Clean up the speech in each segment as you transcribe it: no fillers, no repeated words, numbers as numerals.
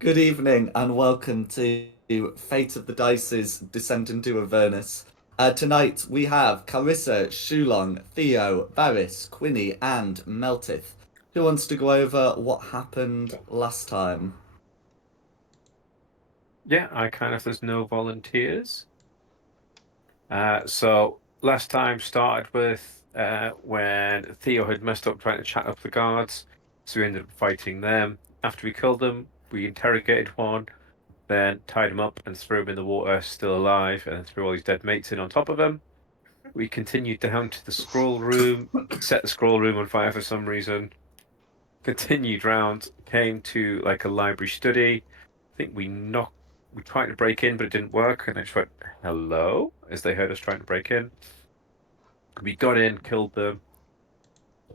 Good evening and welcome to Fate of the Dice's Descent into Avernus. Tonight we have Carissa, Shulong, Theo, Varys, Quinny, and Meltith. Who wants to go over what happened last time? Yeah, I kind of there's no volunteers. So last time started with when Theo had messed up trying to chat up the guards, so we ended up fighting them. After we killed them, we interrogated one, then tied him up and threw him in the water, still alive, and then threw all his dead mates in on top of him. We continued down to the scroll room, set the scroll room on fire for some reason. Continued round, came to like a library study. I think we tried to break in, but it didn't work, and they just went, hello, as they heard us trying to break in. We got in, killed them,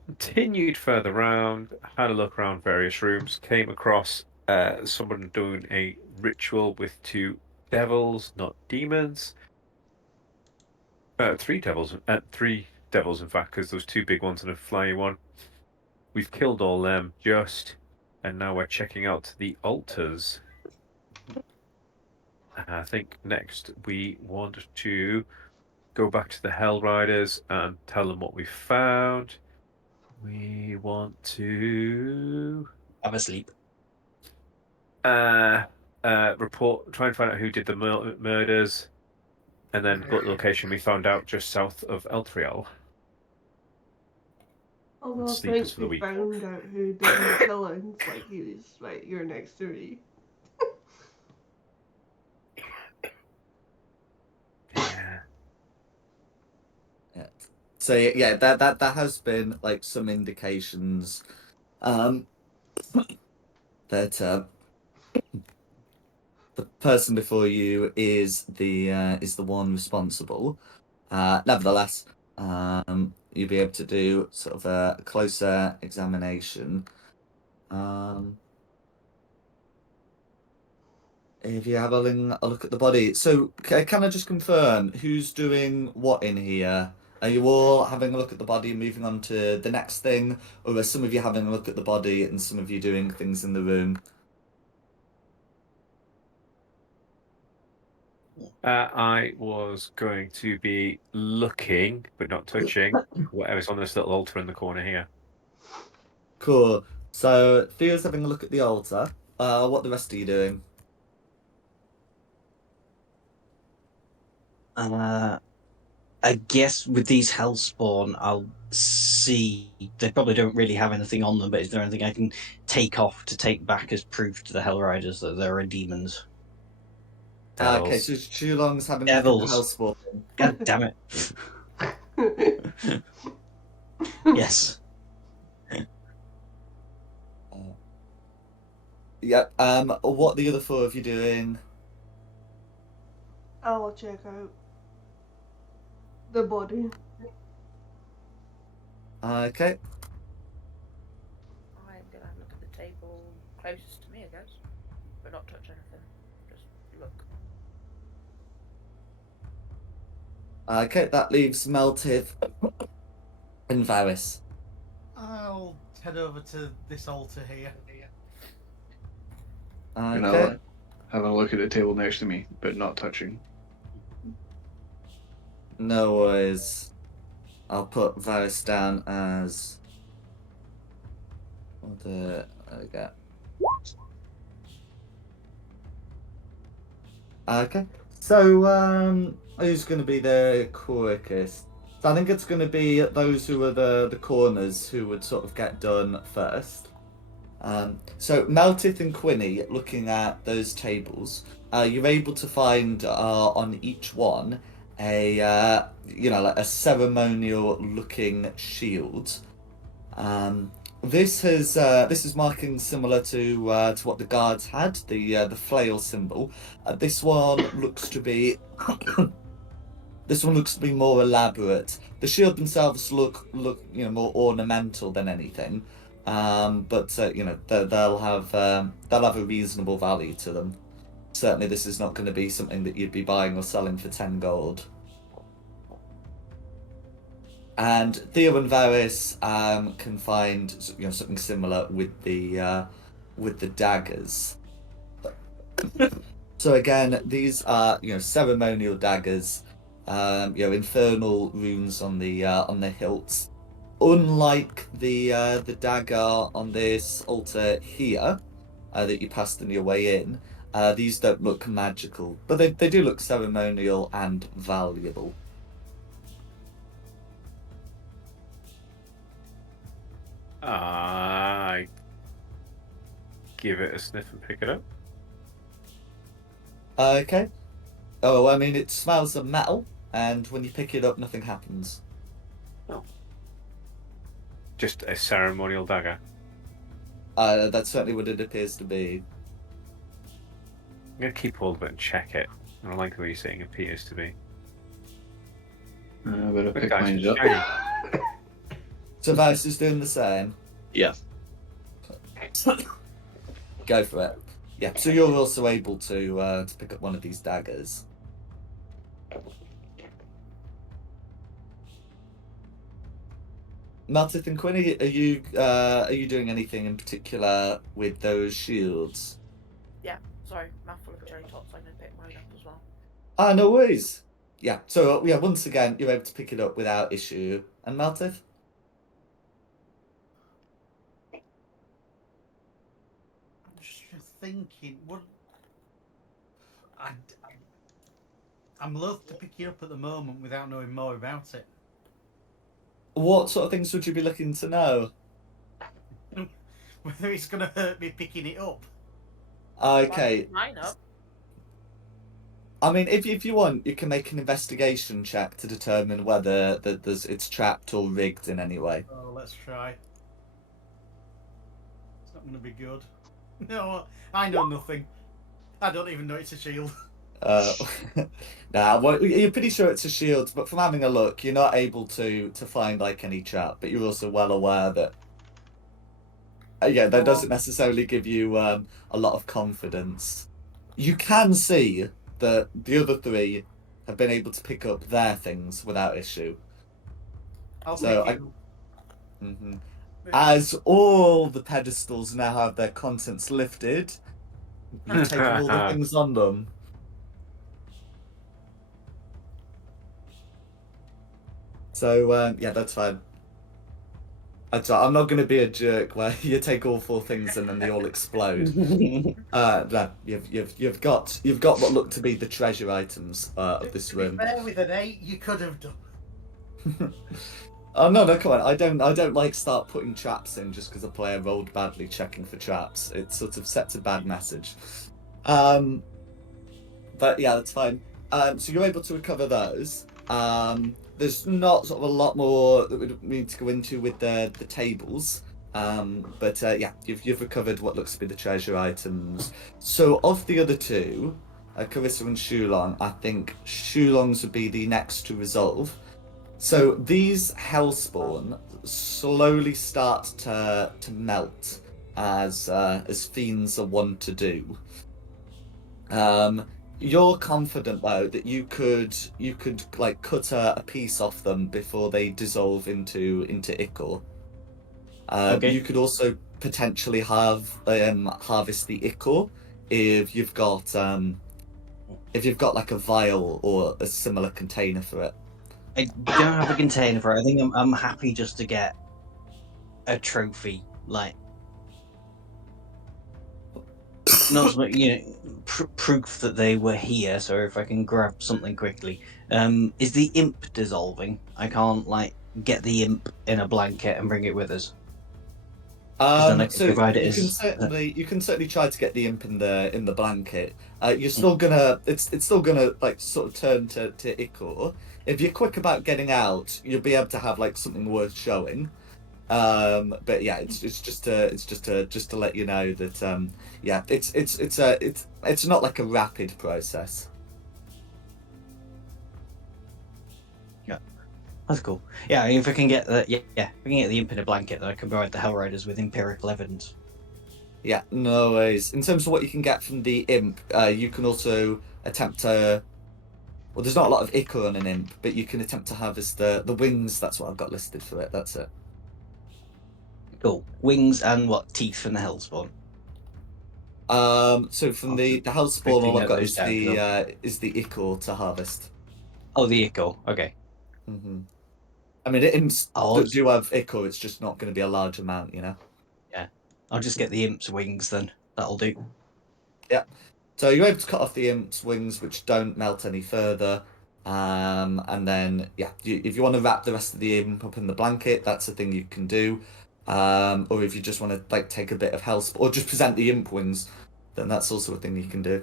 continued further round, had a look around various rooms, came across someone doing a ritual with two devils, not demons. Three devils, in fact, because there was two big ones and a flying one. We've killed all them just, and now we're checking out the altars. I think next we want to go back to the Hell Riders and tell them what we found. We want to I'm asleep. uh try and find out who did the murders, and then go to the location we found out just south of Eltriel and Although sleep us since for the we week. found out who did the killings, like he was right here next to me. Yeah. Yeah. So yeah, that has been like some indications um that the person before you is the one responsible. Nevertheless, you'll be able to do sort of a closer examination. Um, if you have a look at the body. So, can I just confirm who's doing what in here? Are you all having a look at the body and moving on to the next thing, or are some of you having a look at the body and some of you doing things in the room? I was going to be looking, but not touching, whatever's on this little altar in the corner here. Cool. So Theo's having a look at the altar. What the rest are you doing? Uh, I guess with these hellspawn, I'll see. They probably don't really have anything on them, but is there anything I can take off to take back as proof to the Hell Riders that there are demons? Okay, Devils. so Chulong's having a look at the Devils! hellspawn. God damn it! Yes. Uh, yeah. What are the other four of you doing? I'll check out the body. Okay. I'm gonna have a look at the table closest to me, I guess, but not touch anything. Just look. Okay, that leaves Meltiv and Varys. I'll head over to this altar here. And Okay. I'll have a look at the table next to me, but not touching. No worries. I'll put Varys down as there we go. Okay. So who's gonna be the quickest? So I think it's gonna be those who are the corners who would sort of get done first. So Meltith and Quinny, looking at those tables, you're able to find on each one a like a ceremonial looking shield. This is marking similar to what the guards had, the flail symbol. This one looks to be this one looks to be more elaborate. The shield themselves look more ornamental than anything, but they'll have a reasonable value to them. Certainly, this is not going to be something that you'd be buying or selling for 10 gold. And Theo and Varys can find something similar with the daggers. So again, these are ceremonial daggers, infernal runes on the hilts. Unlike the dagger on this altar here that you passed on your way in, these don't look magical, but they do look ceremonial and valuable. I give it a sniff and pick it up. Okay. Oh, I mean, it smells of metal, and when you pick it up, nothing happens. Just a ceremonial dagger. That's certainly what it appears to be. I'm going to keep hold of it and check it. I don't like the way you're saying it appears to be. I better But pick guys, mine it's up. shiny. So Vice is doing the same. Yeah. Go for it. Yeah, so you're also able to pick up one of these daggers. Martith and Quinn, are you doing anything in particular with those shields? Yeah, sorry, mouthful of cherry tots. I'm gonna pick mine up as well. Ah, no worries. Yeah, so once again, you're able to pick it up without issue. And Martith? I'm just thinking, I'm loath to pick it up at the moment without knowing more about it. What sort of things would you be looking to know? Whether it's going to hurt me picking it up. Okay. Pick mine up. I mean, if you want, you can make an investigation check to determine whether it's trapped or rigged in any way. Oh, let's try. It's not going to be good. No, I know nothing. I don't even know it's a shield. Nah, well, you're pretty sure it's a shield, but from having a look, you're not able to find like any trap. But you're also well aware that, that doesn't necessarily give you a lot of confidence. You can see that the other three have been able to pick up their things without issue. I'll So pick it up. Mhm. As all the pedestals now have their contents lifted, you take all the things on them. So yeah, that's fine. I'm not going to be a jerk where you take all 4 things and then they all explode. No, you've got what look to be the treasure items of this To be room. fair, with an 8, you could have done. Oh no, come on! I don't like start putting traps in just because a player rolled badly checking for traps. It sort of sets a bad message. But yeah, that's fine. So you're able to recover those. There's not sort of a lot more that we need to go into with the tables. But yeah, you've recovered what looks to be the treasure items. So of the other two, Carissa and Shulong, I think Shulong's would be the next to resolve. So these hellspawn slowly start to melt as fiends are wont to do. You're confident though that you could like cut a piece off them before they dissolve into ichor. Okay. You could also potentially have harvest the ichor if you've got like a vial or a similar container for it. I don't have a container for it. I think I'm happy just to get a trophy, like not so much, proof that they were here. So if I can grab something quickly, is the imp dissolving? I can't like get the imp in a blanket and bring it with us. Then I So provide it you as can certainly try to get the imp in the blanket. You're still gonna it's still gonna like sort of turn to ichor. If you're quick about getting out, you'll be able to have like something worth showing. But yeah, it's just to let you know that yeah, it's not like a rapid process. That's cool. Yeah, if I can get the if I can get the imp in a blanket, then I can provide the Hell Riders with empirical evidence. Yeah, no worries. In terms of what you can get from the imp, you can also attempt to. Well, there's not a lot of ichor on an imp, but you can attempt to harvest the wings. That's what I've got listed for it. That's it. Cool. Wings and what? Teeth from the Hellspawn. So from Oh, the so Hellspawn, quickly all I've note got those is down, 'cause the ichor to harvest. Oh, the echo. Okay. Hmm. I mean, imps I'll do have ichor. It's just not going to be a large amount, you know. Yeah. I'll just get the imp's wings then. That'll do. So you're able to cut off the imp's wings, which don't melt any further. And then, yeah, if you want to wrap the rest of the imp up in the blanket, that's a thing you can do. Or if you just want to like take a bit of health, or just present the imp wings, then that's also a thing you can do.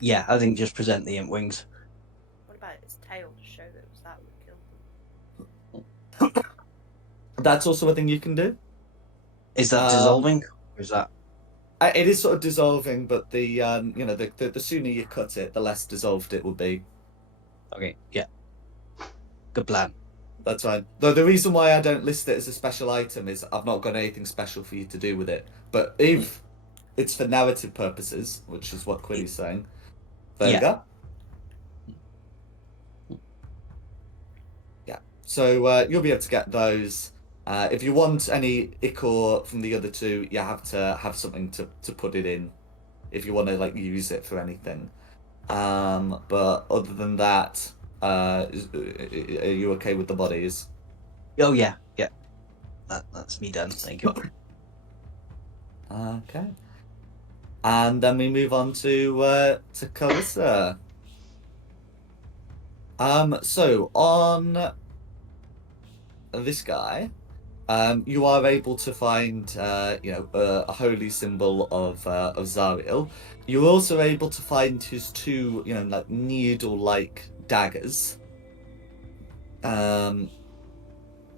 Yeah, I think just present the imp wings. What about its tail to show that it was that what killed them? That's also a thing you can do. Is that Um, dissolving? Or is that It is sort of dissolving, but the sooner you cut it, the less dissolved it will be. okay? Yeah. Good plan. That's fine. Though the reason why I don't list it as a special item is I've not got anything special for you to do with it. But if it's for narrative purposes, which is what Quilly's saying, there you go. Yeah. So you'll be able to get those. If you want any ichor from the other two, you have to have something to put it in. If you want to like use it for anything. But other than that, are you okay with the bodies? Oh yeah, yeah. That's me done. Thank you. Okay. And then we move on to Carissa. So on this guy, you are able to find a holy symbol of Zariel. You're also able to find his two like needle-like daggers.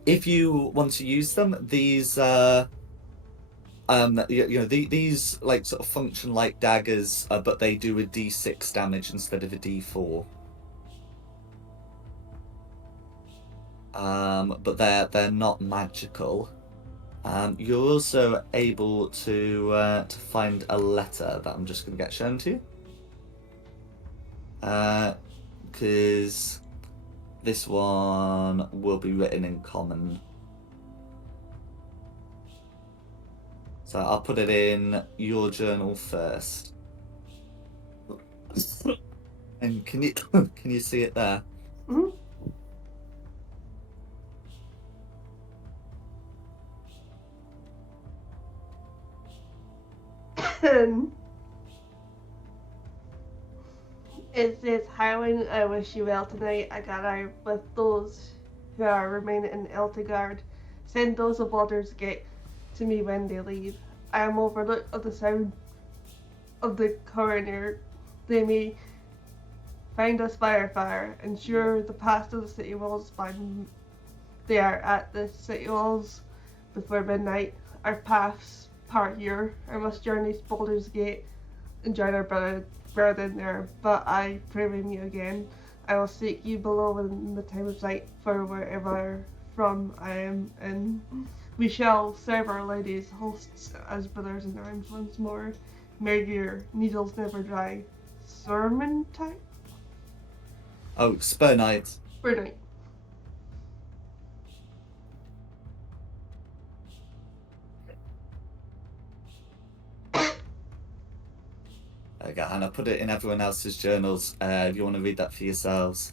If you want to use them, these these like sort of function like daggers, but they do a D6 damage instead of a D4. But they're not magical. You're also able to find a letter that I'm just going to get shown to you. Because this one will be written in common. So I'll put it in your journal first. And can you see it there? Mhm. It says, Highwing, I wish you well tonight. I got out with those who are remaining in Eltigard. Send those of Baldur's Gate to me when they leave. I am overlooked of the sound of the coroner. They may find us by our fire. Ensure the past of the city walls by they are at the city walls before midnight. Our paths part here. I must journey to Baldur's Gate and join our brethren there, but I pray with you again. I will seek you below in the time of night, for wherever from I am, and we shall serve our ladies hosts as brothers in arms once more. May your needles never dry. Sermon time? Oh, Spur Knight. Spur night. Okay, and I put it in everyone else's journals if you want to read that for yourselves.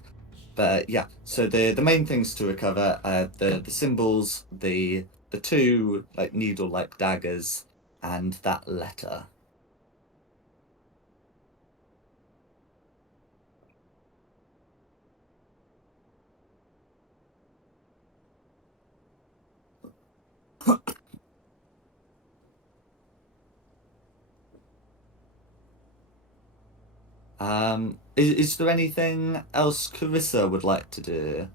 But yeah, so the main things to recover are the symbols, the two like needle-like daggers, and that letter. Is there anything else Carissa would like to do?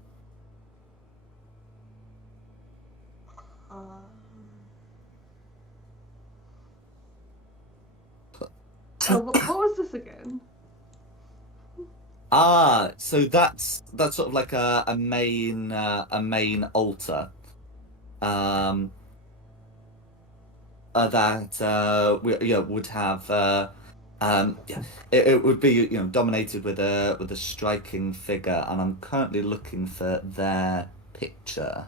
What was this again? So that's sort of like a main altar. That would have yeah, it would be dominated with a striking figure, and I'm currently looking for their picture.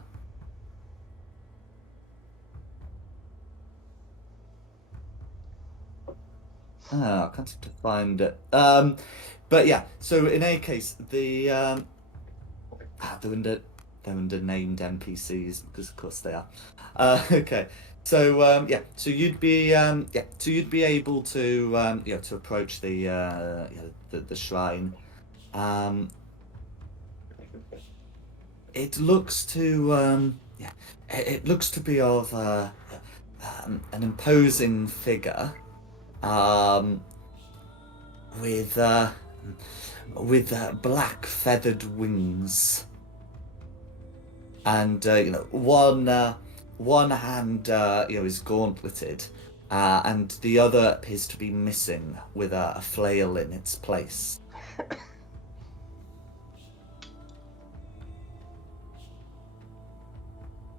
I can't seem to find it. But yeah. So in any case, they're under named NPCs because of course they are. Okay. So yeah. So you'd be able to to approach the shrine. Um, it looks to it looks to be of an imposing figure um, with black feathered wings, and one hand is gauntleted, and the other appears to be missing with a flail in its place.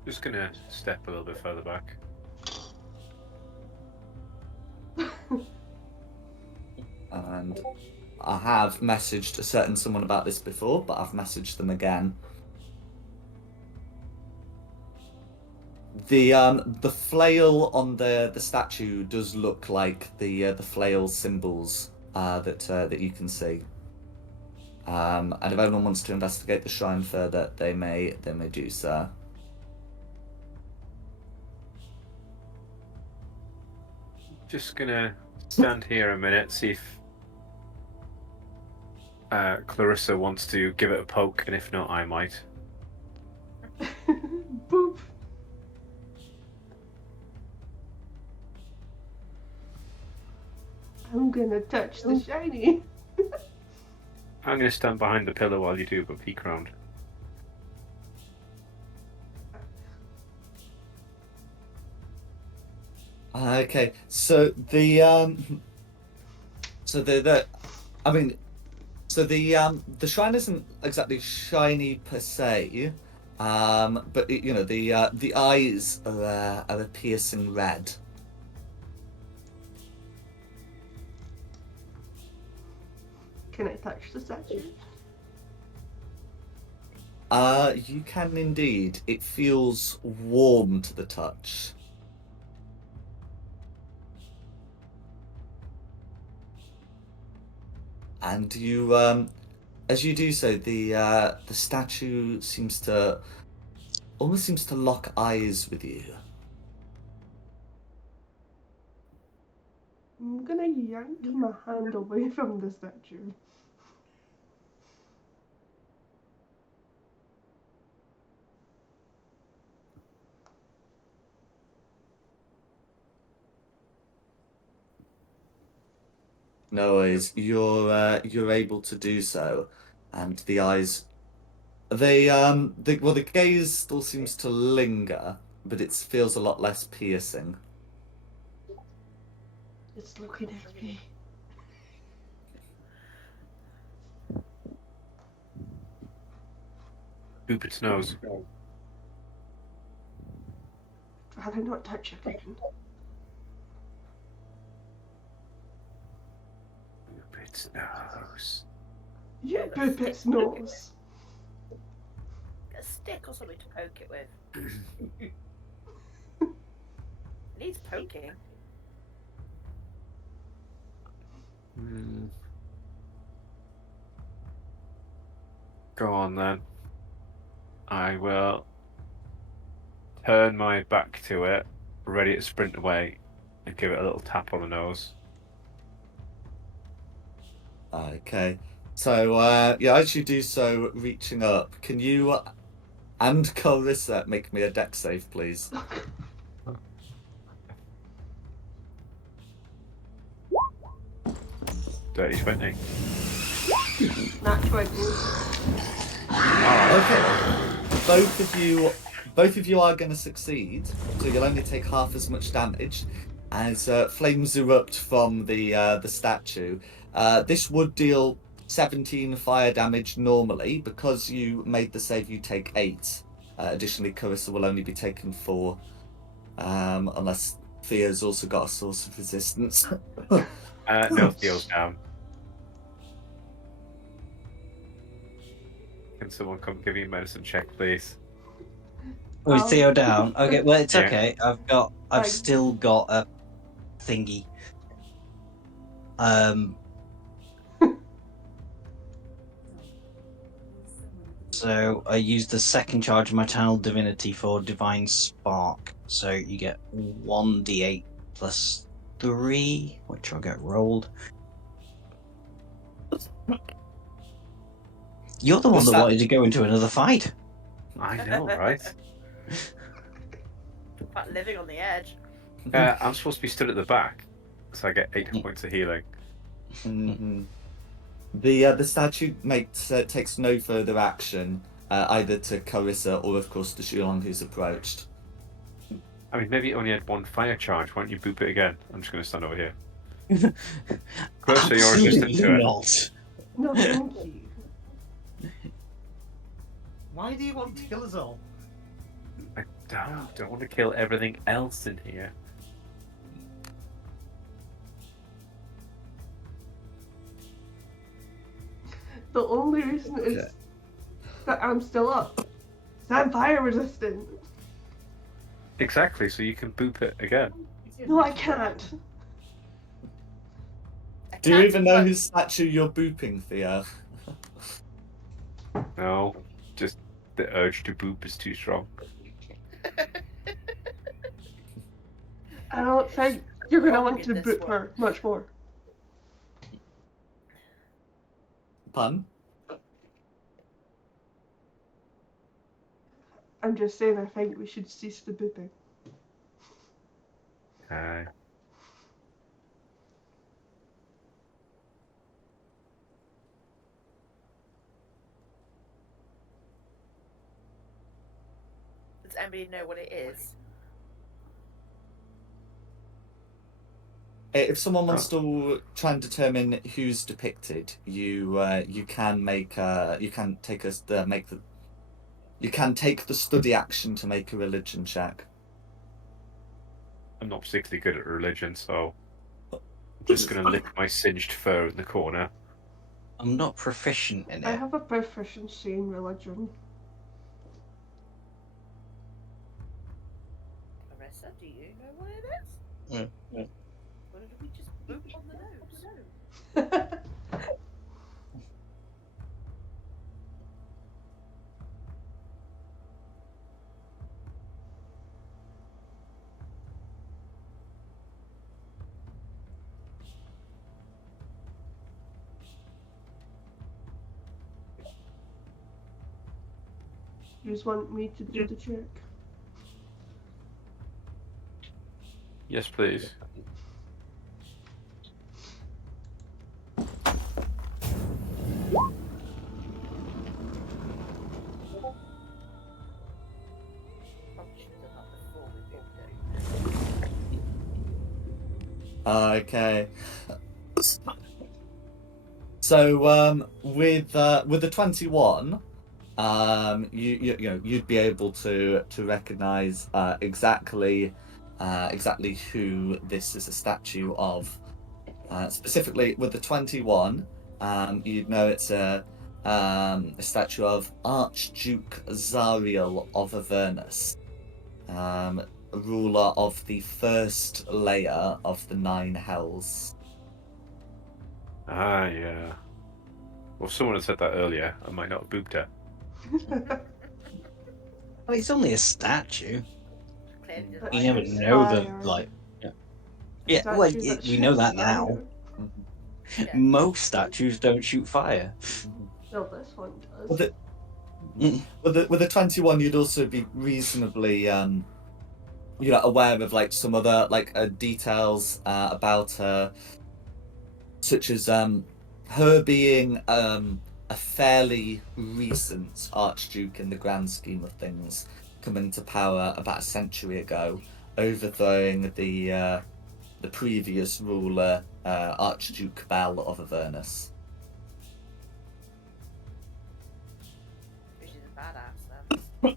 Just gonna step a little bit further back. And I have messaged a certain someone about this before, but I've messaged them again. The flail on the statue does look like the flail symbols that you can see. And if anyone wants to investigate the shrine further, they may do so. Just gonna stand here a minute, see if Clarissa wants to give it a poke, and if not, I might. Boop. I'm gonna touch the shiny. I'm gonna stand behind the pillar while you do, but peek around. Okay, so the shrine isn't exactly shiny per se, but the eyes are a piercing red. Can I touch the statue? You can indeed. It feels warm to the touch. And you, as you do so, the statue almost seems to lock eyes with you. I'm gonna yank my hand away from the statue. No worries. You're able to do so, and the eyes, the gaze still seems to linger, but it feels a lot less piercing. It's looking at me. Boop its nose. Rather not touch again. Boop its nose. You boop its nose. Get a stick or something to poke it with. It needs poking. Go on then. I will turn my back to it, ready to sprint away, and give it a little tap on the nose. Okay. So as you do so, reaching up, can you and Clarissa make me a dex save, please? Dirty 20. Not 20. Okay. Both of you are going to succeed, so you'll only take half as much damage as flames erupt from the statue. This would deal 17 fire damage normally. Because you made the save, you take 8. Additionally, Clarissa will only be taking 4, unless Thea's also got a source of resistance. No, Theo's down. Can someone come give me a medicine check, please? With Theo down. Okay, well it's Yeah. okay. I've still got a thingy. So I used the second charge of my Channel Divinity for Divine Spark. So you get 1d8 plus 3, which I'll get rolled. You're the one What's that that? wanted to go into another fight. I know, right? Quite living on the edge. I'm supposed to be stood at the back, so I get 8 points of healing. Mhm. The statue takes no further action, either to Carissa or, of course, to Shulong, who's approached. I mean, maybe it only had 1 fire charge. Why don't you boop it again? I'm just going to stand over here. Carissa, you're resistant Absolutely to it. not. No, thank you. Why do you want to kill us all? I don't want to kill everything else in here. The only reason is that I'm still up. 'Cause I'm fire resistant. Exactly, so you can boop it again. No, I can't. Do you even know whose statue you're booping, Theo? No, just the urge to boop is too strong. I don't think you're gonna Strong want in to this boot one. her much more. Pun? I'm just saying I think we should cease the booping. Does anybody know what it is? If someone wants to try and determine who's depicted, you can make you can take the study action to make a religion check. I'm not particularly good at religion, so I'm just going to lick my singed fur in the corner. I'm not proficient in I it. have a proficiency in religion. Marissa, do you know what it is? Yeah. Or did we just boop on the nose? You just want me to do the check? Yes, please. Probably should have done that before we booped it. Okay. So with the 21, you'd be able to recognize exactly who this is a statue of. Specifically with the 21, you'd know it's a statue of Archduke Zariel of Avernus, ruler of the first layer of the 9 hells. Ah, yeah. Well, if someone had said that earlier, I might not have booped her. Well, it's only a statue. Clearly doesn't But You like never it. she's know fire. the like. A Yeah, well, statue that we know shoots that now. fire. Mhm. Yeah. Most statues don't shoot fire. No, this one does. With the Mm. with the 21, you'd also be reasonably aware of like some other details about her, such as her being a fairly recent archduke in the grand scheme of things, coming to power about a century ago, overthrowing the previous ruler, Archduke Bell of Avernus. Which is a badass then.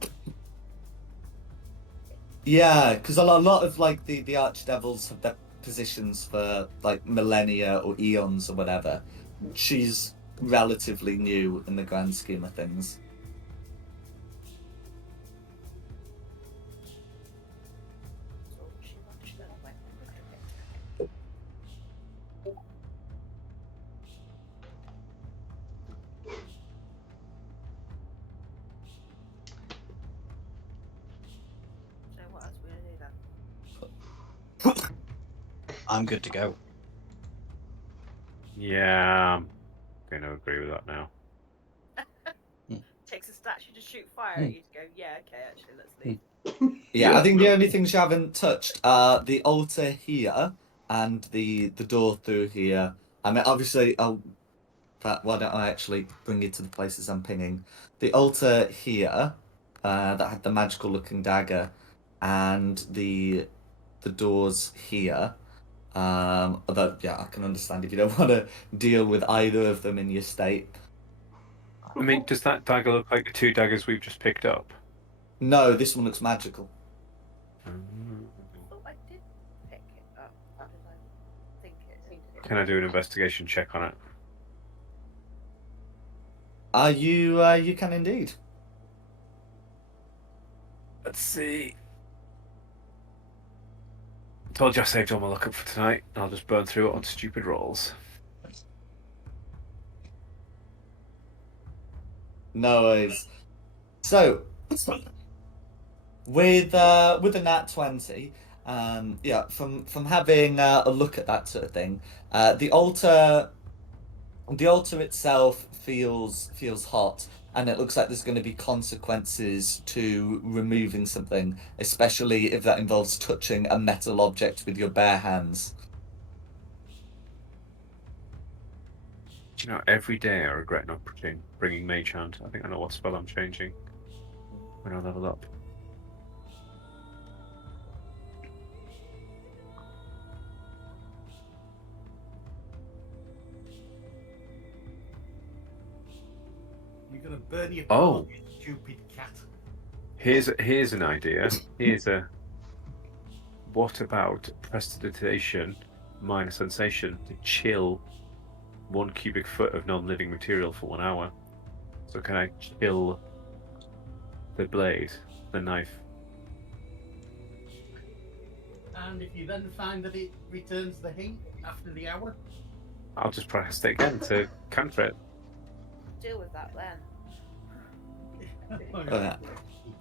Yeah, because a lot of like the archdevils have their positions for like millennia or eons or whatever. She's relatively new in the grand scheme of things. So she wants to know when we look at it. I'm good to go. Yeah, I'm going to agree with that now. Takes a statue to shoot fire at you to go, yeah, okay, actually, let's leave. Yeah, I think the only things you haven't touched are the altar here and the door through here. I mean, obviously, why don't I actually bring you to the places I'm pinging? The altar here, that had the magical looking dagger, and the doors here. Although, yeah, I can understand if you don't want to deal with either of them in your state. I mean, does that dagger look like the 2 daggers we've just picked up? No, this one looks magical. I thought I did pick it up. Or did I think it? Can I do an investigation check on it? You can indeed. Let's see. Told you I saved all my luck up for tonight. I'll just burn through it on stupid rolls. No worries. So, with a nat 20, yeah, from having a look at that sort of thing, the altar itself feels hot, and it looks like there's going to be consequences to removing something, especially if that involves touching a metal object with your bare hands. Do you know, every day I regret not bringing Mage Hand. I think I know what spell I'm changing when I level up. You're gonna burn your Oh. you stupid cat. Here's an idea. What about prestidigitation minus sensation to chill 1 cubic foot of non-living material for 1 hour? So can I chill the blade, the knife? And if you then find that it returns the heat after the hour, I'll just press it again to counter it. Deal with that then. Yeah.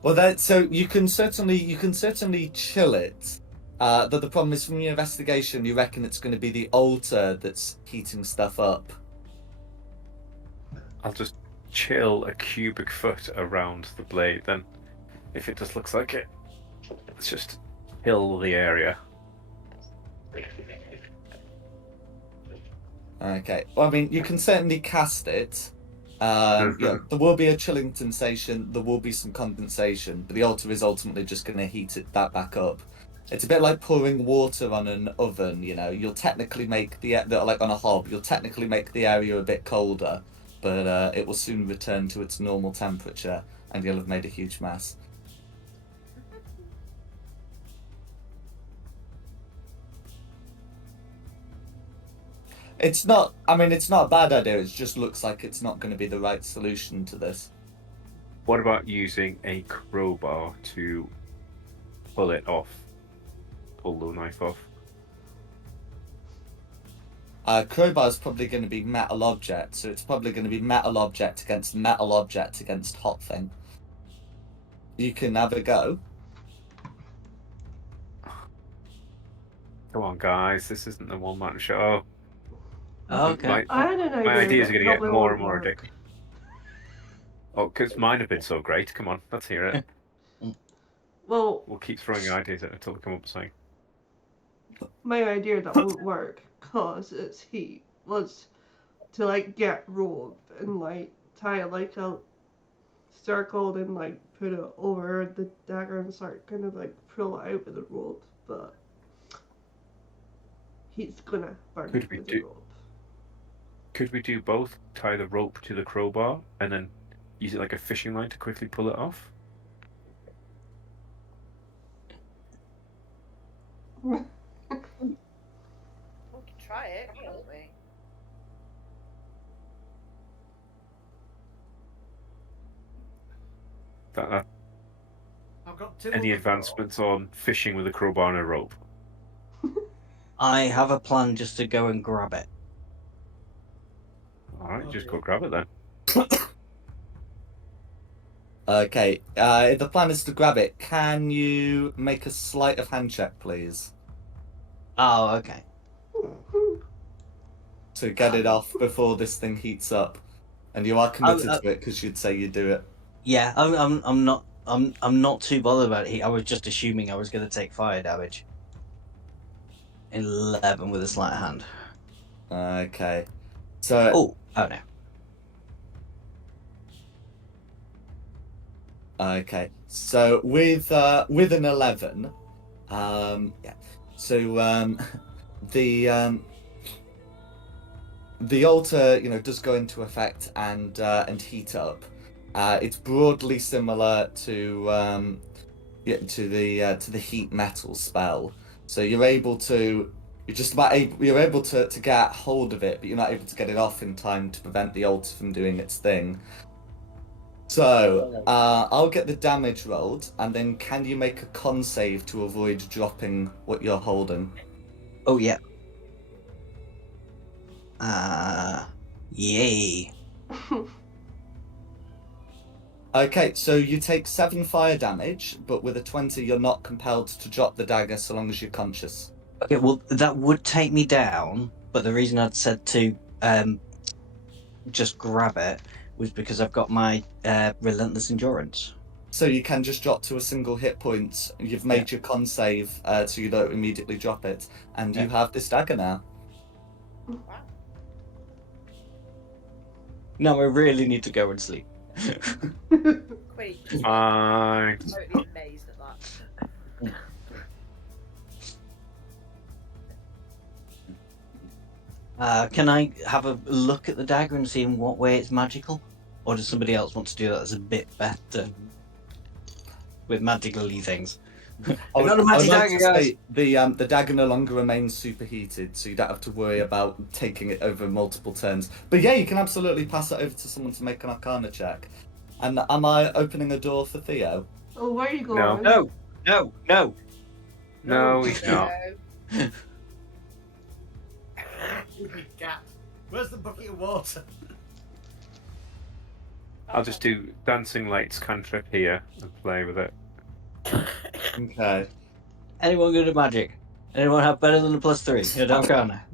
Well, so you can certainly chill it. But the problem is, from your investigation, you reckon it's going to be the altar that's heating stuff up. I'll just chill a cubic foot around the blade then. If it just looks like it. Let's just chill the area. Okay. Well, I mean, you can certainly cast it. Yeah, there will be a chilling sensation. There will be some condensation, but the altar is ultimately just going to heat that back up. It's a bit like pouring water on an oven. You know, you'll technically make like on a hob, you'll technically make the area a bit colder, but it will soon return to its normal temperature, and you'll have made a huge mess. It's not. I mean, it's not a bad idea. It just looks like it's not going to be the right solution to this. What about using a crowbar to pull it off? Pull the knife off? Crowbar is probably going to be metal object, so it's probably going to be metal object against metal object against hot thing. You can have a go. Come on, guys. This isn't the one-man show. Okay. I don't know. My ideas are going to get probably more won't and more work. ridiculous. Oh, because mine have been so great. Come on, let's hear it. Well, We'll keep throwing ideas at it until we come up with something. my idea that won't work cause it's heat was to like get rope and like tie like a circle and like put it over the dagger and start kind of like pull it out with the rope, but he's gonna burn Could it we with the do- rope. Could we do both? Tie the rope to the crowbar and then use it like a fishing line to quickly pull it off? We can try it, can't we? That I've got two. any on the floor. advancements on fishing with a crowbar and a rope? I have a plan just to go and grab it. All right, just go grab it then. Okay. If the plan is to grab it, can you make a sleight of hand check, please? Oh, okay. To get it off before this thing heats up. And you are committed Oh, to it because you'd say you'd do it. Yeah, I'm not too bothered about it. I was just assuming I was going to take fire damage. 11 with a sleight of hand. Okay. So Oh no. okay. So with an 11, yeah. So the altar, does go into effect and heat up. It's broadly similar to the heat metal spell. So you're able to get hold of it, but you're not able to get it off in time to prevent the altar from doing its thing. So I'll get the damage rolled, and then can you make a con save to avoid dropping what you're holding? Oh yeah. Yay. Okay, so you take 7 fire damage, but with a 20, you're not compelled to drop the dagger so long as you're conscious. Okay, well that would take me down, but the reason I'd said to just grab it was because I've got my relentless endurance. So you can just drop to a single hit point. You've made your con save, so you don't immediately drop it, and you have this dagger now. Wow. No, I really need to go and sleep. Queen. Fine. Totally amazed at that. Can I have a look at the dagger and see in what way it's magical? Or does somebody else want to do that that's a bit better with magical-y things? I Not a would magic like dagger, to guys! say the dagger no longer remains superheated, so you don't have to worry about taking it over multiple turns. But yeah, you can absolutely pass it over to someone to make an Arcana check. And am I opening a door for Theo? Oh, where are you No. going? No! No, he's not. Stupid cat. Where's the bucket of water? I'll just do dancing lights cantrip here and play with it. Okay. Anyone good at magic? Anyone have better than a +3 at Arcana?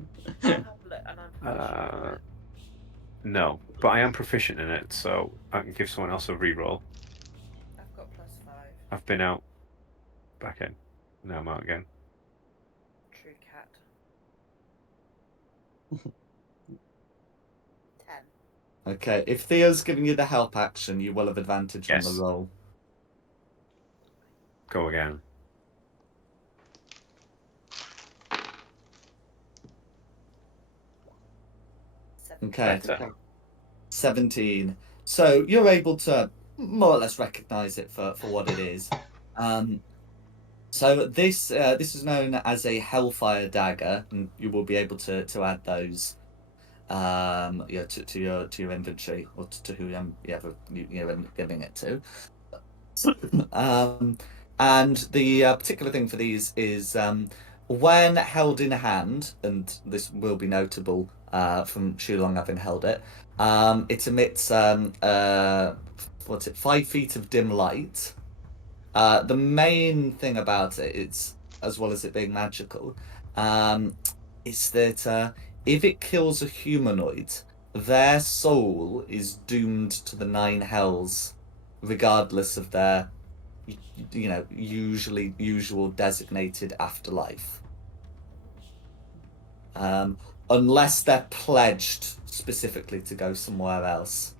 I'll have a look and I'm proficient. No, but I am proficient in it, so I can give someone else a reroll. I've got +5. I've been out, back in. Now I'm out again. True cat. 10. Okay. If Theo's giving you the help action, you will have advantage on Yes. the roll. Go again. Okay. Better. 17. So you're able to more or less recognize it for what it is. So this is known as a Hellfire dagger, and you will be able to add those to your inventory, or to whoever you're giving it to. And the particular thing for these is when held in hand, and this will be notable from Shulong having held it, it emits 5 feet of dim light. The main thing about it, it's as well as it being magical, is that if it kills a humanoid, their soul is doomed to the 9 hells, regardless of their usual designated afterlife. Unless they're pledged specifically to go somewhere else.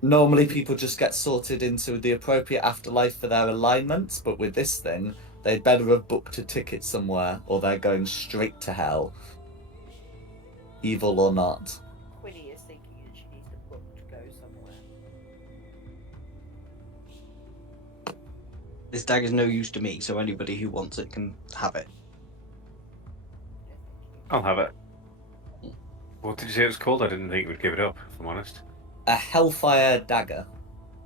Normally people just get sorted into the appropriate afterlife for their alignments, but with this thing, they'd better have booked a ticket somewhere, or they're going straight to hell. Evil or not. Quinny is thinking that she needs to book to go somewhere. This dagger's no use to me, so anybody who wants it can have it. I'll have it. What did you say it was called? I didn't think we'd give it up, if I'm honest. A Hellfire dagger.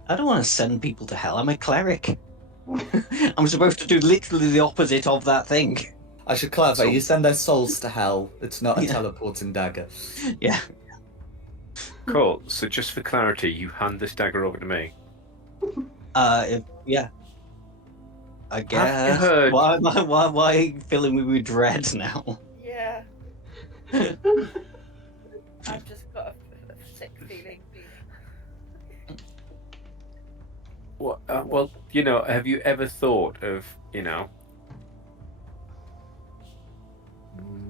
I don't want to send people to hell. I'm a cleric. I'm supposed to do literally the opposite of that thing. I should clarify, So- you send their souls to hell. It's not a Yeah. teleporting dagger. Yeah. Cool. So just for clarity, you hand this dagger over to me. Yeah. I you guess. heard- Why are you filling me with dread now? Yeah, I've just got a sick feeling. well, have you ever thought of,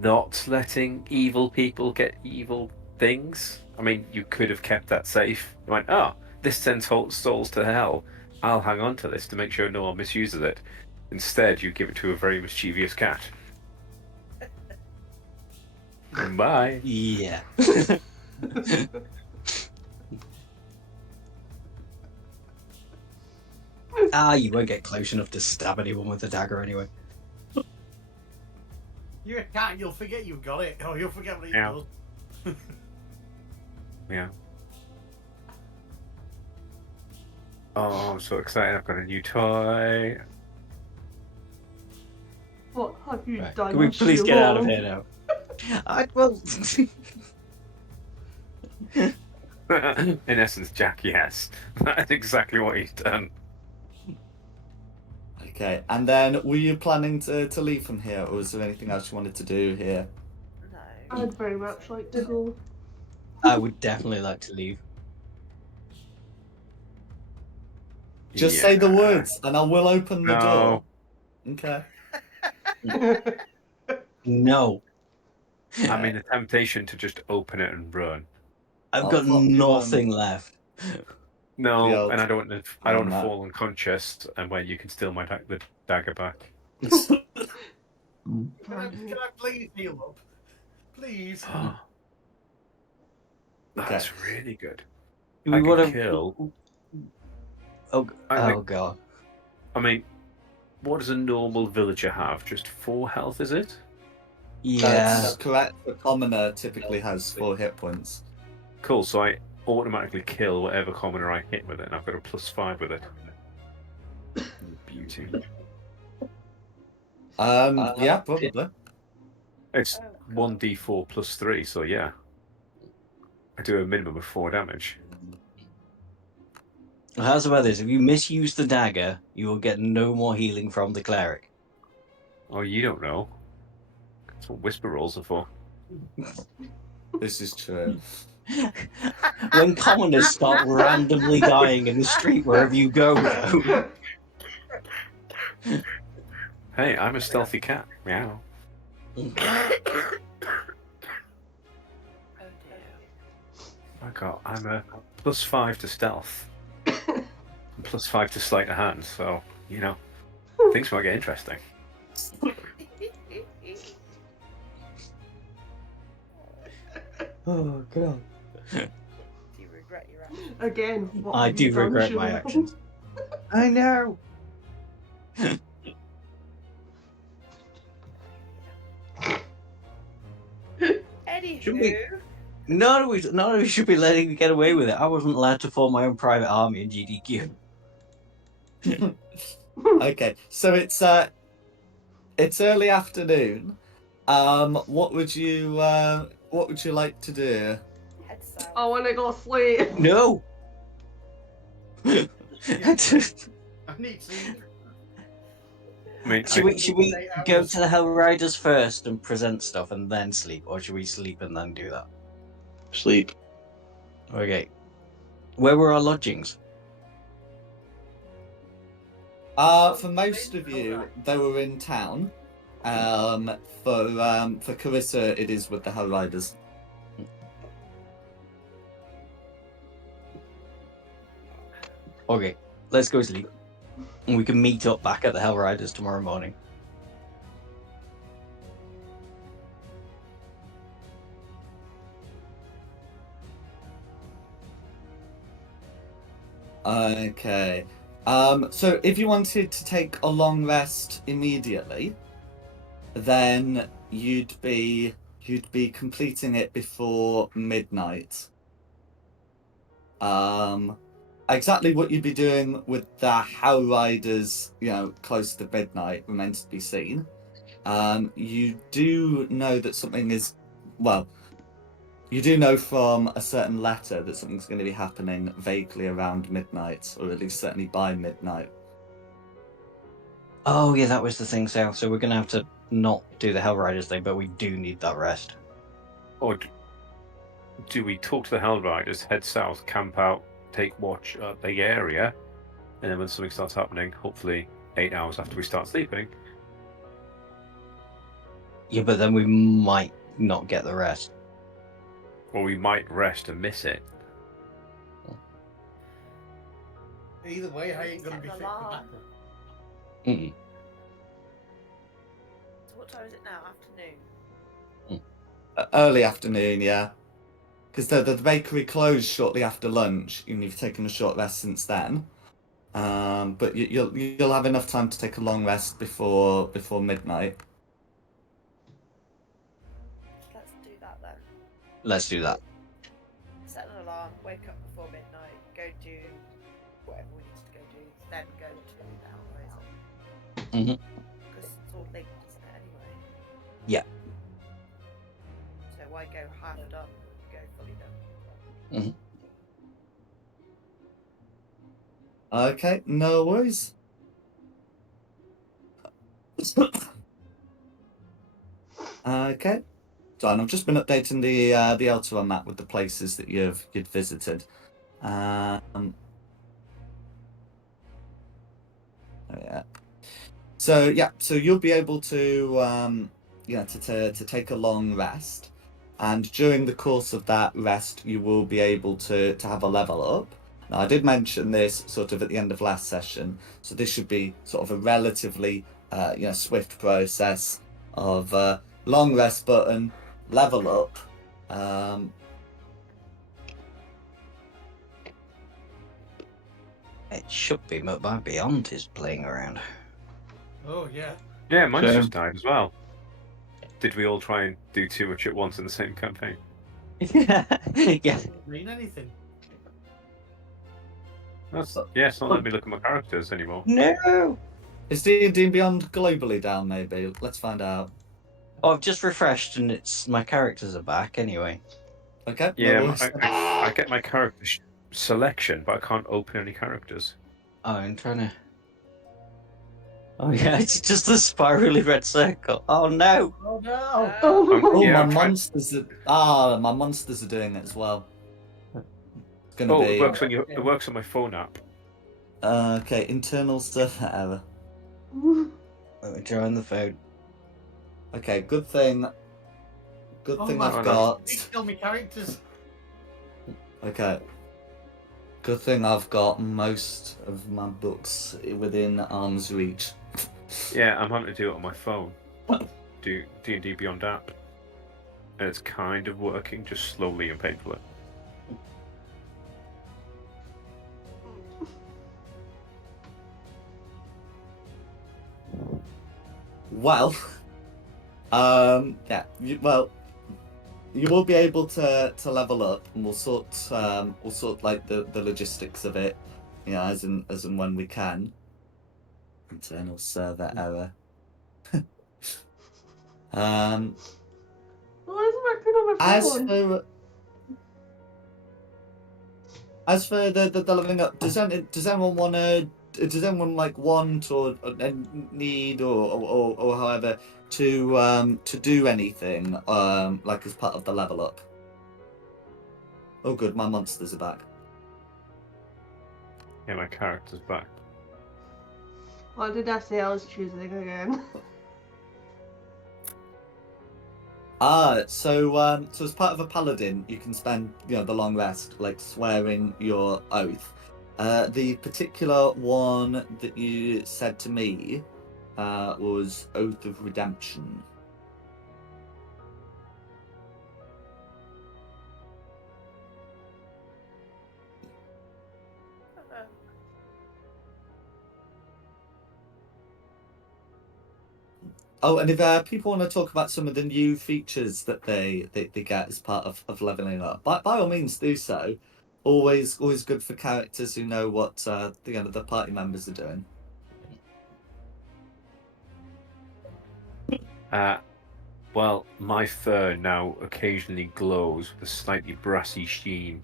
not letting evil people get evil things? I mean, you could have kept that safe. You went, oh, this sends souls to hell. I'll hang on to this to make sure no one misuses it. Instead, you give it to a very mischievous cat. Bye. Yeah. You won't get close enough to stab anyone with a dagger anyway. You're a cat, you'll forget you've got it, or you'll forget what it Yeah. does. Yeah. Oh, I'm so excited. I've got a new toy. What have you Right. done? Can we please get out of Siobhan? here now? Well, In essence, Jack, yes. That's exactly what he's done. Okay, and then were you planning to leave from here, or was there anything else you wanted to do here? No. I'd very much like to go. I would definitely like to leave. Just say the Yeah. words, and I will open the door. No. Okay. No. I mean, the temptation to just open it and run. I've I'll got pop you nothing left. No, Yeah, and I don't want to Matt. fall unconscious, and where you can steal the dagger back. Can I please heal up? Please. That's really good. Do I we can want to kill. Oh, I think- God. I mean, what does a normal villager have? Just 4 health, is it? Yeah. That's correct. The commoner typically has 4 hit points. Cool. So I automatically kill whatever commoner I hit with it, and I've got a +5 with it. Beauty. Yeah, probably. It's Oh, God. 1d4 +3, so yeah. I do a minimum of 4 damage. How's about this? If you misuse the dagger, you will get no more healing from the cleric. Oh, you don't know. That's what whisper rolls are for. This is true. When commoners start randomly dying in the street wherever you go, though. Hey, I'm a stealthy cat. Meow. Oh dear. I'm a +5 to stealth. And +5 to sleight of hand, so, things might get interesting. Oh, God. Do you regret your actions? Again, what I have you do done, regret my Siobhan? actions. I know. Should we- Anywho, None of we should be letting you get away with it. I wasn't allowed to form my own private army in GDQ. Okay, so it's early afternoon. What would you like to do? head south. I want to go sleep. No. I need sleep. I mean, Should we go to the Hell Riders first and present stuff and then sleep, or should we sleep and then do that? Sleep. Okay. Where were our lodgings? For most of you, they were in town. For Carissa, it is with the Hell Riders. Okay, let's go sleep. And we can meet up back at the Hell Riders tomorrow morning. Okay. So if you wanted to take a long rest immediately, then you'd be completing it before midnight. Exactly what you'd be doing with the Hell Riders, close to midnight, remains to be seen. You do know that something is, you do know from a certain letter that something's going to be happening vaguely around midnight, or at least certainly by midnight. Oh yeah, that was the thing, Sal. So we're gonna have to not do the Hell Riders thing, but we do need that rest. Or do we talk to the Hell Riders, head south, camp out, take watch at the area, and then when something starts happening, hopefully 8 hours after we start sleeping, Yeah, but then we might not get the rest. or we might rest and miss it. Either way, I ain't gonna Set be an fit for alarm. battle. Mm-mm. So what time is it now? Afternoon. Early afternoon, yeah. Because the bakery closed shortly after lunch, and you've taken a short rest since then. But you'll have enough time to take a long rest before midnight. Let's do that then. Let's do that. Set an alarm, wake up before midnight, go do whatever we need to go do, then go to the Hellraiser. Mhm. Because it's all linked, isn't it, anyway? Yeah. So why go half done? Go fully done. Okay, no worries. Okay. So and I've just been updating the Elturan map with the places that you'd visited. Oh yeah. So yeah, so you'll be able to to take a long rest, and during the course of that rest, you will be able to have a level up. Now I did mention this sort of at the end of last session, so this should be sort of a relatively swift process of long rest button, level up. It should be, but my Beyond is playing around. Oh yeah. Yeah, mine's Same. just died as well. Did we all try and do too much at once in the same campaign? Yeah. Doesn't mean anything. It's not letting me look at my characters anymore. No. Is D&D Beyond globally down? Maybe let's find out. Oh, I've just refreshed and my characters are back anyway. Okay. Yeah, No worries. I get my character selection, but I can't open any characters. Oh, I'm trying to. Oh yeah, it's just the spirally red circle. Oh no! Oh no! Oh, Yeah, my I'm trying- monsters are my monsters are doing it as well. It's gonna Oh, be it works on my phone app. okay. Internal server error. Let me try on the phone. Okay, good thing. Good Oh thing my I've God. got. Kill me characters. Okay. Good thing I've got most of my books within arm's reach. Yeah, I'm having to do it on my phone. Do D&D Beyond app. And it's kind of working, just slowly and painfully. Well, yeah. You will be able to level up, and we'll sort like the logistics of it, as and when we can. Internal server error. Well, it's working on my phone. As for the leveling up, does anyone want to? Does anyone want or need or however to do anything like as part of the level up? Oh, good, my monsters are back. Yeah, my character's back. What did I say I was choosing again? So as part of a paladin, you can spend the long rest, like swearing your oath. The particular one that you said to me was Oath of Redemption. Oh, and if people want to talk about some of the new features that they get as part of leveling up, by all means do so. Always good for characters who know what the party members are doing. Well, my fur now occasionally glows with a slightly brassy sheen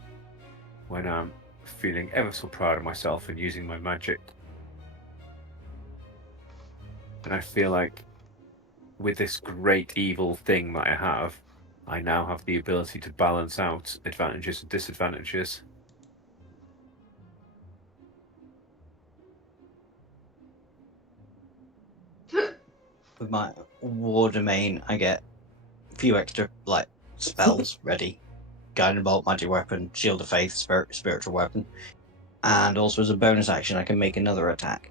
when I'm feeling ever so proud of myself and using my magic. And I feel like with this great evil thing that I have, I now have the ability to balance out advantages and disadvantages. With my war domain, I get a few extra like spells ready: guiding bolt, magic weapon, shield of faith, spiritual weapon, and also as a bonus action, I can make another attack.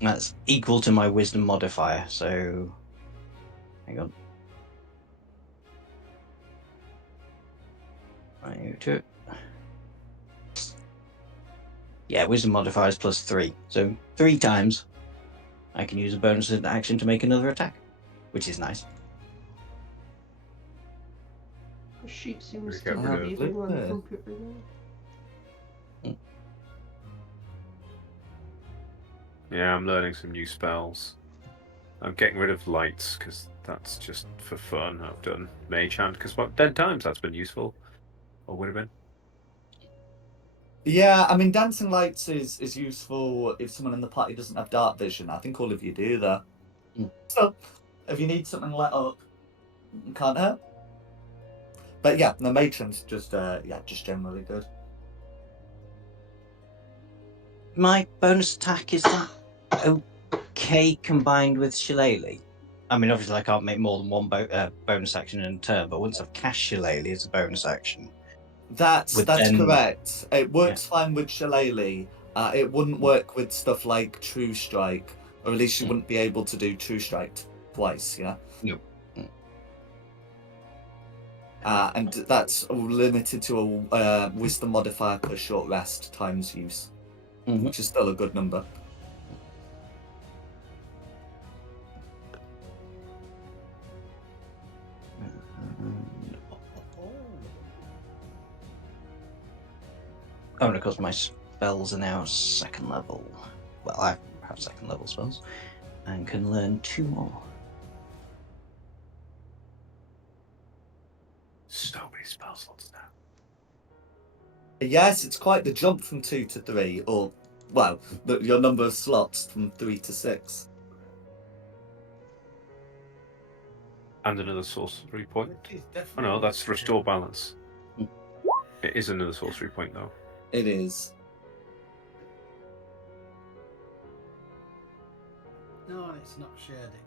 That's equal to my wisdom modifier. So, hang on. Yeah, wisdom modifier is +3. So 3 times I can use a bonus action to make another attack, which is nice. The sheet seems There to we be go. leaving on the Yeah. computer now. Yeah, I'm learning some new spells. I'm getting rid of lights because that's just for fun. I've done Mage Hand because what 10 times that's been useful, or would have been. Yeah, I mean, dancing lights is useful if someone in the party doesn't have dark vision. I think all of you do though. So, if you need something lit up, can't hurt. But yeah, the matron's just just generally good. My bonus attack, is that okay combined with Shillelagh? I mean, obviously, I can't make more than one bonus action in a turn, but once I've cast Shillelagh as a bonus action, That's then- correct. It works fine with Shillelagh. It wouldn't work with stuff like True Strike, or at least you wouldn't be able to do True Strike twice. Yeah. No. And that's limited to a wisdom modifier per short rest times use, which is still a good number. Oh, and of course, my spells are now 2nd level. Well, I have 2nd level spells and can learn 2 more. So many spell slots now. Yes, it's quite the jump from 2 to 3, or well, your number of slots from 3 to 6. And another sorcery point. It is Oh definitely no, that's restore balance. Hmm. It is another sorcery point though. It is. No, and it's not shared it.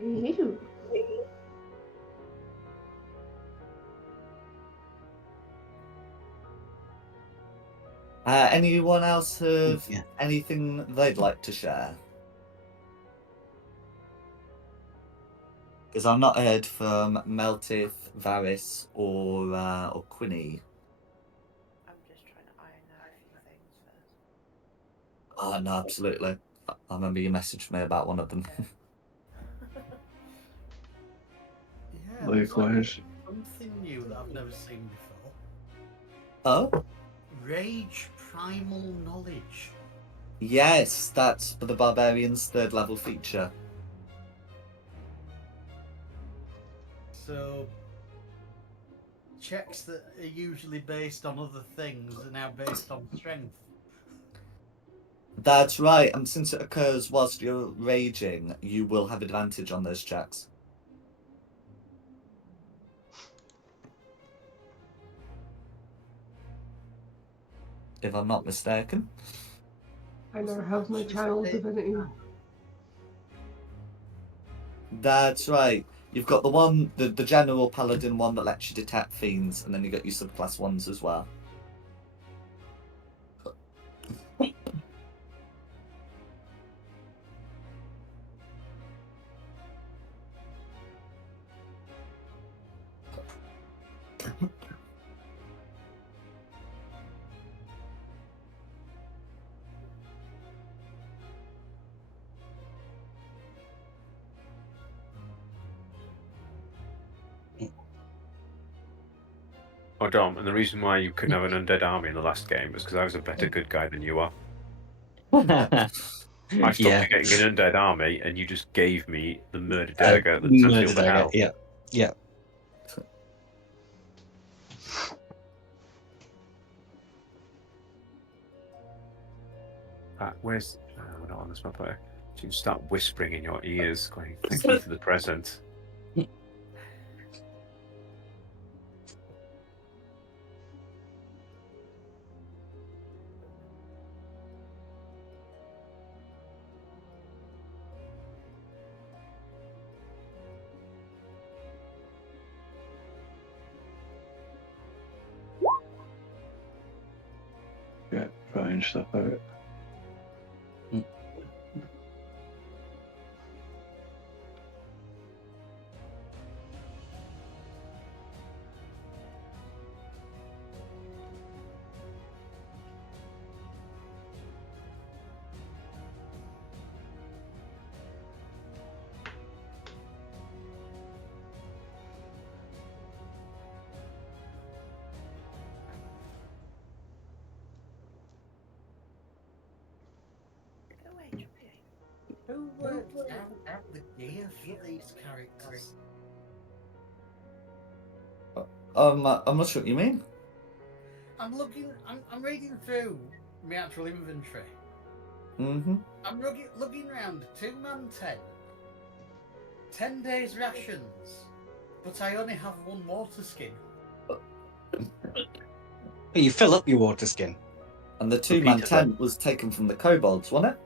Ew. Anyone else have Yeah. anything they'd like to share? Because I've not heard from Meltith, Varys, or Quinny. I'm just trying to iron out a few things first. Oh no, absolutely. I remember you messaged me about one of them. Yeah, looks like Likewise. something new that I've never seen before. Oh, Rage Primal Knowledge. yes, that's for the Barbarian's 3rd level feature. So, checks that are usually based on other things are now based on strength. That's right, and since it occurs whilst you're raging, you will have advantage on those checks. If I'm not mistaken. I never have my channel divinity. That's right. You've got the one, the general paladin one that lets you detect fiends, and then you got your subclass ones as well. Oh, Dom, and the reason why you couldn't have an undead army in the last game was because I was a better good guy than you are. I stopped Yeah. you getting an undead army, and you just gave me the murder Uh, dagger that sends me murder up the dagger. hell. Yeah. Yeah. Where's... we're not on this map there. So you can start whispering in your ears, going, thank you for the present. Yeah, throwing stuff out. Go away, Jumpy. Who worked out the gear for these characters? I'm not sure what you mean. I'm reading through my actual inventory. Mm-hmm. I'm looking around 2-man tent, 10 days rations, but I only have 1 water skin. You fill up your water skin. And the 2-man Repeat that. tent was taken from the kobolds, wasn't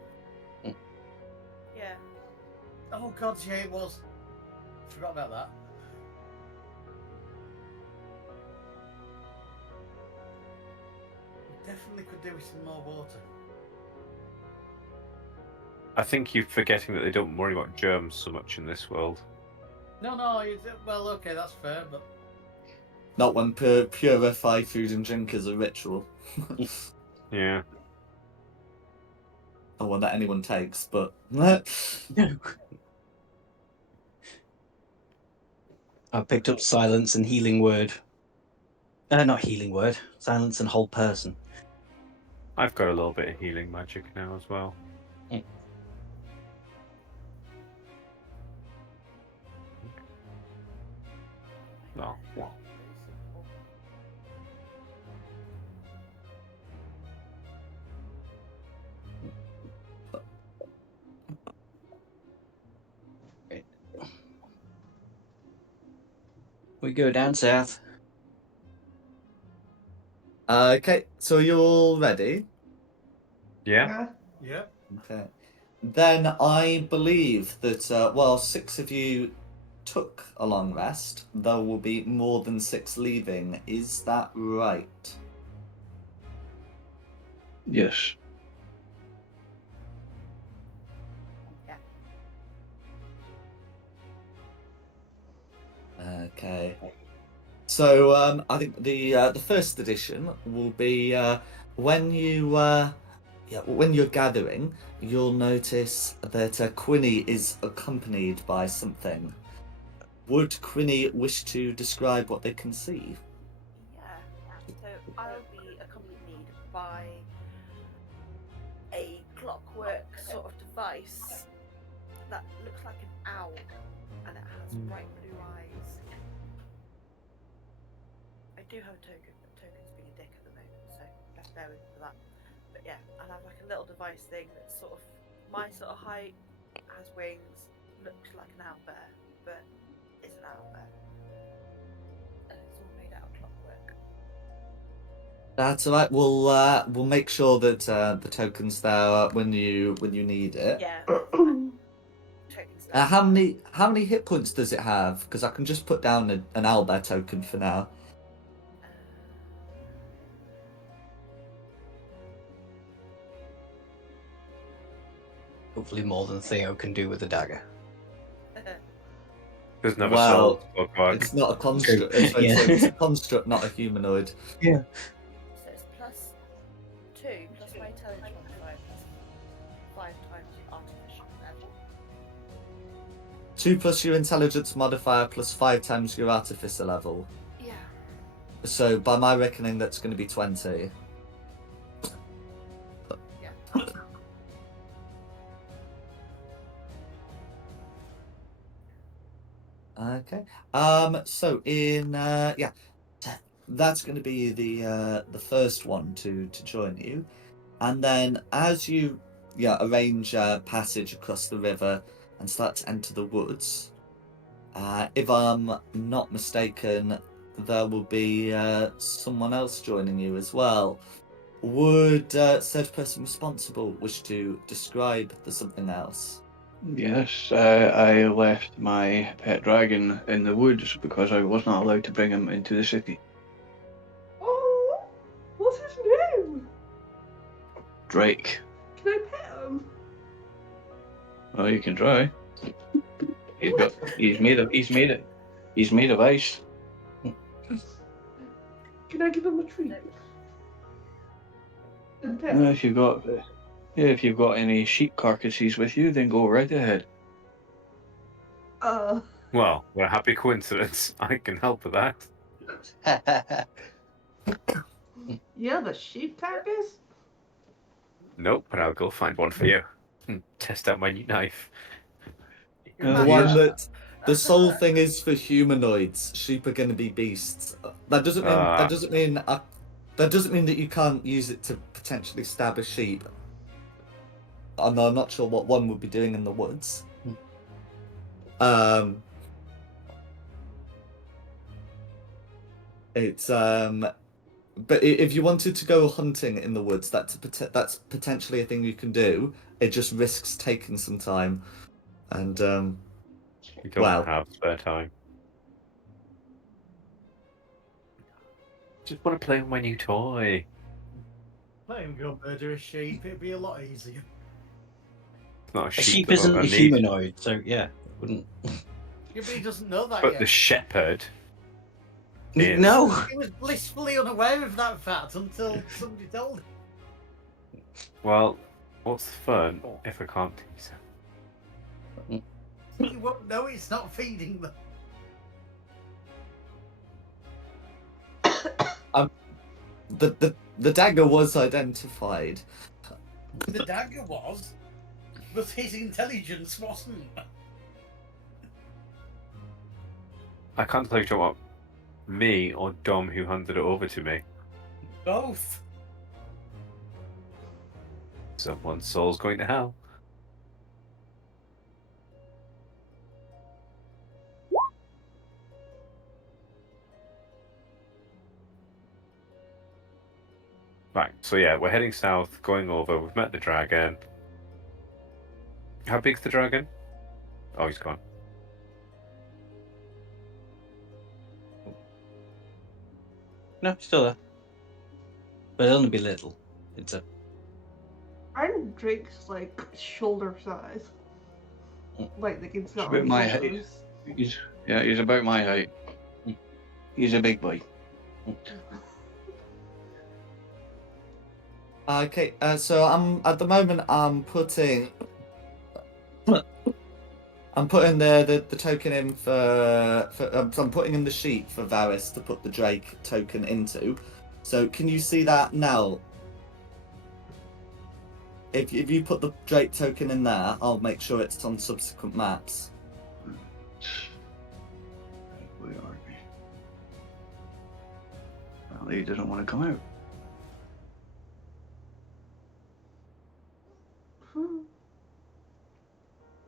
it? Yeah. Oh god, yeah, it was. Forgot about that. Definitely could do with some more water. I think you're forgetting that they don't worry about germs so much in this world. No, well, okay, that's fair, but Not when purify food and drink is a ritual. Yeah. Or one that anyone takes, but I picked up silence and healing word. Not healing word. Silence and whole person. I've got a little bit of healing magic now as well. Well, We go down south. okay, so you're all ready? yeah. yeah. Okay. Then I believe that while 6 of you took a long rest, there will be more than 6 leaving. Is that right? Yes. Okay. So I think the first edition will be when when you're gathering, you'll notice that Quinny is accompanied by something. Would Quinny wish to describe what they can see? Yeah. So I'll be accompanied by a clockwork sort of device that looks like an owl, and it has bright blue eyes. I do have a token, but token's being a dick at the moment, so let's bear with me for that. But yeah, I'll have like a little device thing that's sort of my sort of height, has wings, looks like an owlbear, but is an owlbear. And it's all made out of clockwork. That's all right. We'll make sure that the token's there when you need it. Yeah. Token's there. How many hit points does it have? Because I can just put down an owlbear token for now. Hopefully more than Theo can do with the dagger. Doesn't have Well, a soul. Look like. It's not a construct. True. It's a construct, not a humanoid. Yeah. So it's +2 plus my intelligence modifier plus 5 times your artificial level. 2 plus your intelligence modifier plus 5 times your artificer level. Yeah. So by my reckoning, that's going to be 20. Yeah. Okay. So in that's going to be the first one to join you, and then as you arrange passage across the river and start to enter the woods, if I'm not mistaken, there will be someone else joining you as well. Would said person responsible wish to describe the something else? Yes, I left my pet dragon in the woods because I was not allowed to bring him into the city. Oh, what's his name? Drake. Can I pet him? Well, you can try. He's made of ice. Can I give him a treat? And pet him? If you've got any sheep carcasses with you, then go right ahead. Well, what a happy coincidence. I can help with that. Yeah, the sheep carcass? Nope, but I'll go find one for you. Test out my new knife. Well, The he one is- that the sole thing is for humanoids. Sheep are going to be beasts. That doesn't mean that doesn't mean that you can't use it to potentially stab a sheep. I'm not sure what one would be doing in the woods. It's but if you wanted to go hunting in the woods, that's potentially a thing you can do. It just risks taking some time, and You don't well, have spare time. Just want to play with my new toy. Let him go murder a sheep, it'd be a lot easier. It's not a A sheep, sheep though, isn't I a need. humanoid, so yeah, it wouldn't. Yeah, but he doesn't know that But yet. the shepherd is. No! He was blissfully unaware of that fact until somebody told him. Well, what's the fun if I can't tease him? He won't know it's not feeding them. the dagger was identified. The dagger was, but his intelligence wasn't. I can't tell you to what me or Dom who handed it over to me. Both. Someone's soul's going to hell. Right, so yeah, we're heading south, going over. We've met the dragon. How big's the dragon? Oh, he's gone. No, still there. But it'll only be little. It's a. Aren't Drake's like shoulder size? Like they can sit It's about on my height. shoulders. He's about my height. He's a big boy. Okay, so at the moment I'm putting the token in for I'm putting in the sheet for Varys to put the Drake token into. So can you see that now? If you put the Drake token in there, I'll make sure it's on subsequent maps. Where are we? Apparently he doesn't want to come out.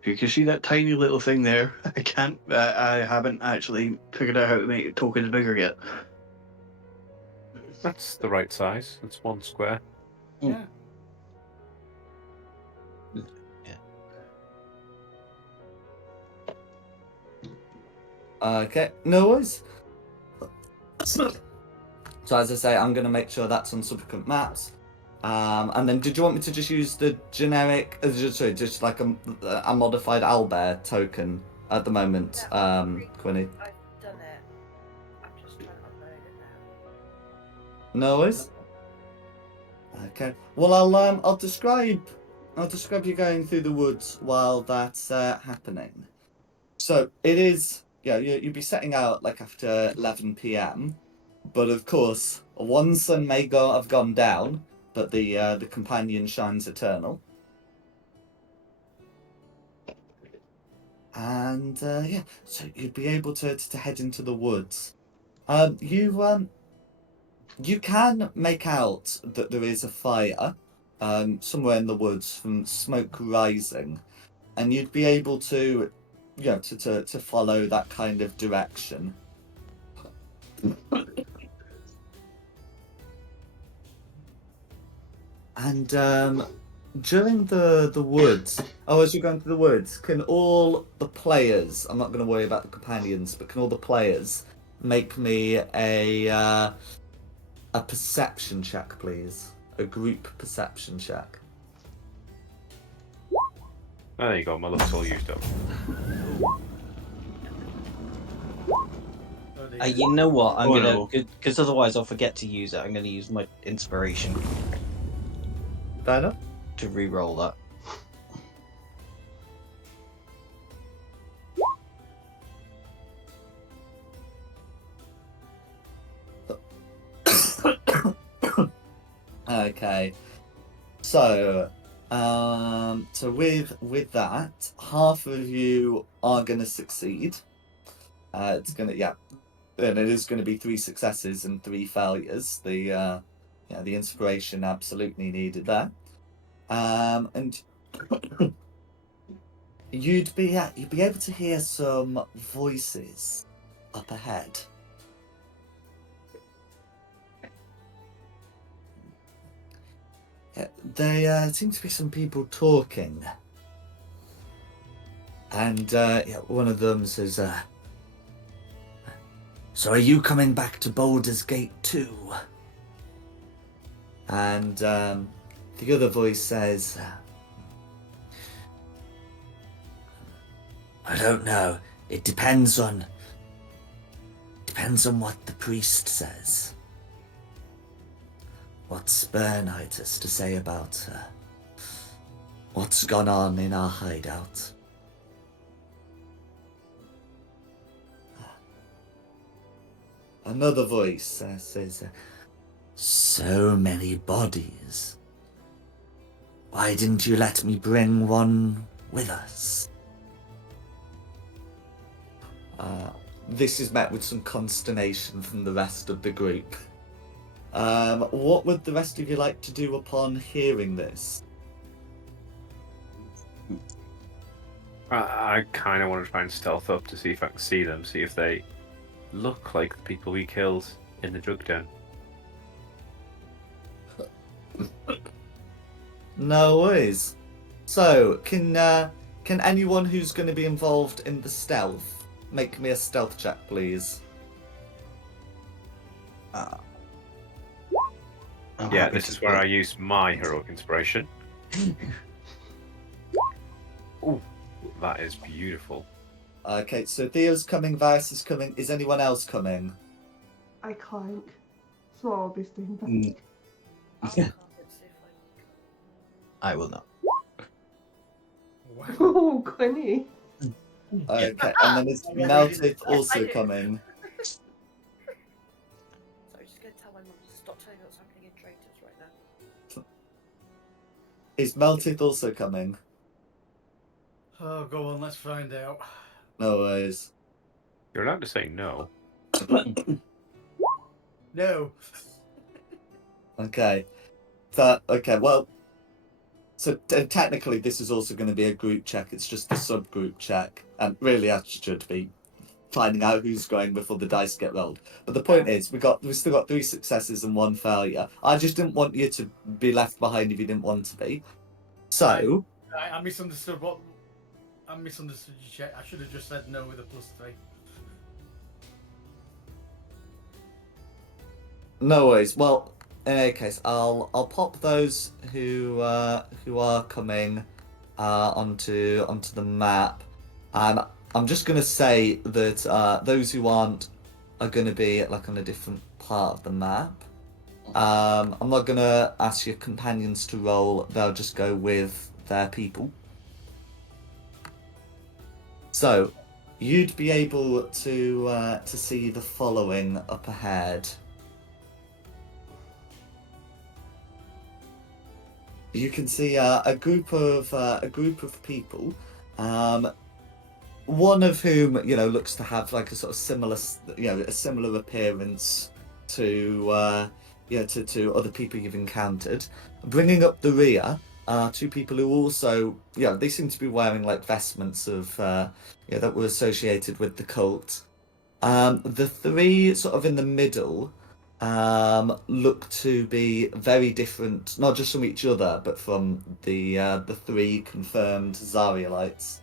You can see that tiny little thing there. I haven't actually figured out how to make tokens bigger yet. That's the right size. It's 1 square. Yeah. Okay, no worries. So as I say, I'm going to make sure that's on subsequent maps. And then, did you want me to just use the generic, just like a modified owlbear token at the moment, Quinny? I've done it. I'm just trying to upload it now. No worries. Okay. Well, I'll describe you going through the woods while that's happening. So it is, you'd be setting out like after 11 p.m. But of course, one sun may have gone down, but the companion shines eternal. And yeah, so you'd be able to head into the woods. You can make out that there is a fire somewhere in the woods from smoke rising, and you'd be able to, to follow that kind of direction. And during the woods, as you're going through the woods, can all the players, I'm not going to worry about the companions, but can all the players make me a perception check, please? A group perception check. Oh, there you go. My luck's all used up. Oh, dear. You know what? I'm Oh, gonna, no. because otherwise I'll forget to use it. I'm gonna use my inspiration Fair enough. to re-roll that. Okay. So, with that, half of you are going to succeed. It's gonna, yeah, and it is going to be 3 successes and 3 failures. The inspiration absolutely needed there. And you'd be able to hear some voices up ahead. There seem to be some people talking. And one of them says, "So are you coming back to Baldur's Gate too?" And the other voice says, "I don't know. It depends on what the priest says. What Spurnight has to say about what's gone on in our hideout." Another voice says, "So many bodies. Why didn't you let me bring one with us?" This is met with some consternation from the rest of the group. What would the rest of you like to do upon hearing this? I kind of want to try and stealth up to see if I can see them, see if they look like the people we killed in the drug den. No worries. So, can anyone who's going to be involved in the stealth make me a stealth check, please? I'm Yeah, happy this to is where do I it. use my heroic inspiration. Ooh, that is beautiful. Okay, so Theo's coming, Varus is coming. Is anyone else coming? I can't. So I'll be staying back. Mm. I'll see if I I will not. Wow. Oh, Quinny. Okay, and then is Meltith also I do. coming? So I'm just going to tell my mum to stop telling me what's happening in Traitors right now. Is Meltith also coming? Oh, go on, let's find out. No worries. You're allowed to say no. No. Okay. Well, so technically this is also going to be a group check. It's just a subgroup check. And really I should be finding out who's going before the dice get rolled. But the point is, we still got 3 successes and 1 failure. I just didn't want you to be left behind if you didn't want to be. So, I misunderstood what. I misunderstood your check. I should have just said no with a +3. no worries. Well, in any case, I'll pop those who are coming onto the map, and I'm just gonna say that those who aren't are gonna be like on a different part of the map. I'm not gonna ask your companions to roll; they'll just go with their people. So, you'd be able to see the following up ahead. You can see a group of people. one of whom, you know, looks to have like a sort of similar, you know, a similar appearance to, you know, to other people you've encountered. Bringing up the rear are two people who also, you know, they seem to be wearing like vestments of, you know, that were associated with the cult. The three sort of in the middle look to be very different, not just from each other, but from the three confirmed Zarialites.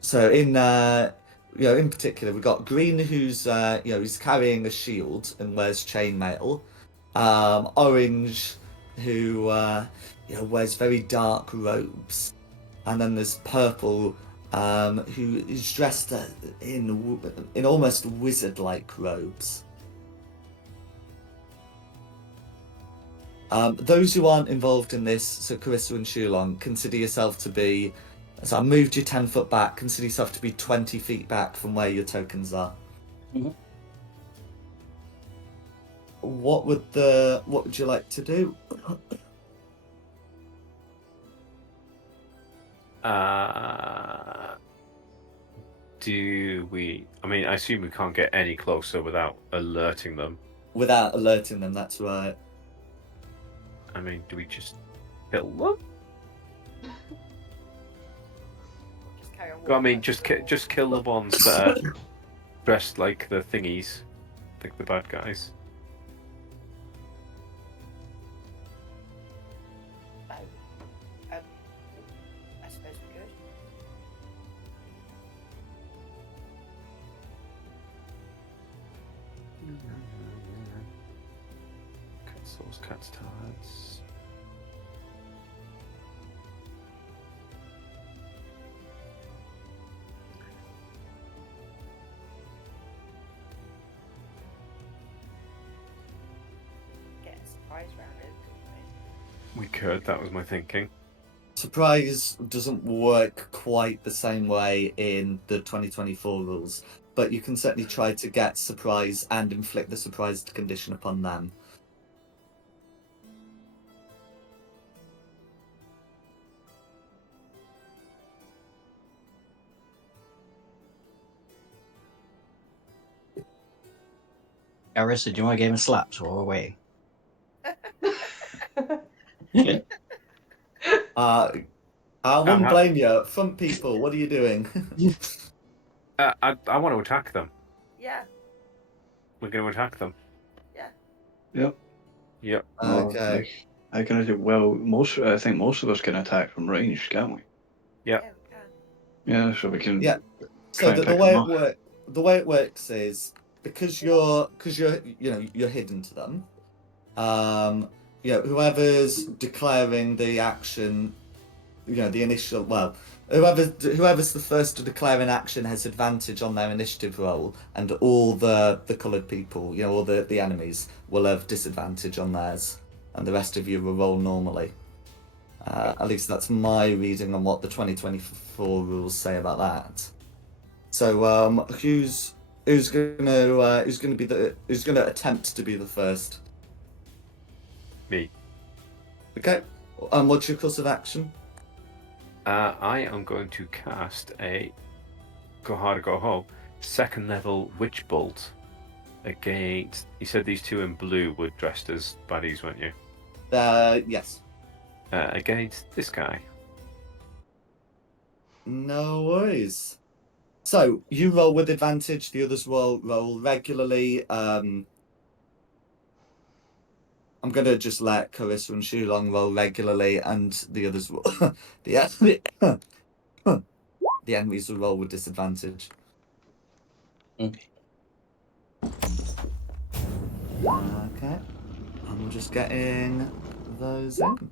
So you know, in particular, we've got Green, who's you know, he's carrying a shield and wears chainmail. Orange, who you know, wears very dark robes, and then there's Purple, who is dressed in almost wizard-like robes. Those who aren't involved in this, so Carissa and Shulong, consider yourself to be. So I moved you 10 foot back. Consider yourself to be 20 feet back from where your tokens are. Mhm. What would you like to do? Do we? I mean, I assume we can't get any closer without alerting them. Without alerting them, that's right. I mean, do we just kill them? Just carry on I walking mean, back just to the just kill the ones that are dressed like the thingies, like the bad guys. wall. I suppose we could. Cats, cats, tarts. Get a surprise round it, couldn't we? We could. That was my thinking. Surprise doesn't work quite the same way in the 2024 rules, but you can certainly try to get surprise and inflict the surprised condition upon them. Arissa, do you want a game of slaps while we're waiting? I wouldn't blame you. Front people, what are you doing? I want to attack them. Yeah, We're going to attack them. yeah. Yep. Yep. Okay. I can do well. I think most of us can attack from range, can't we? Yep. Yeah, we can. Yeah, so we can. Yeah. Try So and the pick way them it off. the way it works is because you're you know, you're hidden to them. You know, whoever's declaring the action, you know, the initial, well, whoever's the first to declare an action has advantage on their initiative roll, and all the coloured people, you know, all the enemies will have disadvantage on theirs, and the rest of you will roll normally. At least that's my reading on what the 2024 rules say about that. So who's gonna attempt to be the first? Me. Okay. And what's your course of action? I am going to cast a go hard or go home second level witch bolt against. You said these two in blue were dressed as baddies, weren't you? Yes. Against this guy. No worries. So you roll with advantage. The others roll regularly. I'm gonna just let Carissa and Shulong roll regularly, and the others will the enemies will roll with disadvantage. Okay. Okay. And we're just getting those in.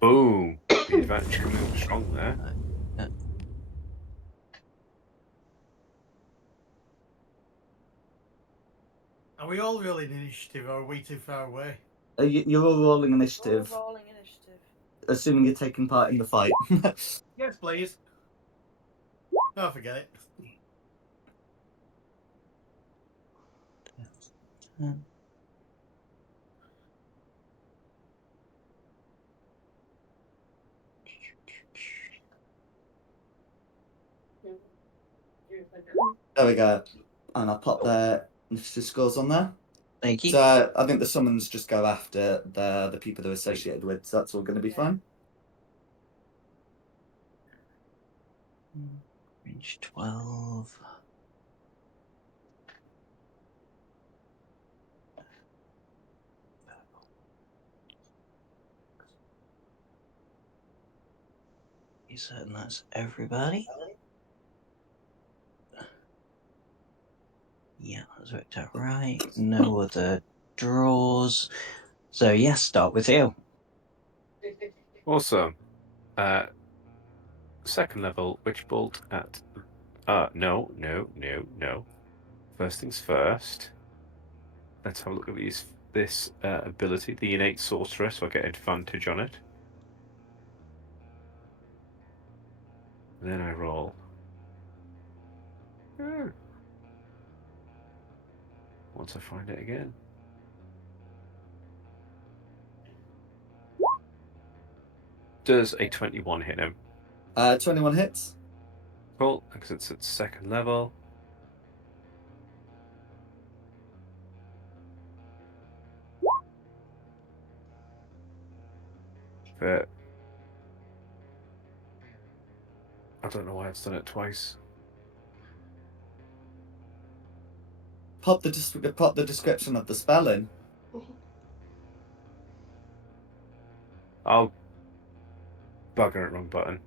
Boom! The advantage coming up strong there. Are we all rolling initiative or are we too far away? You're all rolling initiative, We're all rolling initiative. assuming you're taking part in the fight. Yes, please. Oh, forget it. There we go. And I'll pop their initiative scores on there. Thank you. So I think the summons just go after the people they're associated with, so that's all going to be fine. Range 12. You certain that's everybody? Yeah, that's worked out right. No other draws. So yes, start with you. Awesome. Second level, Witch Bolt at. No. First things first. Let's have a look at this ability, the innate sorcerer, so I get advantage on it. And then I roll. Once I find it again. Does a 21 hit him? 21 hits. Cool, because it's at second level. But I don't know why it's done it twice. Pop the description of the spell in. Oh, bugger it, wrong button.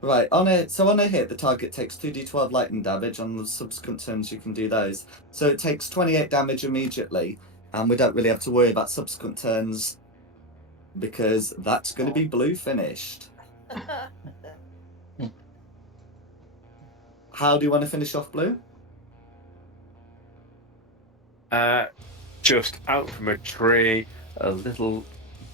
Right, on a hit, the target takes 2d12 lightning damage. On the subsequent turns, you can do those. So it takes 28 damage immediately, and we don't really have to worry about subsequent turns because that's going to be blue finished. How do you want to finish off blue? Just out from a tree, a little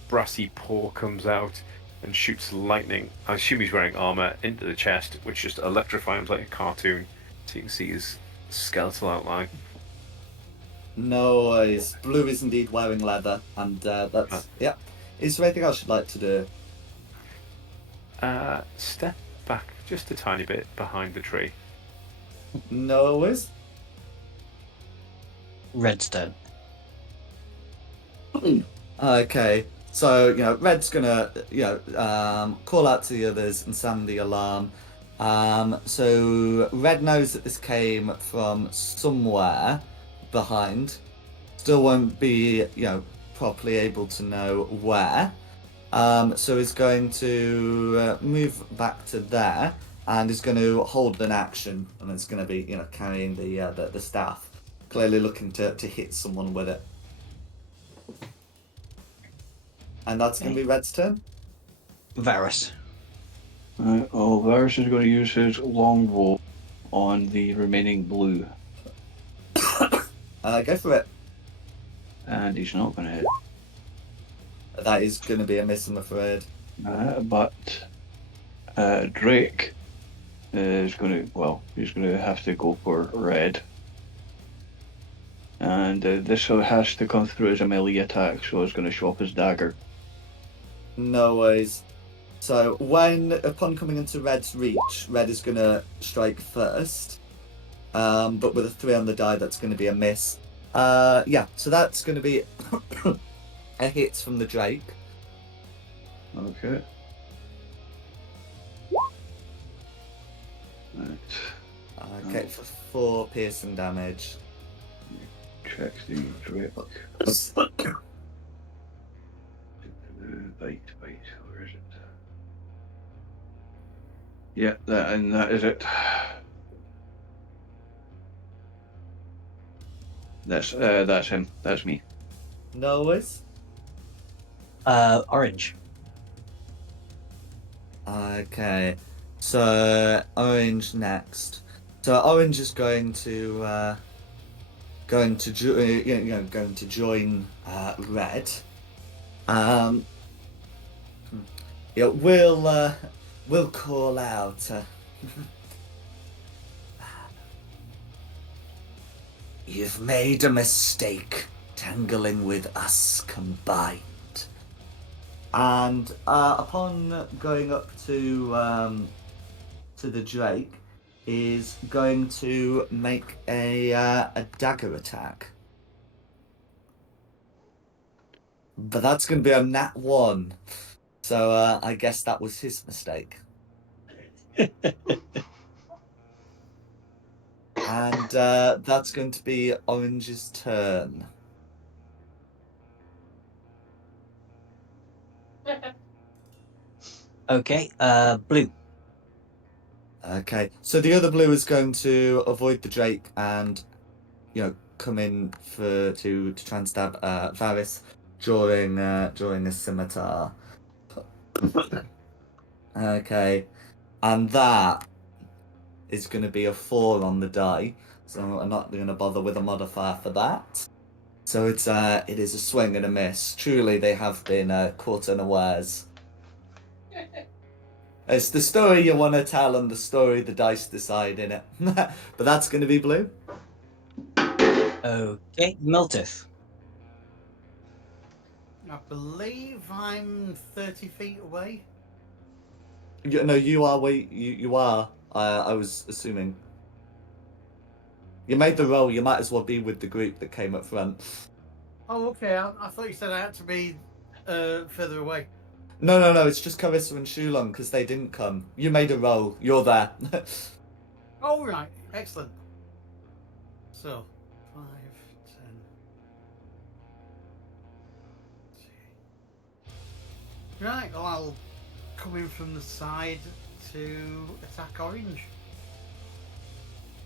brassy paw comes out and shoots lightning. I assume he's wearing armor into the chest, which just electrifies like a cartoon, so you can see his skeletal outline. No worries. Blue is indeed wearing leather, and that's yeah. Is there anything else you'd like to do? Step back just a tiny bit behind the tree. No worries. Redstone. Okay, so Red's gonna call out to the others and sound the alarm. So Red knows that this came from somewhere behind. Still won't be properly able to know where. So he's going to move back to there and is going to hold an action, and it's going to be carrying the staff, clearly looking to hit someone with it. And that's going to be Red's turn. Varus. Varus is going to use his longbow on the remaining blue. Go for it. And he's not going to hit. That is going to be a miss, I'm afraid. But Drake is going to, he's going to have to go for red. And this has to come through as a melee attack, so it's going to show up as dagger. No worries. So upon coming into Red's reach, Red is going to strike first. But with a 3 on the die, that's going to be a miss. So that's going to be a hit from the Drake. Okay. Right. Okay, for 4 piercing damage. Check the Drake. Wait, where is it? Yeah, that is it. That's him. That's me. No worries. Orange. Okay, so Orange next. So Orange is going to join Red. We'll call out. You've made a mistake tangling with us combined. And upon going up to to the Drake is going to make a dagger attack. But that's going to be a nat 1. So I guess that was his mistake. And that's going to be Orange's turn. Okay, blue. Okay, so the other blue is going to avoid the Drake and, come in to try and stab Varys drawing a scimitar. Okay, and that is going to be a 4 on the die, so I'm not going to bother with a modifier for that. So it is a swing and a miss. Truly, they have been caught unawares. It's the story you want to tell and the story the dice decide in it. But that's going to be blue. Okay, Meltith. I believe I'm 30 feet away. No, you are. Wait, you are. I was assuming. You made the roll. You might as well be with the group that came up front. Oh, okay. I thought you said I had to be further away. No. It's just Carissa and Shulong because they didn't come. You made a roll. You're there. Oh, right. Excellent. So, 5, 10. Right, well, I'll come in from the side to attack Orange.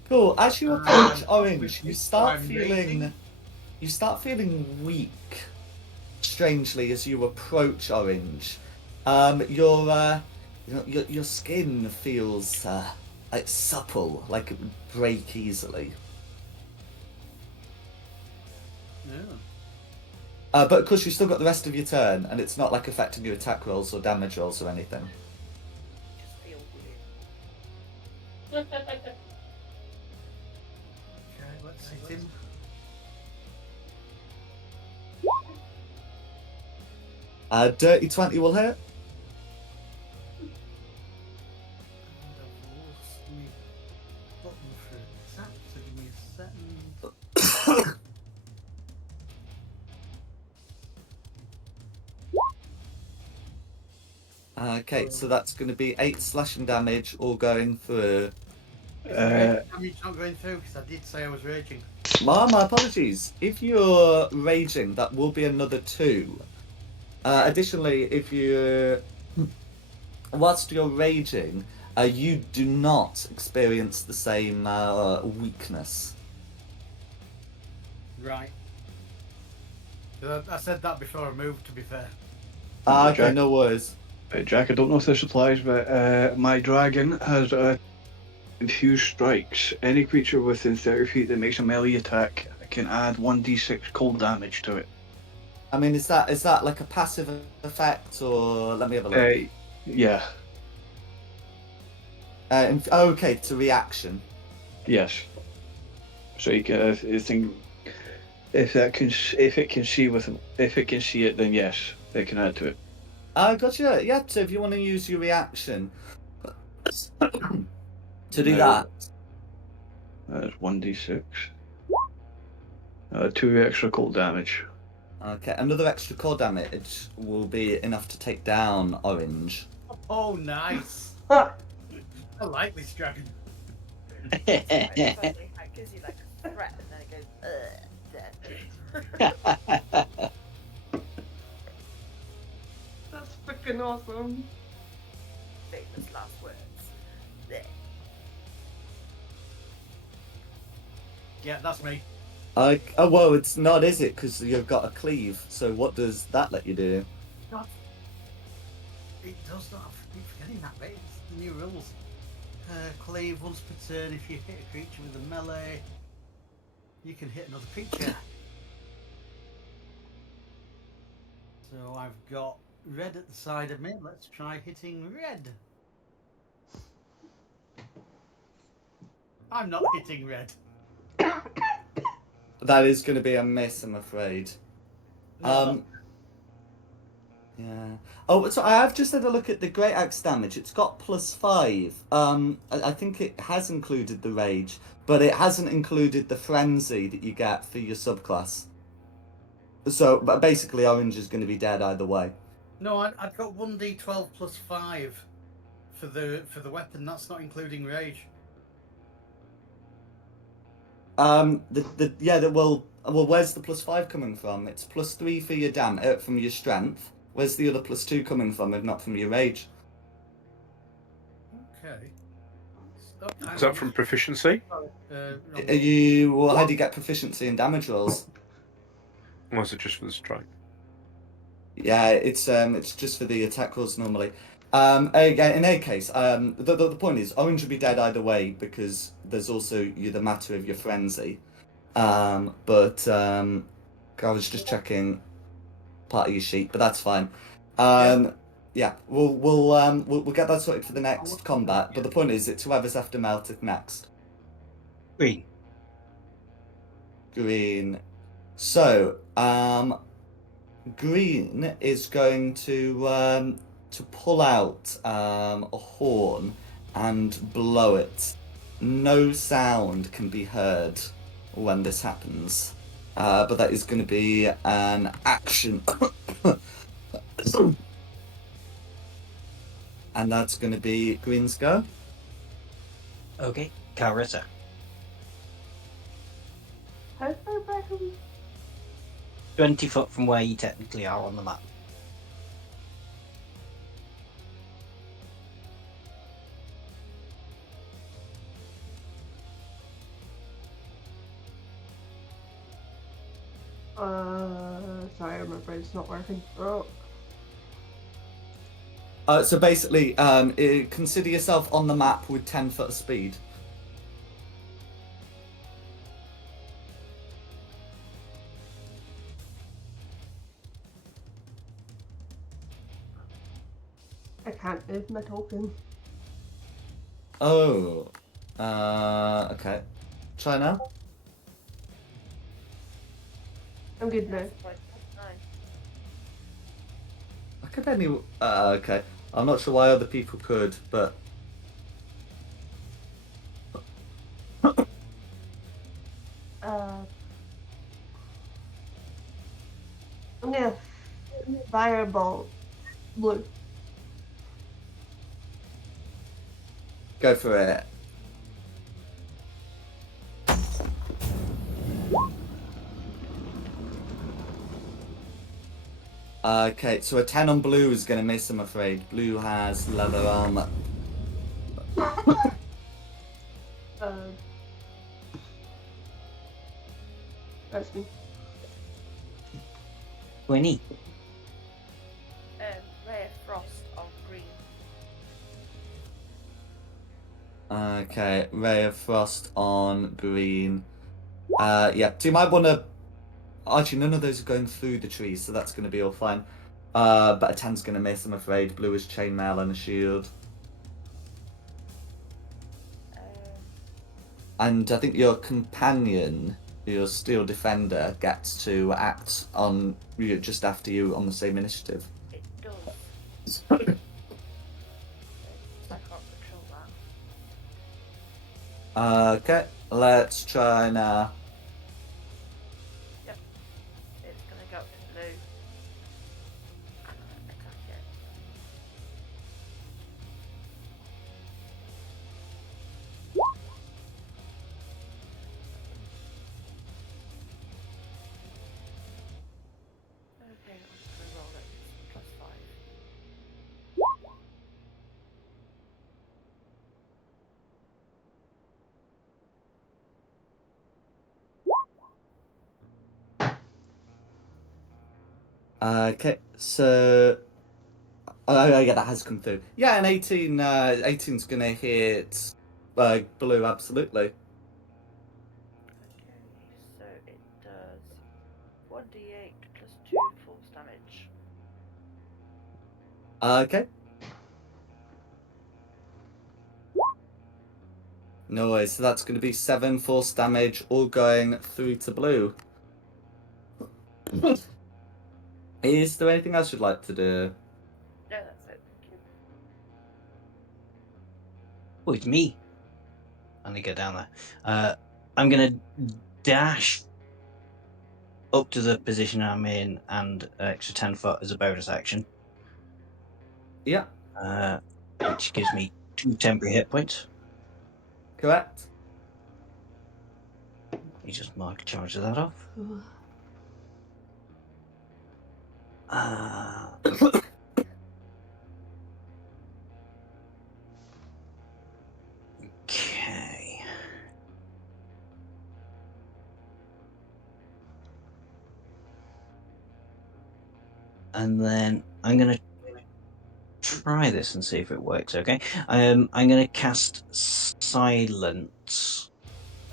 Cool. As you approach I'm Orange, you start raging. feeling weak. Strangely, as you approach Orange, your skin feels like supple, like it would break easily. Yeah. But of course, you still got the rest of your turn, and it's not like affecting your attack rolls or damage rolls or anything. Just feel weird. Okay, let's hit him. Dirty 20 will hit. And I've lost my button for attack, so give me a second. Okay, so that's going to be 8 slashing damage, all going through. Damage not going through because I did say I was raging. My apologies. If you're raging, that will be another 2. Additionally, if you, whilst you're raging, you do not experience the same weakness. Right. I said that before I moved, to be fair. Okay, Jack. no worries. Jack, I don't know if this applies, but my dragon has infused strikes. Any creature within 30 feet that makes a melee attack can add 1d6 cold damage to it. I mean, is that like a passive effect, or let me have a look? Yeah. Okay, it's a reaction. Yes. So you can if it can see it, then yes, it can add to it. Gotcha. Yeah. So if you want to use your reaction to do No. that, That's 1d6. 2 extra cold damage. okay, another extra core damage will be enough to take down Orange. Oh, nice. Ha! I like this dragon. It's quite funny how it gives you like a threat and then it goes, dead. That's freaking awesome. Famous last words. Blech. Yeah, that's me. Well, it's not, is it? Because you've got a cleave. So what does that let you do? God. It does not. I keep forgetting that bit. It's the new rules. Cleave once per turn. If you hit a creature with a melee, you can hit another creature. So I've got red at the side of me. Let's try hitting red. I'm not hitting red. That is going to be a miss, I'm afraid. No, Yeah. Oh, so I have just had a look at the Great Axe damage. It's got +5. I think it has included the Rage, but it hasn't included the Frenzy that you get for your subclass. So, but basically, Orange is going to be dead either way. No, I've got 1d12 plus 5 for the weapon. That's not including rage. Well, where's the +5 coming from? It's +3 for your from your strength. Where's the other +2 coming from, if not from your rage? Okay. Is that from proficiency? Well, how do you get proficiency in damage rolls? Or is it just for the strike? Yeah, it's just for the attack rolls normally. Again, in any case, the point is, Orange would be dead either way because there's also the matter of your frenzy. I was just checking part of your sheet, but that's fine. Yeah, we'll get that sorted for the next combat. But the point is, it's whoever's after Melted next. Green. Green. So, Green is going to pull out a horn and blow it. No sound can be heard when this happens, but that is going to be an action. And that's going to be Green's go. Okay, Carissa. How far back are we? 20 foot from where you technically are on the map. Sorry, my brain's not working. Oh. So basically, consider yourself on the map with 10 foot of speed. I can't move my token. Oh. Okay. Try now. I'm good now. I could only. Okay. I'm not sure why other people could, but. I'm gonna fireball blue. Go for it. Okay, so a 10 on blue is going to miss, I'm afraid. Blue has leather armor. That's me. Winnie. Ray of Frost on green. Okay, Ray of Frost on green. Yeah, so you might want to... Actually, none of those are going through the trees, so that's going to be all fine. But a 10's going to miss, I'm afraid. Blue is chainmail and a shield. And I think your companion, your steel defender, gets to act on just after you on the same initiative. It does. I can't control that. Okay, let's try now. Yep. It's gonna go to blue. And attack it. Okay, I'm gonna roll it. +5. Okay, so... Oh, yeah, that has come through. Yeah, an 18, 18's gonna hit blue, absolutely. Okay, so it does 1d8 plus 2 force damage. Okay. No worries, so that's gonna be 7 force damage, all going through to blue. Is there anything else you'd like to do? No, that's it. Thank you. Oh, it's me. Let me get down there. I'm gonna dash up to the position I'm in and extra 10 foot as a bonus action. Yeah, Which gives me 2 temporary hit points. correct. You just mark charge of that off. Okay. And then I'm gonna try this and see if it works. Okay. I'm gonna cast silence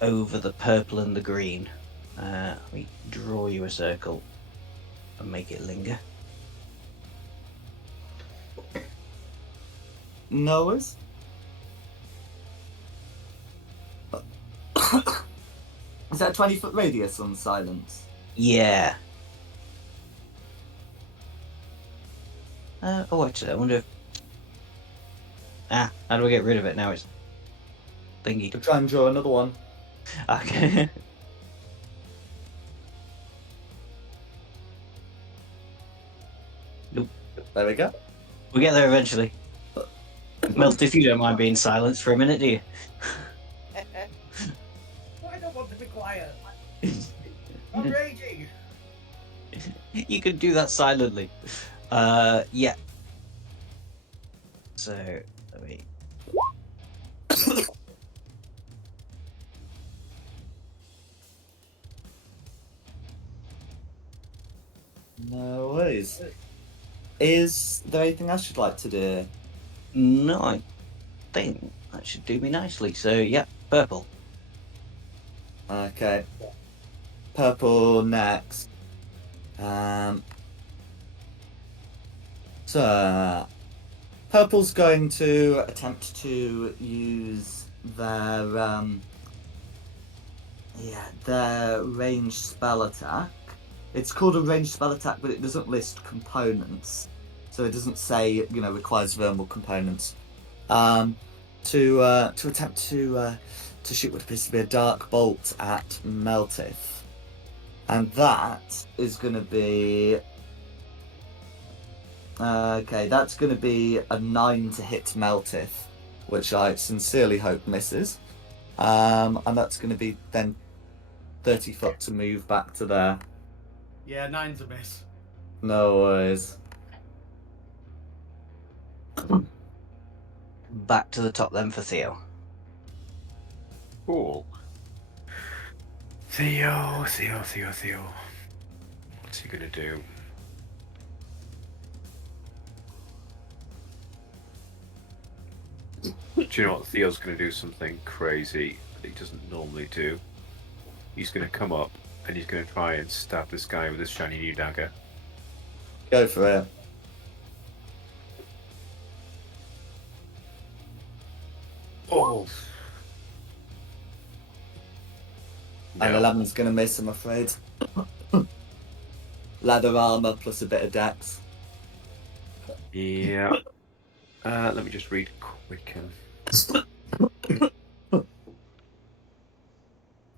over the purple and the green. Let me draw you a circle and make it linger. No worries. Is that a 20-foot radius on silence? Yeah. Oh, actually, I wonder if. How do I get rid of it now? It's thingy. We'll try and draw another one. Okay. Nope. There we go. We'll get there eventually. Melt, if you don't mind being silenced for a minute, do you? I don't want to be quiet. I'm raging. You can do that silently. Yeah. So, let me. No worries. Is there anything else you'd like to do? No, I think that should do me nicely. So, yeah, purple. Okay. Purple next. So Purple's going to attempt to use their their ranged spell attack. It's called a ranged spell attack, but it doesn't list components, so it doesn't say requires thermal components. To attempt to shoot what appears to be a dark bolt at Meltith, and that is going to be okay. That's going to be a 9 to hit Meltith, which I sincerely hope misses. And that's going to be then 30 foot to move back to there. Yeah, 9's a miss. No worries. Back to the top then for Theo. Cool. Theo. What's he gonna do? Do you know what? Theo's gonna do something crazy that he doesn't normally do. He's gonna come up and he's gonna try and stab this guy with his shiny new dagger. Go for it. Oh. And 11's going to miss, I'm afraid. Leather armor plus a bit of dex. Yeah. Let me just read quicken.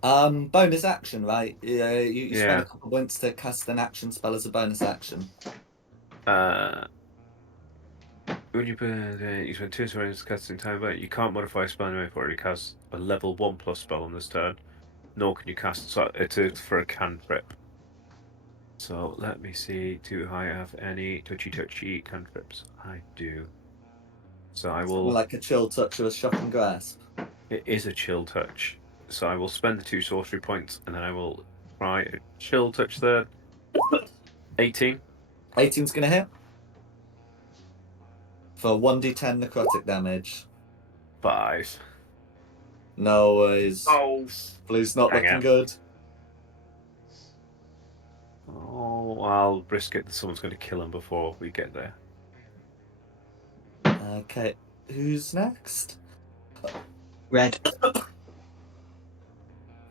Bonus action, right? Yeah, you spend Yeah. a couple of points to cast an action spell as a bonus action. When you spend 2 seconds casting time, but you can't modify a spell anyway for it. You cast a level 1+ spell on this turn, nor can you cast it for a cantrip. So let me see. Do I have any touchy cantrips? I do. So I will. Like a chill touch or a shocking grasp. It is a chill touch. So I will spend the 2 sorcery points, and then I will try a chill touch there. 18. 18's going to hit. For 1d10 necrotic damage. 5. No worries. Oh. Blue's not Dang looking it. good. Oh, I'll risk it that someone's going to kill him before we get there. Okay, who's next? Red.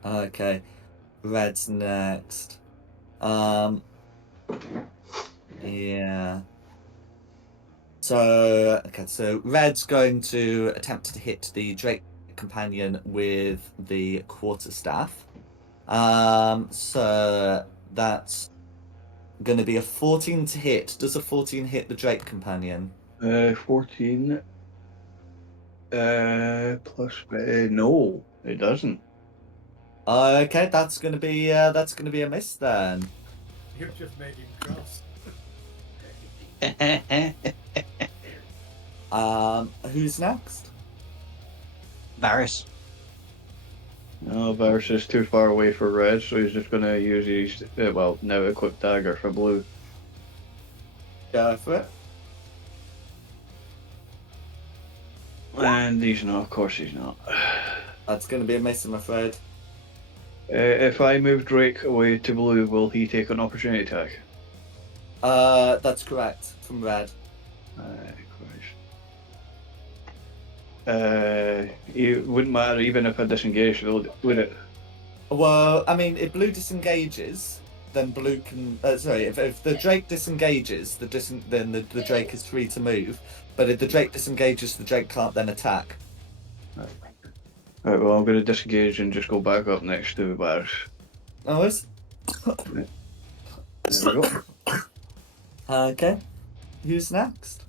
Okay, Red's next. Yeah. So, okay, so Red's going to attempt to hit the Drake companion with the quarterstaff. So that's going to be a 14 to hit. Does a 14 hit the Drake companion? 14. Plus. No, it doesn't. Okay, that's going to be a miss then. You've just made him cross. Who's next? Varys. No, Varus is too far away for red, so he's just gonna use his now equipped dagger for blue. Go for it. And he's not, of course he's not. That's going to be a miss, I'm afraid. If I move Drake away to blue, will he take an opportunity attack? That's correct, from Red. It wouldn't matter even if I disengaged, would it? Well, I mean, if blue disengages, then blue can. Sorry, if the Drake disengages, then the Drake is free to move. But if the Drake disengages, the Drake can't then attack. Right, well, I'm going to disengage and just go back up next to Varus. Oh, is? There we go. Okay. Who's next?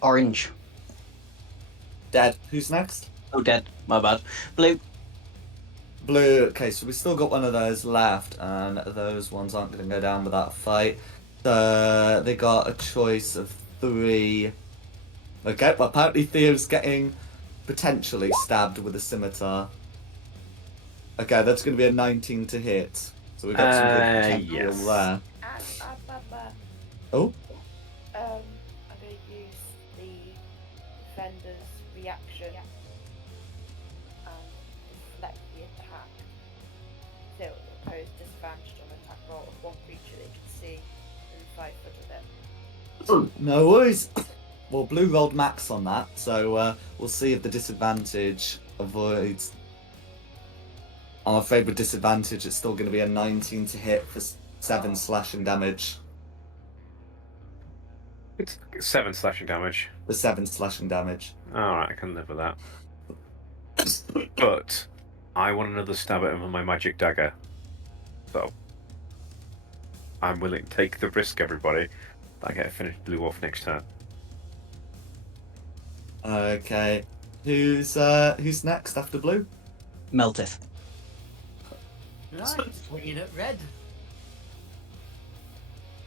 Orange. Dead. Who's next? Oh, dead. My bad. Blue. Blue. Okay, so we still got one of those left, and those ones aren't going to go down without a fight. They got a choice of 3. Okay, well, apparently Theo's getting potentially stabbed with a scimitar. Okay, that's going to be a 19 to hit. So we've got some good potential yes. there. Oh? I'm going to use the defender's reaction and deflect the attack. So it will pose disadvantage on attack roll of one creature they can see within 5 foot of it. No worries. Well, blue rolled max on that, so we'll see if the disadvantage avoids. I'm afraid with disadvantage, it's still going to be a 19 to hit for 7 slashing damage. It's 7 slashing damage. The 7 slashing damage. Alright, I can live with that. But I want another stab at him with my magic dagger. So I'm willing to take the risk, everybody. I get to finish blue off next turn. Okay. Who's next after blue? Melteth. Right, swinging at red.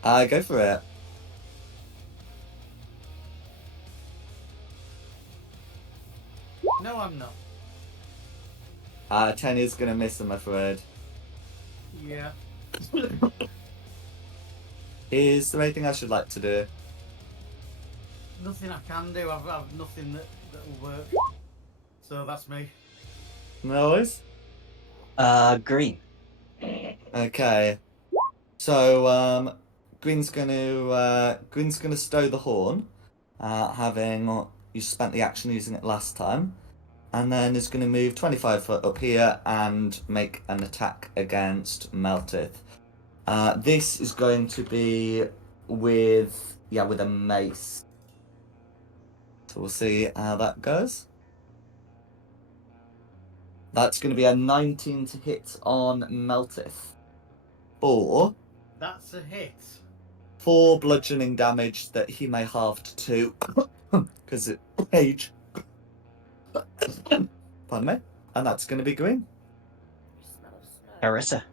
Go for it. No, I'm not. 10 is going to miss, I'm afraid. Yeah. Is there anything I should like to do? Nothing I can do. I've nothing that will work. So that's me. No worries. Green. Okay. So Green's gonna stow the horn, having you spent the action using it last time, and then is gonna move 25 foot up here and make an attack against Meltith. This is going to be with a mace. So we'll see how that goes. That's going to be a 19 to hit on Meltith. Or That's a hit. 4 bludgeoning damage that he may halve to 2 because it rage. Pardon me. And that's going to be green. You smell of smoke. Carissa.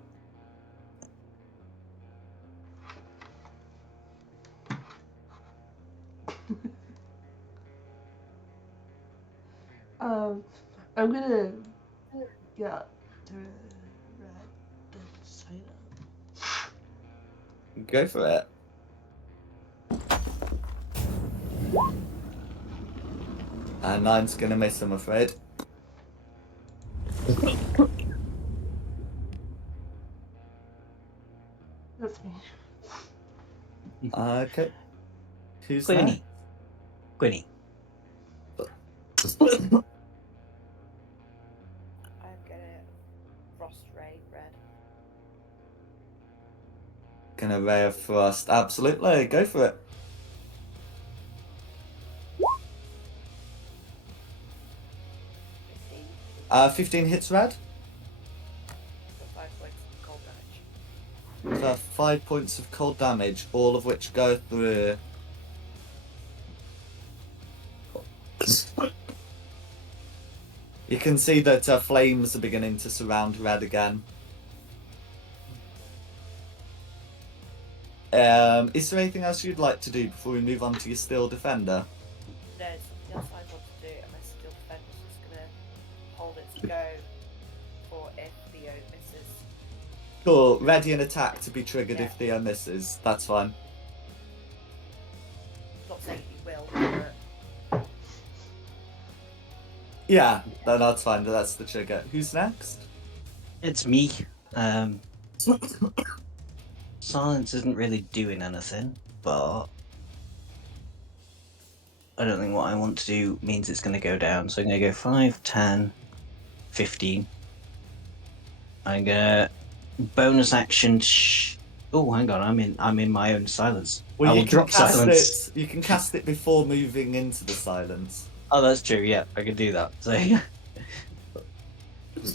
I'm gonna get to red and sign up. Go for it. And 9's going to miss, I'm afraid. That's me. Okay. Who's Quinny. Quinny. next? I'm gonna frost ray red. Second array of thrust. Absolutely, go for it. 15 15 hits red for 5 points of cold damage. for 5 points of cold damage, all of which go through. You can see that flames are beginning to surround red again. Is there anything else you'd like to do before we move on to your Steel Defender? No, something else I want to do, and my Steel Defender's just gonna hold its go for if Theo misses. Cool, ready an attack to be triggered Yeah. if Theo misses. That's fine. Not saying he will, but Yeah, then that's fine. That's the trigger. Who's next? It's me. Silence isn't really doing anything, but I don't think what I want to do means it's going to go down. So I'm going to go 5, 10, 15. I'm going to bonus action. Oh, hang on. I'm in my own silence. Well, I you will can drop cast silence. it. You can cast it before moving into the silence. Oh, that's true. Yeah, I can do that. So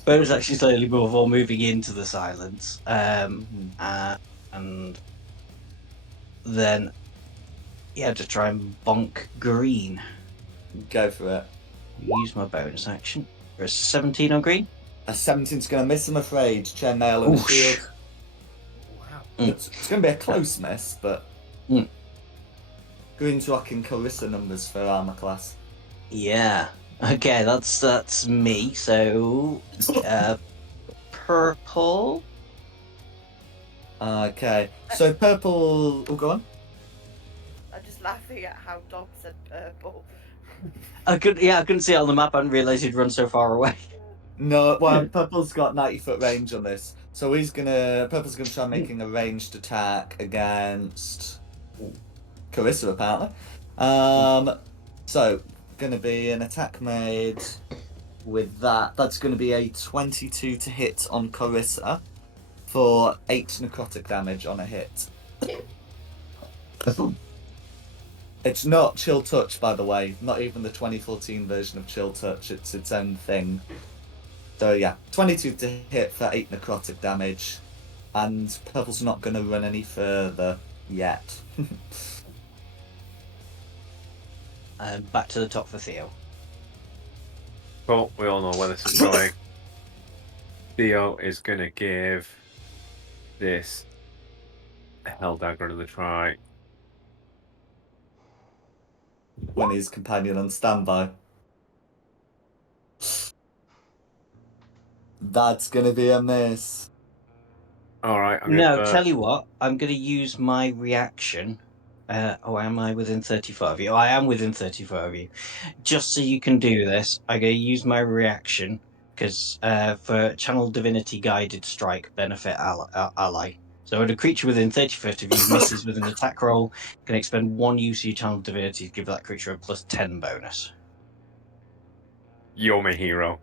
bonus action slowly before moving into the silence. And then to try and bonk green. Go for it. Use my bonus action. There's 17 on green. A 17's going to miss, I'm afraid. Chainmail and a Oosh. shield. Wow. It's going to be a close miss, but... Green's rocking Carissa numbers for armor class. Yeah. Okay, that's me. So, purple. Okay, so purple... Oh, go on. I'm just laughing at how Dom said purple. I couldn't see it on the map. I didn't realise he'd run so far away. No, well, purple's got 90-foot range on this. So Purple's gonna try making a ranged attack against Carissa, apparently. So, gonna be an attack made with that. That's gonna be a 22 to hit on Carissa for 8 necrotic damage on a hit. It's not Chill Touch, by the way. Not even the 2014 version of Chill Touch. It's its own thing. So yeah, 22 to hit for 8 necrotic damage. And Purple's not going to run any further yet. Back to the top for Theo. Well, we all know where this is going. Theo is going to give this Hell Dagger another try. When his companion on standby. That's going to be a miss. Alright, Tell you what. I'm going to use my reaction. Am I within 35 of you? I am within 35 of you. Just so you can do this, I'm going to use my reaction because for Channel Divinity Guided Strike benefit ally. So when a creature within 30 foot of you misses with an attack roll, can expend 1 use of your Channel Divinity to give that creature a plus 10 bonus. You're my hero.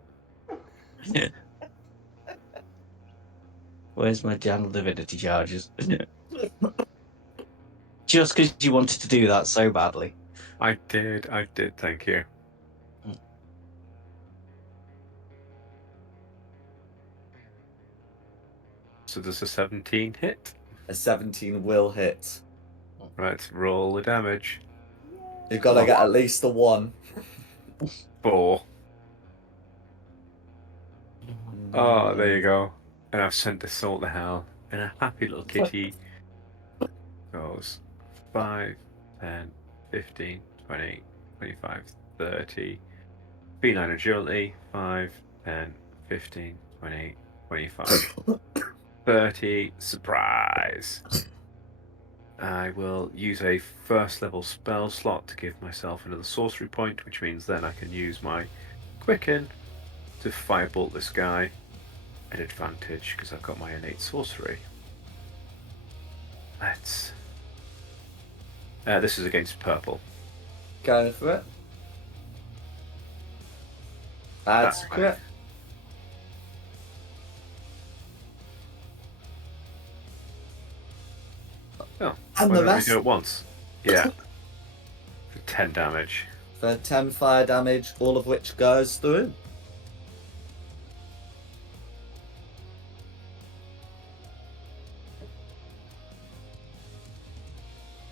Where's my Channel Divinity charges? Just because you wanted to do that so badly. I did, thank you. So does a 17 hit? A 17 will hit. Right, roll the damage. You've got to get at least a 1. 4. Oh, there you go. And I've sent the soul to hell. And a happy little kitty goes 5, 10, 15, 20, 25, 30. Feline agility 5, 10, 15, 20, 25, 30. Surprise! I will use a first level spell slot to give myself another sorcery point, which means then I can use my Quicken to firebolt this guy at advantage because I've got my innate sorcery. Let's. This is against purple. Going for it. That's correct. Oh, And why the don't we rest do it once? Yeah. For 10 damage. for 10 fire damage, all of which goes through.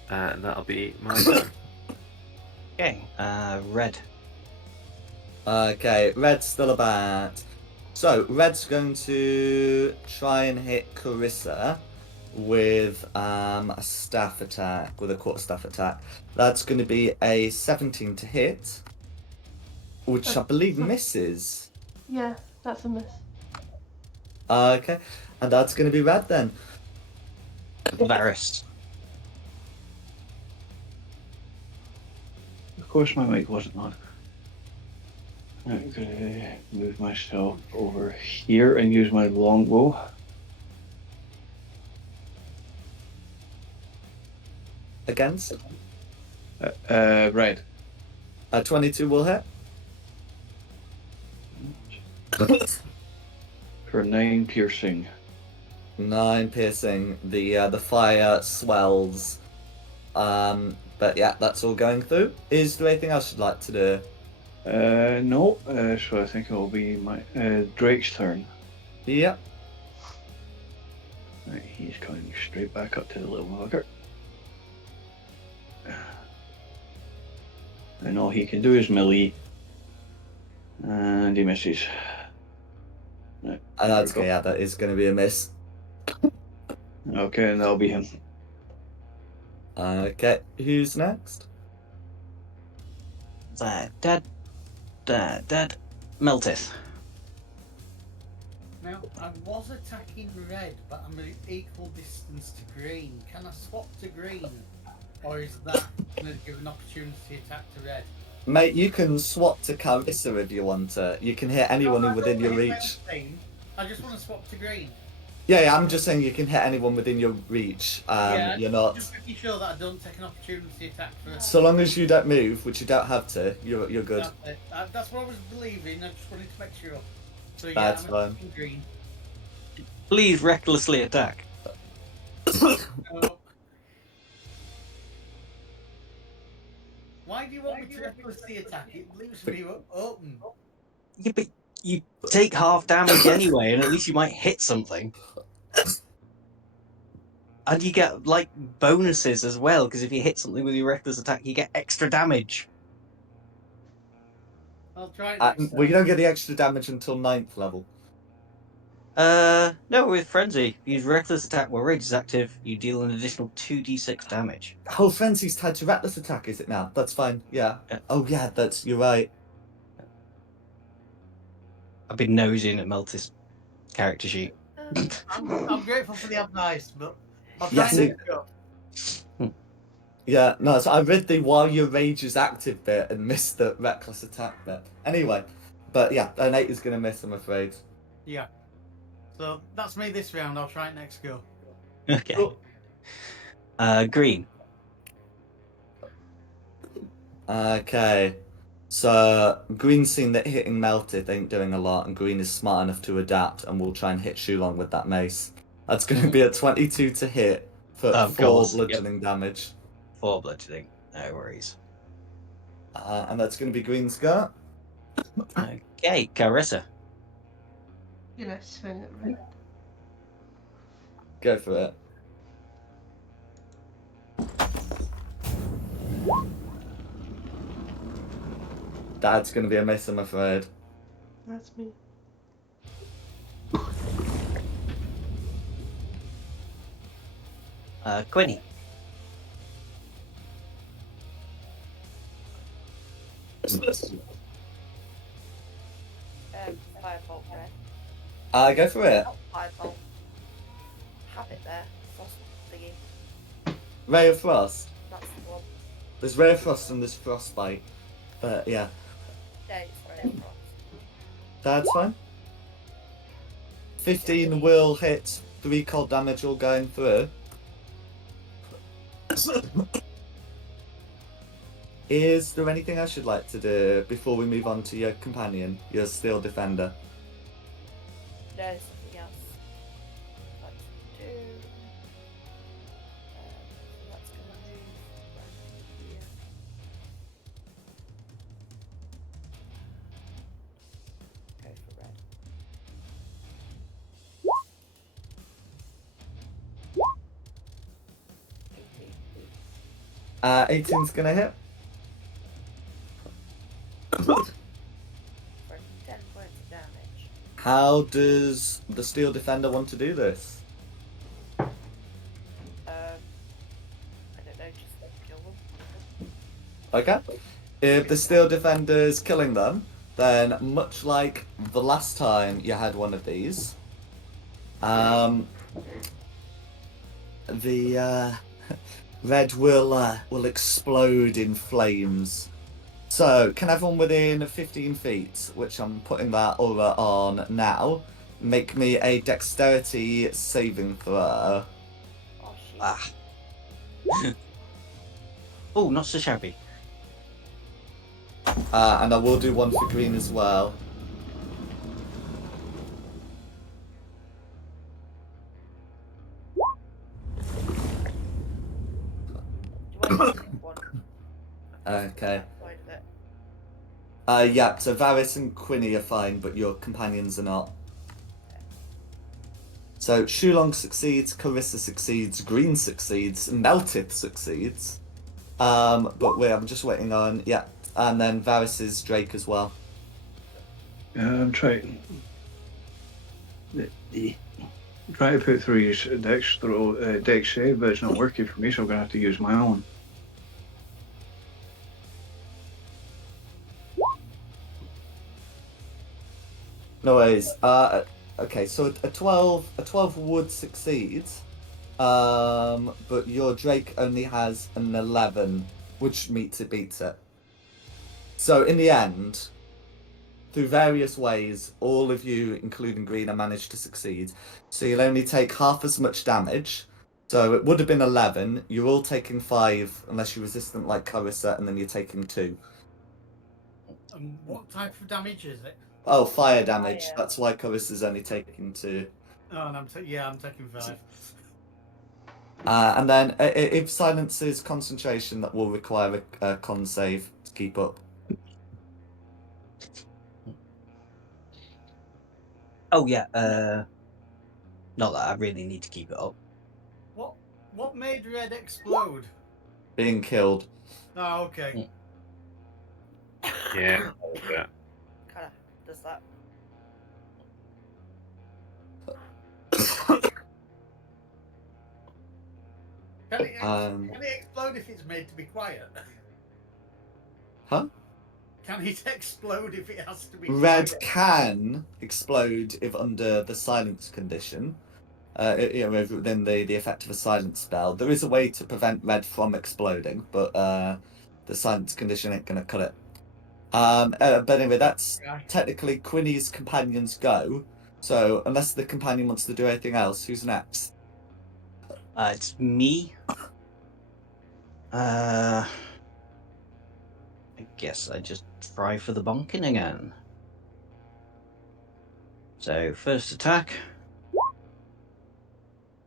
And that'll be my turn. Okay, red. Okay, Red's still about. So, Red's going to try and hit Carissa with a staff attack, with a quarterstaff attack. That's going to be a 17 to hit, which I believe misses. Yeah, that's a miss. Okay, and that's going to be Red then. Varys. Of course, my mic wasn't on. I'm gonna move myself over here and use my longbow. Against? Red. 22 will hit. For 9 piercing. 9 piercing. The fire swells. But yeah, that's all going through. Is there anything else you'd like to do? No, so I think it will be my Drake's turn. Yep. Right, he's going straight back up to the little bugger. And all he can do is melee. And he misses. Right, And that's there we yeah, that is going to be a miss. go. Okay, and that'll be him. Okay, who's next? Dead. Meltith. Now, I was attacking red, but I'm at equal distance to green. Can I swap to green? Or is that going to give an opportunity attack to red? Mate, you can swap to Carissa if you want to. You can hit anyone No, I within don't your hit reach. anything. I just want to swap to green. Yeah, I'm just saying you can hit anyone within your reach. Yeah, You're not. Just making sure that I don't take an opportunity attack for. So long as you don't move, which you don't have to, you're good. That's it. That's what I was believing. I just wanted to make sure. So yeah, That's I'm fine. attacking green. Please recklessly attack. No. Why do you want me to recklessly attack? It leaves me open. Yeah, but you take half damage anyway, and at least you might hit something. And you get like bonuses as well, because if you hit something with your reckless attack, you get extra damage. I'll try it next We time. don't get the extra damage until 9th level. No, with Frenzy, use reckless attack while rage is active, you deal an additional 2d6 damage. Oh, Frenzy's tied to Reckless Attack, is it now? That's fine, yeah. Yeah. Oh, yeah, you're right. I've been nosing at Meltis' character sheet. I'm grateful for the advice, but I'll try Yes, next go. Yeah, no, so I read the while your rage is active bit and missed the Reckless Attack bit. Anyway, but yeah, an 8 is going to miss, I'm afraid. Yeah. So that's me this round. I'll try it next go. Okay. Cool. Green. Okay. So, Green's seen that hitting Melted ain't doing a lot, and Green is smart enough to adapt and will try and hit Shulong with that mace. That's going to be a 22 to hit for Of 4 course, bludgeoning damage. 4 bludgeoning. No worries. And that's going to be Green's go. Okay, Carissa. Gonna swing it right. Go for it. That's going to be a miss, I'm afraid. That's me. Quinny. Firebolt red. Go for it. Not firebolt. Have it there. Frost thingy. Ray of Frost. That's the one. There's Ray of Frost and there's Frostbite. But yeah, Yeah, it's red frost. that's fine. 15 will hit, 3 cold damage all going through. Is there anything else you'd like to do before we move on to your companion, your Steel Defender? There's something else. I'd like to do. 18's gonna hit. For 10 points of damage. How does the Steel Defender want to do this? I don't know, just kill them. Okay. If the Steel Defender's killing them, then much like the last time you had one of these, the red will explode in flames. So, can everyone within 15 feet, which I'm putting that aura on now, make me a dexterity saving throw? Oh shit. Ah. Oh, not so shabby. And I will do one for green as well. Do I take one? Okay. Outside of it. Yeah, so Varys and Quinny are fine, but your companions are not. So Shulong succeeds, Carissa succeeds, Green succeeds, Meltith succeeds. But I'm just waiting on, yeah, and then Varys's Drake as well. I'm trying. Trying to put through his dex save, but it's not working for me, so I'm gonna have to use my own. No worries. Okay, so a 12 would succeed. But your Drake only has an 11, which beats it. So in the end, through various ways, all of you, including Green, have managed to succeed. So you'll only take half as much damage. So it would have been 11. You're all taking 5, unless you're resistant like Carissa, and then you're taking 2. What type of damage is it? Oh, fire damage. Fire. That's why Carissa's only taking 2. Oh, and I'm taking 5. And then if silence is concentration, that will require a con save to keep up. Oh yeah. Not that I really need to keep it up. What made red explode? Being killed. Oh, okay. Yeah. Yeah. Kinda does that. Can it explode if it's made to be quiet? Huh? Can it explode if it has to be Red quiet? can explode if under the silence condition. Within the effect of a silence spell. There is a way to prevent red from exploding, but the silence condition ain't gonna cut it. But anyway, that's technically Quinny's companions go. So unless the companion wants to do anything else, who's next? It's me. I guess I just try for the bonking again. So first attack.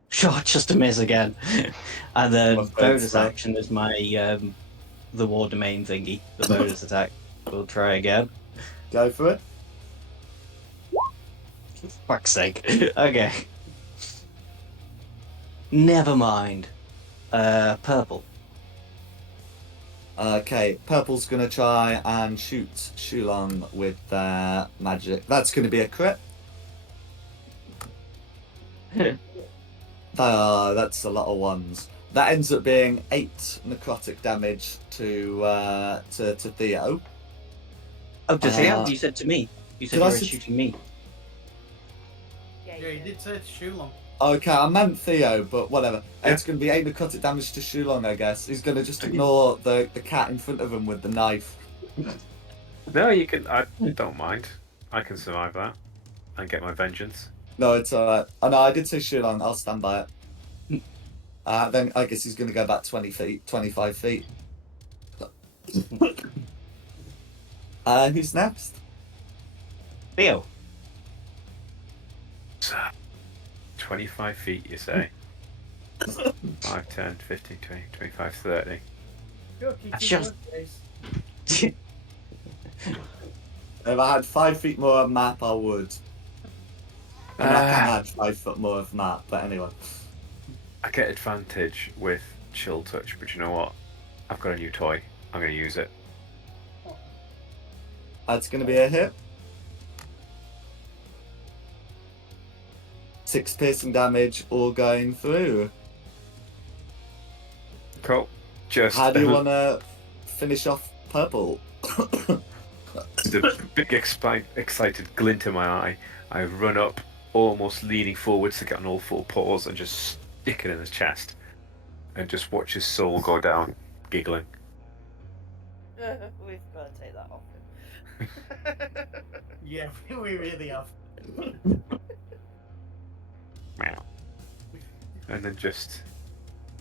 Sure, just a miss again. And then I'm afraid bonus so. action is my the war domain thingy. The bonus attack. We'll try again. Go for it. Fuck's sake. Okay. Never mind. Purple. Okay, Purple's gonna try and shoot Shulong with their magic. That's gonna be a crit. That's a lot of ones. That ends up being 8 necrotic damage to Theo. Oh, to Theo? You said to me. You said Did you I were say- shooting me. Yeah, Yeah, you did say to Shulong. Okay, I meant Theo, but whatever. Yeah. It's going to be 8 necrotic damage to Shulong, I guess. He's going to just ignore the cat in front of him with the knife. No, you can. I don't mind. I can survive that and get my vengeance. No, it's alright. Oh no, I did say Shulong. I'll stand by it. Then I guess he's going to go back 20 feet, 25 feet. Who's next? Theo. 25 feet, you say? 5, 10, 15, 20, 25, 30. That's just- If I had 5 feet more of map, I would. I mean, I can add 5 foot more of map, but anyway. I get advantage with chill touch, but you know what? I've got a new toy. I'm going to use it. That's going to be a hit. 6 piercing damage, all going through. Cool. Just How do you want to finish off purple? the big excited glint in my eye. I run up, almost leaning forwards to get on all 4 paws and just stick it in his chest, and just watch his soul go down, giggling. We've got to take that off him. Yeah, we really have. Meow. And then just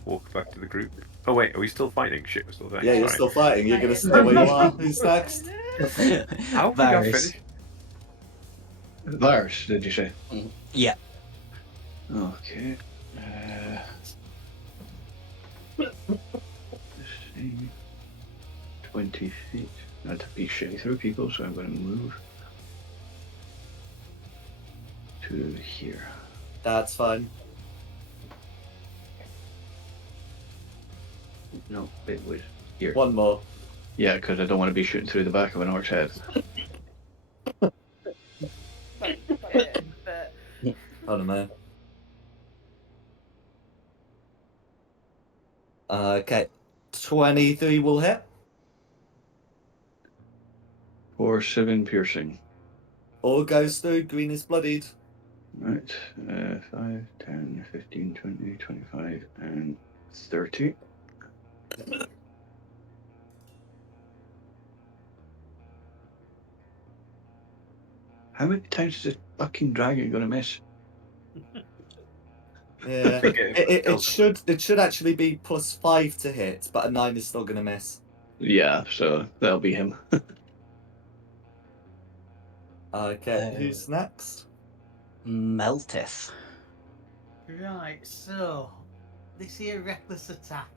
walk back to the group. Oh wait, are we still fighting? Shit, we're still fighting. Yeah, you're Sorry. still fighting. You're going to stay where you are. Who's next? How have we not Varys. finished? Varys, did you say? Yeah. Okay. Let's see. 20 feet. Not to be shitty through people, so I'm going to move to here. That's fine. No, it was here. One more. Yeah, because I don't want to be shooting through the back of an orc's head. But Hold on, man. Okay. 23 will hit. Or 7 piercing. All goes through. Green is bloodied. Right. 5, 10, 15, 20, 25, and 30. How many times is this fucking dragon gonna miss? Yeah. Forget It should actually be +5 to hit, but a 9 is still going to miss. Yeah, so that'll be him. Okay. Who's next? Melteth. Right, so this here reckless attack.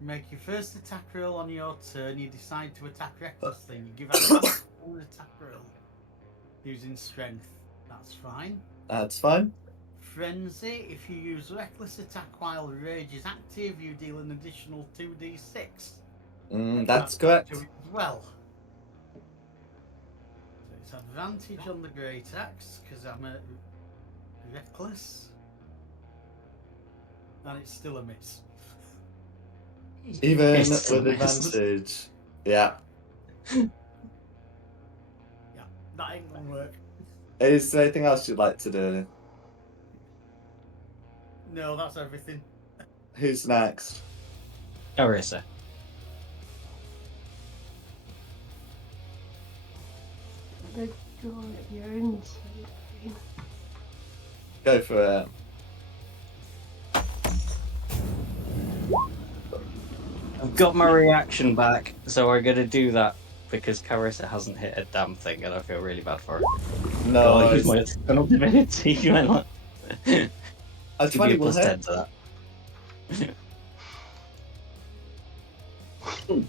You make your first attack roll on your turn. You decide to attack recklessly. You give out an attack roll using strength. That's fine. That's fine. Frenzy. If you use reckless attack while rage is active, you deal an additional 2d6. That's correct. To it as well. So it's advantage on the great axe because I'm a reckless, and it's still a miss. Even It's with still a miss. advantage. Yeah. Yeah, that ain't gonna work. Is there anything else you'd like to do? No, that's everything. Who's next? Carissa. Let's go here inside. Go for it. I've got my reaction back, so I'm gonna do that because Carissa hasn't hit a damn thing, and I feel really bad for her. No, I use my eternal divinity. a Give me 20 a will plus 10 hit. to that.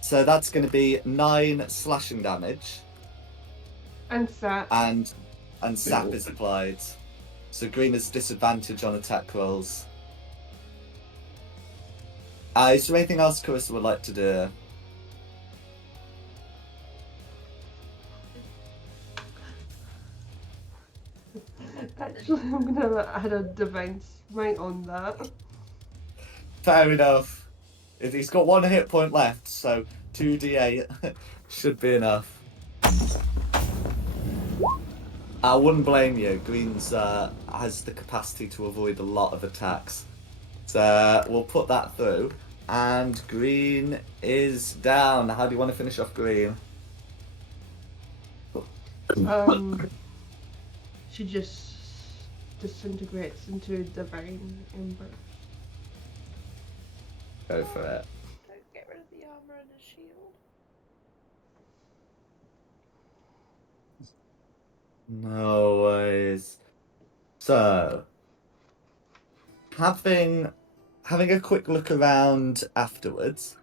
So that's going to be 9 slashing damage, And sap. and sap is applied. So green has disadvantage on attack rolls. Is there anything else Carissa would like to do? Actually, I'm gonna add a divine smite on that. Fair enough. If he's got 1 hit point left, so 2d8 should be enough. I wouldn't blame you. Green's has the capacity to avoid a lot of attacks. So we'll put that through. And green is down. How do you want to finish off green? She just disintegrates into divine ember. Go for it. don't get rid of the armor and the shield. No worries. So, having a quick look around afterwards,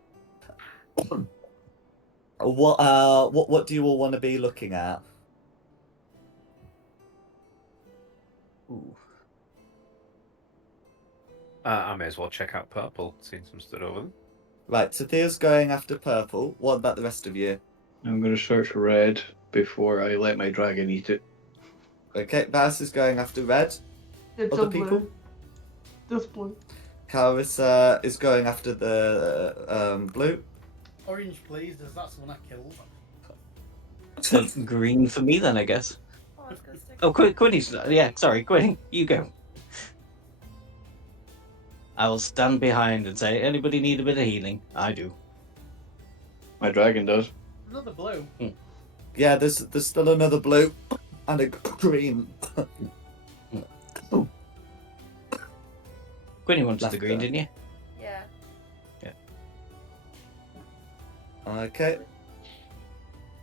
what do you all want to be looking at? Ooh. I may as well check out purple, seeing some stood over them. Right, so Theo's going after purple. What about the rest of you? I'm going to search for red before I let my dragon eat it. Okay, Bass is going after red. It's Other a people? blue. Just blue. Carissa is going after the blue. Orange, please, as that's the one I killed. So green for me then, I guess. Oh, I was gonna say. Oh, Quinny's. Yeah, sorry, Quinny, you go. I will stand behind and say, anybody need a bit of healing? I do. My dragon does. Another blue. Yeah, there's still another blue and a green. Quinny wanted Left the green, there. didn't you? Yeah. Okay.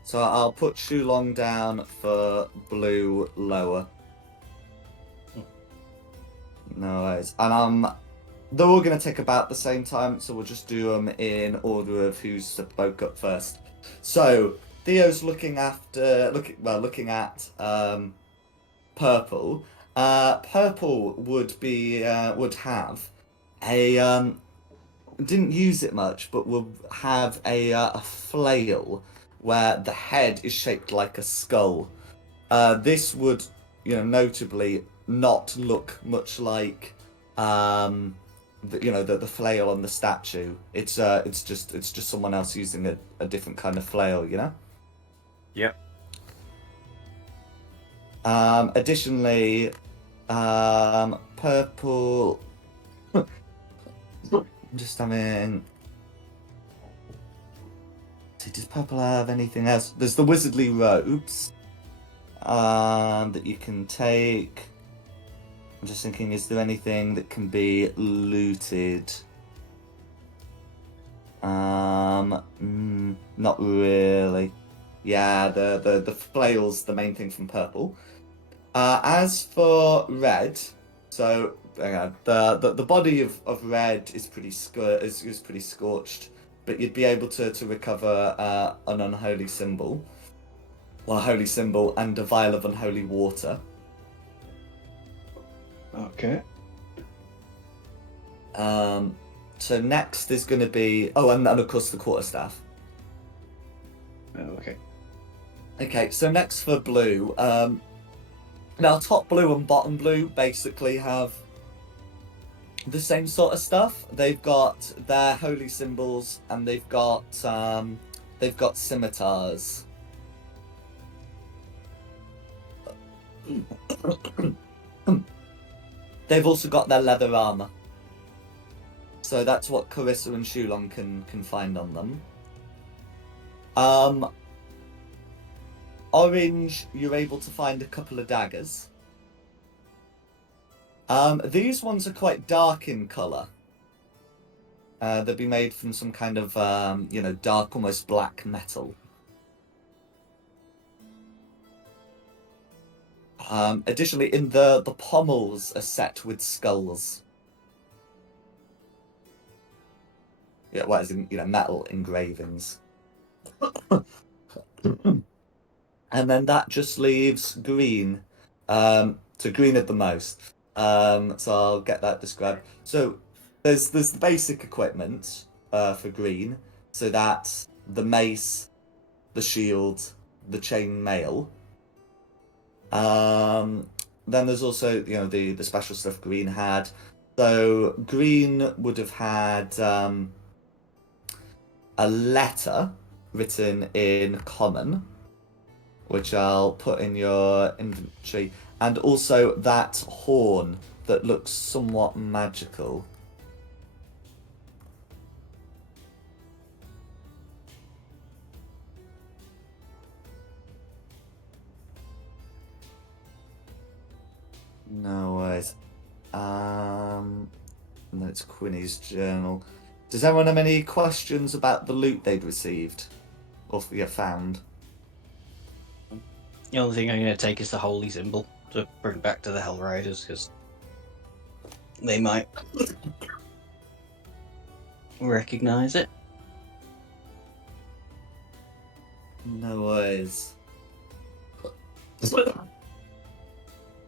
So I'll put Shulong down for blue lower. No worries. And they're all going to take about the same time, so we'll just do them in order of who spoke up first. So Theo's looking at purple. Purple would have a didn't use it much, but will have a flail where the head is shaped like a skull. This would, notably not look much like, the flail on the statue. It's just someone else using a different kind of flail, Yep. Additionally, purple. I'm just having. See, does purple have anything else? There's the wizardly robes that you can take. I'm just thinking, is there anything that can be looted? Not really. Yeah, the flail's the main thing from purple. As for red, so the body of red is pretty pretty scorched, but you'd be able to recover an unholy symbol, well, a holy symbol and a vial of unholy water. Okay. So next is going to be and of course the quarterstaff. Okay. Okay, so next for blue. Now top blue and bottom blue basically have the same sort of stuff. They've got their holy symbols and they've got scimitars. They've also got their leather armor. So that's what Carissa and Shulong can find on them. Orange, you're able to find a couple of daggers. These ones are quite dark in colour. They'll be made from some kind of, dark, almost black metal. Additionally, in the pommels are set with skulls. Yeah, what is in metal engravings. And then that just leaves green. So green at the most. So I'll get that described. So there's the basic equipment for green. So that's the mace, the shield, the chain mail. Then there's also the special stuff green had. So green would have had a letter written in common, which I'll put in your inventory, and also that horn that looks somewhat magical. No worries. No, it's Quinny's journal. Does anyone have any questions about the loot they'd received or found? The only thing I'm going to take is the holy symbol to bring back to the Hell Riders, because they might recognize it. No worries.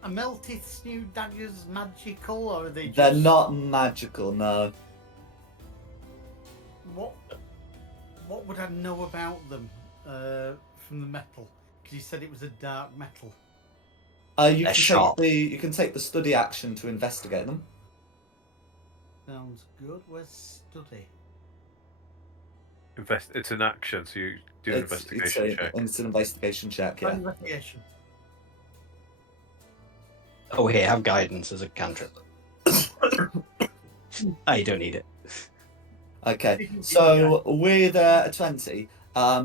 Are Meltith's new daggers magical, or are they just... They're not magical, no. What would I know about them from the metal? Because you said it was a dark metal. You They're can sharp. you can take the study action to investigate them. Sounds good. Where's study? It's an action, so you do an investigation check. It's an investigation check, yeah. Investigation. Oh, here, have guidance as a cantrip. You don't need it. Okay, so with a 20,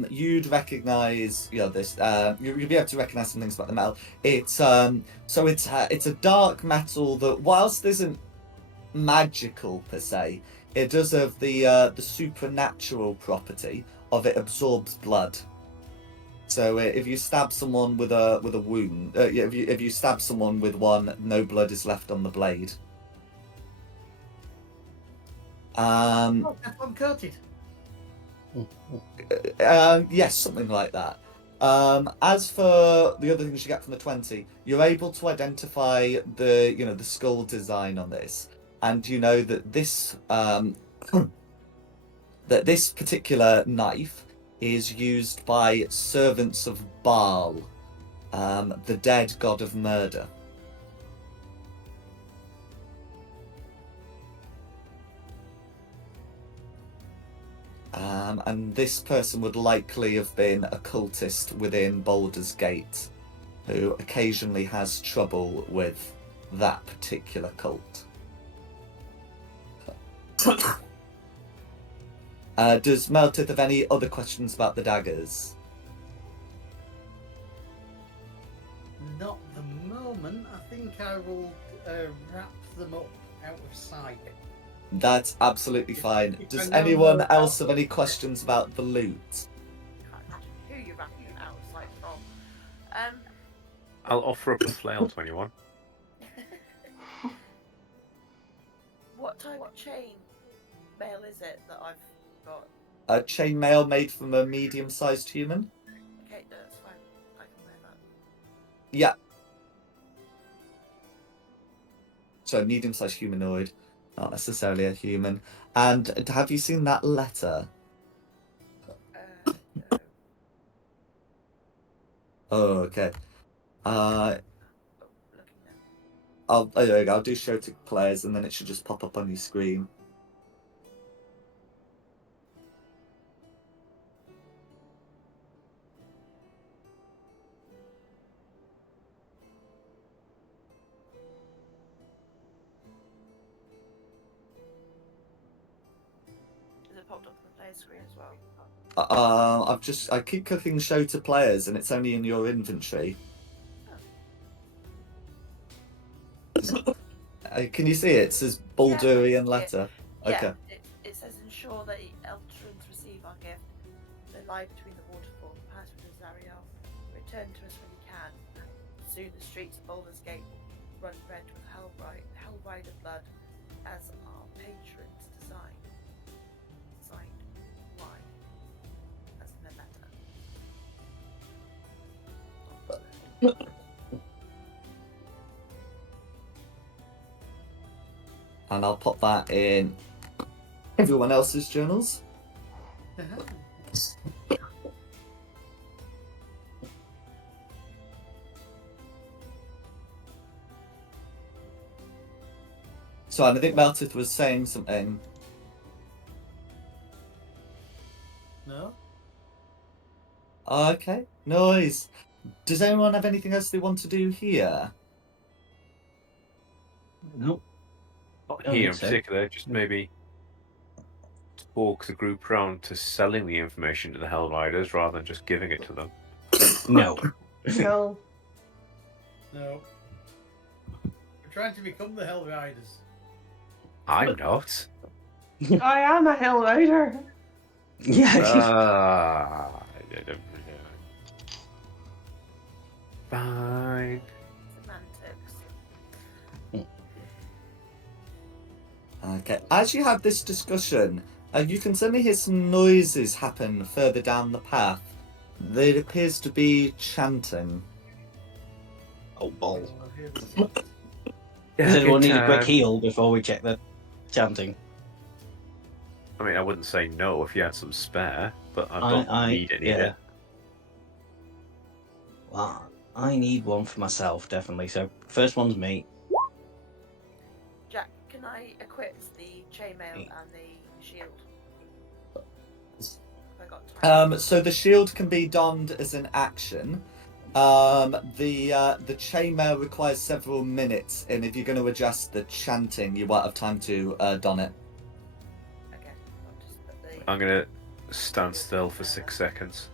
you'd recognise, this. You'd be able to recognise some things about the metal. It's a dark metal that, whilst isn't magical per se, it does have the supernatural property of it absorbs blood. So if you stab someone with a wound, if you stab someone with one, no blood is left on the blade. That's uncoated. Yes, something like that. As for the other things you get from the 20, you're able to identify the skull design on this, and you know that this that this particular knife is used by servants of Baal, the dead god of murder. And this person would likely have been a cultist within Baldur's Gate, who occasionally has trouble with that particular cult. Does Meltith have any other questions about the daggers? Not the moment. I think I will wrap them up out of sight. That's absolutely fine. If Does I know anyone more else about have any them. questions about the loot? Can't imagine who you're wrapping it out of sight from. I'll offer up a flail to anyone. What type of chain mail is it that I've got? A chainmail made from a medium-sized human? Okay, no, that's fine. I can wear that. Yeah. So medium-sized humanoid, not necessarily a human. And have you seen that letter? No. Oh, okay. Oh, looking now. I'll do show to players, and then it should just pop up on your screen. Is it popped up on the player screen as well? I keep clicking show to players, and it's only in your inventory. Can you see it? It says Baldurian letter. Yeah, Okay. it says ensure that Eltrons receive our gift. They lie between the waterfall and pass with Zariel. Return to us when you can. Soon the streets of Baldur's Gate will run red with Hellrider blood as our patrons design. Signed. Why? That's in the letter. And I'll pop that in everyone else's journals. So I think Meltith was saying something. No? Okay, noise. Does anyone have anything else they want to do here? Nope. Not Don't here in think so. particular, just maybe talk the group round to selling the information to the Hell Riders rather than just giving it to them. No. No. No. We're trying to become the Hell Riders. I'm not. I am a Hell Rider. Yeah. Fine. Semantics. Okay, as you have this discussion, you can suddenly hear some noises happen further down the path. There appears to be chanting. Oh, ball. I Does anyone need a quick time. heal before we check the chanting? I mean, I wouldn't say no if you had some spare, but I don't need any. Yeah. Well, I need one for myself, definitely. So first one's me. Jack, can I equip the chainmail and the shield? Have I got time? So the shield can be donned as an action. The chainmail requires several minutes, and if you're going to adjust the chanting, you won't have time to don it. Okay, I'll just put the. I'm gonna stand still for 6 seconds.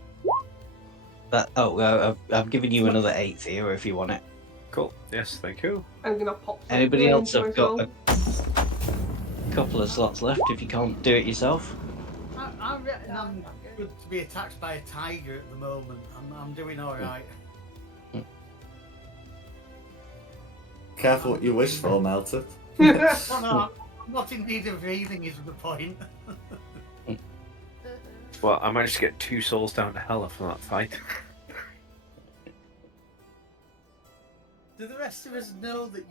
I've given you another 8 here if you want it. Cool. Yes, thank you. I'm gonna pop. some Anybody into else have got myself. a couple of slots left if you can't do it yourself? I'm good to be attacked by a tiger at the moment. I'm doing all right. Careful what you wish for, Melted. No, I'm not in need of healing. Is the point? Well, I managed to get 2 souls down to hell after that fight. Do the rest of us know that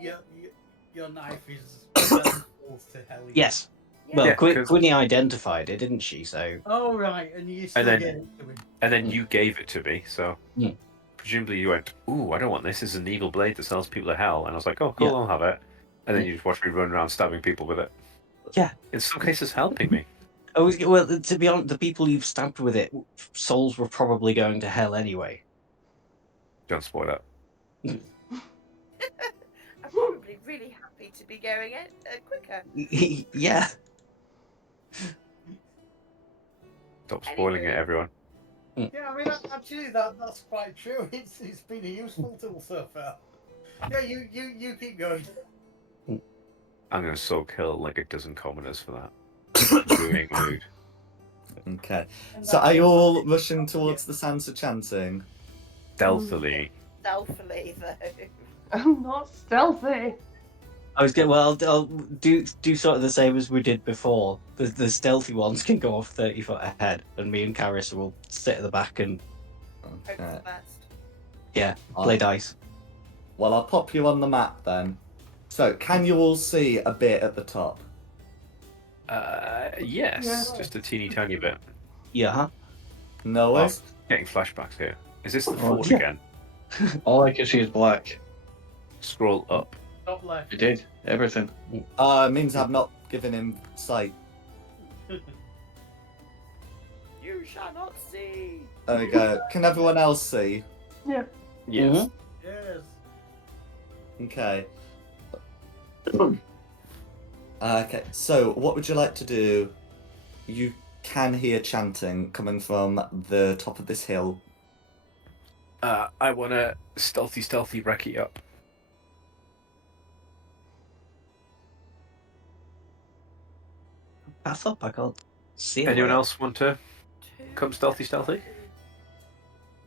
your knife is vulnerable to hell? Yes. Well, Yeah, 'cause- Quinny identified it, didn't she? So. Oh right, and you still then- get it to him. And then you gave it to me, so Hmm. presumably you went, "Ooh, I don't want this. This is an evil blade that sells people to hell." And I was like, "Oh, cool, Yeah. I'll have it." And then you just watched me run around stabbing people with it. Yeah. In some cases, helping me. Oh, well, to be honest, the people you've stabbed with it, souls were probably going to hell anyway. Don't spoil that. I'm probably really happy to be going it quicker. Yeah. Stop spoiling it, everyone. Yeah, I mean, actually, that's quite true. It's been a useful tool so far. Yeah, you keep going. I'm going to soul kill like a dozen commoners for that. Doing mood. Okay. So are you all rushing towards the Sansa chanting? Stealthily. Stealthily, though. I'm not stealthy. I was going. Well, I'll do sort of the same as we did before. The stealthy ones can go off 30 foot ahead, and me and Karis will sit at the back and Hope for Okay. the best. play dice. Well, I'll pop you on the map then. So, can you all see a bit at the top? Yes, Yeah. just a teeny tiny bit. Yeah. Huh? No worries. Getting flashbacks here. Is this the Oh, fort yeah. again? All I can see is black. Scroll up. Top left. I did everything. It means I've not given him sight. You shall not see. There we go. Can everyone else see? Yes. Mhm. Yes. Okay. Okay, so what would you like to do? You can hear chanting coming from the top of this hill. I want to stealthy Reki up. Path up. I can't see. Anyone away. else want to come stealthy?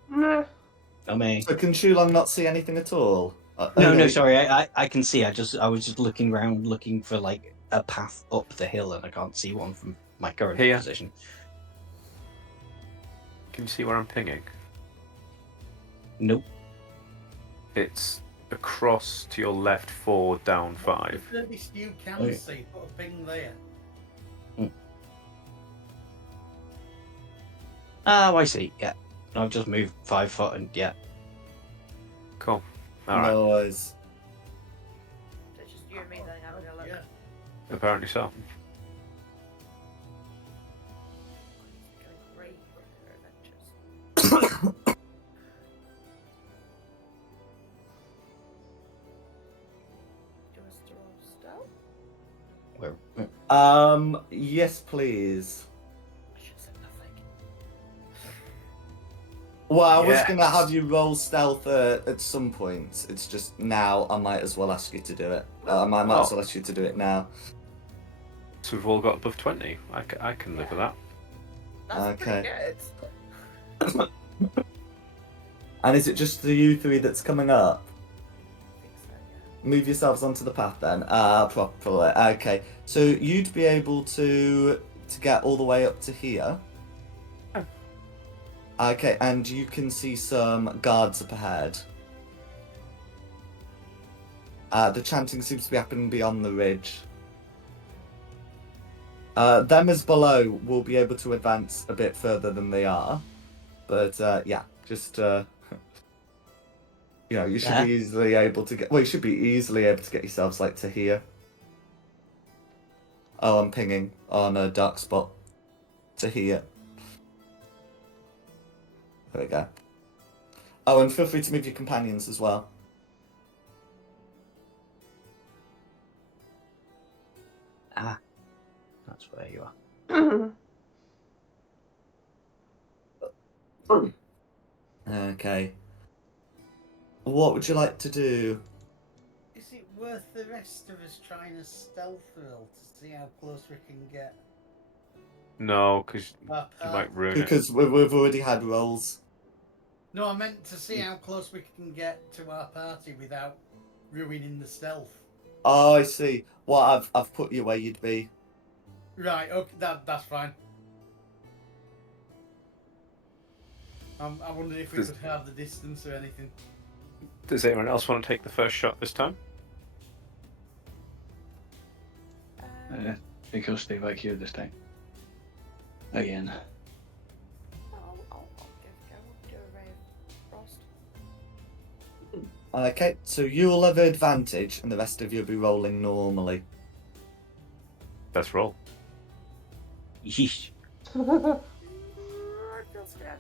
Nah. I mean, So can Shulong not see anything at all? no, sorry. I can see. I was just looking around, looking for like a path up the hill, and I can't see one from my current Here. position. Can you see where I'm pinging? Nope. It's across to your left 4, down 5. The furthest you can Okay. see, put a ping there. Oh, I see. Yeah. I've just moved 5 foot, and yeah. Cool. All right. No worries. So it's just you and me then having a look. Yeah. Apparently so. Going great for her adventures. Do us to roll stealth? Where? Yes, please. I should have said nothing. Well, I was Yes. gonna have you roll stealth at some point. It's just now I might as well ask you to do it. I might as well ask you to do it now. So we've all got above 20. I can live with that. That's Okay. pretty good. And is it just the you three that's coming up? I think so, yeah. Move yourselves onto the path then. Properly. Okay. So you'd be able to get all the way up to here. Oh. Okay, and you can see some guards up ahead. The chanting seems to be happening beyond the ridge. Them as below will be able to advance a bit further than they are. But yeah, just you should Yeah. be easily able to get. Well, you should be easily able to get yourselves like to here. Oh, I'm pinging on a dark spot to here. There we go. Oh, and feel free to move your companions as well. Ah, that's where you are. Okay. What would you like to do? Is it worth the rest of us trying a stealth roll to see how close we can get? No, because Our you might party? ruin it. Because we've already had rolls. No, I meant to see how close we can get to our party without ruining the stealth. Oh, I see. Well, I've put you where you'd be. Right, okay, that's fine. I wondered if we Does- could have the distance or anything. Does anyone else want to take the first shot this time? I think I'll stay back here this time. Again. I'll give it a go. Do a ray of frost. Okay, so you'll have advantage, and the rest of you'll be rolling normally. Let's roll. Yeesh. I feel scared.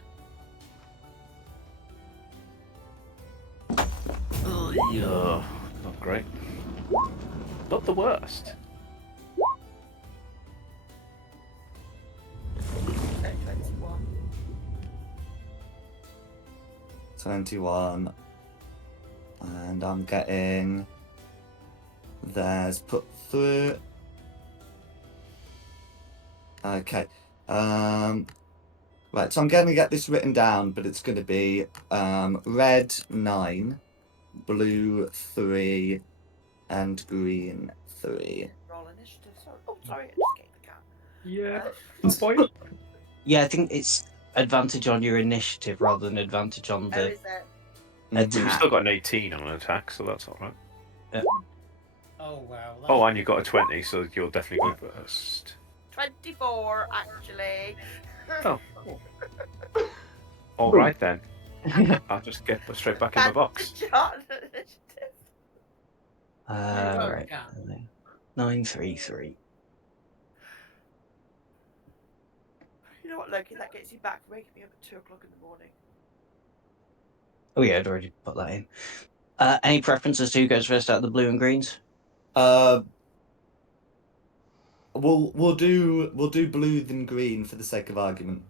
Yeah, not great. Not the worst. Okay, 21. 21. And I'm getting. There's put through. Okay. Right, so I'm going to get this written down, but it's going to be red 9, blue 3, and green 3. Roll initiative. Sorry. Oh, sorry. I just kicked the cat. Yeah. Uh, Point. Yeah, I think it's advantage on your initiative rather than advantage on oh, the is it? You've attack. still got an 18 on an attack, so that's alright. Oh wow. Oh, and you've got a 20, so you'll definitely go first. 24, actually. Oh. Alright then. I'll just get straight back in my box. Advantage on initiative. Right. Yeah. 933. You know what, Loki? That gets you back, waking me up at 2 o'clock in the morning. Oh yeah, I'd already put that in. Any preferences to who goes first out of the blue and greens? We'll do blue then green for the sake of argument.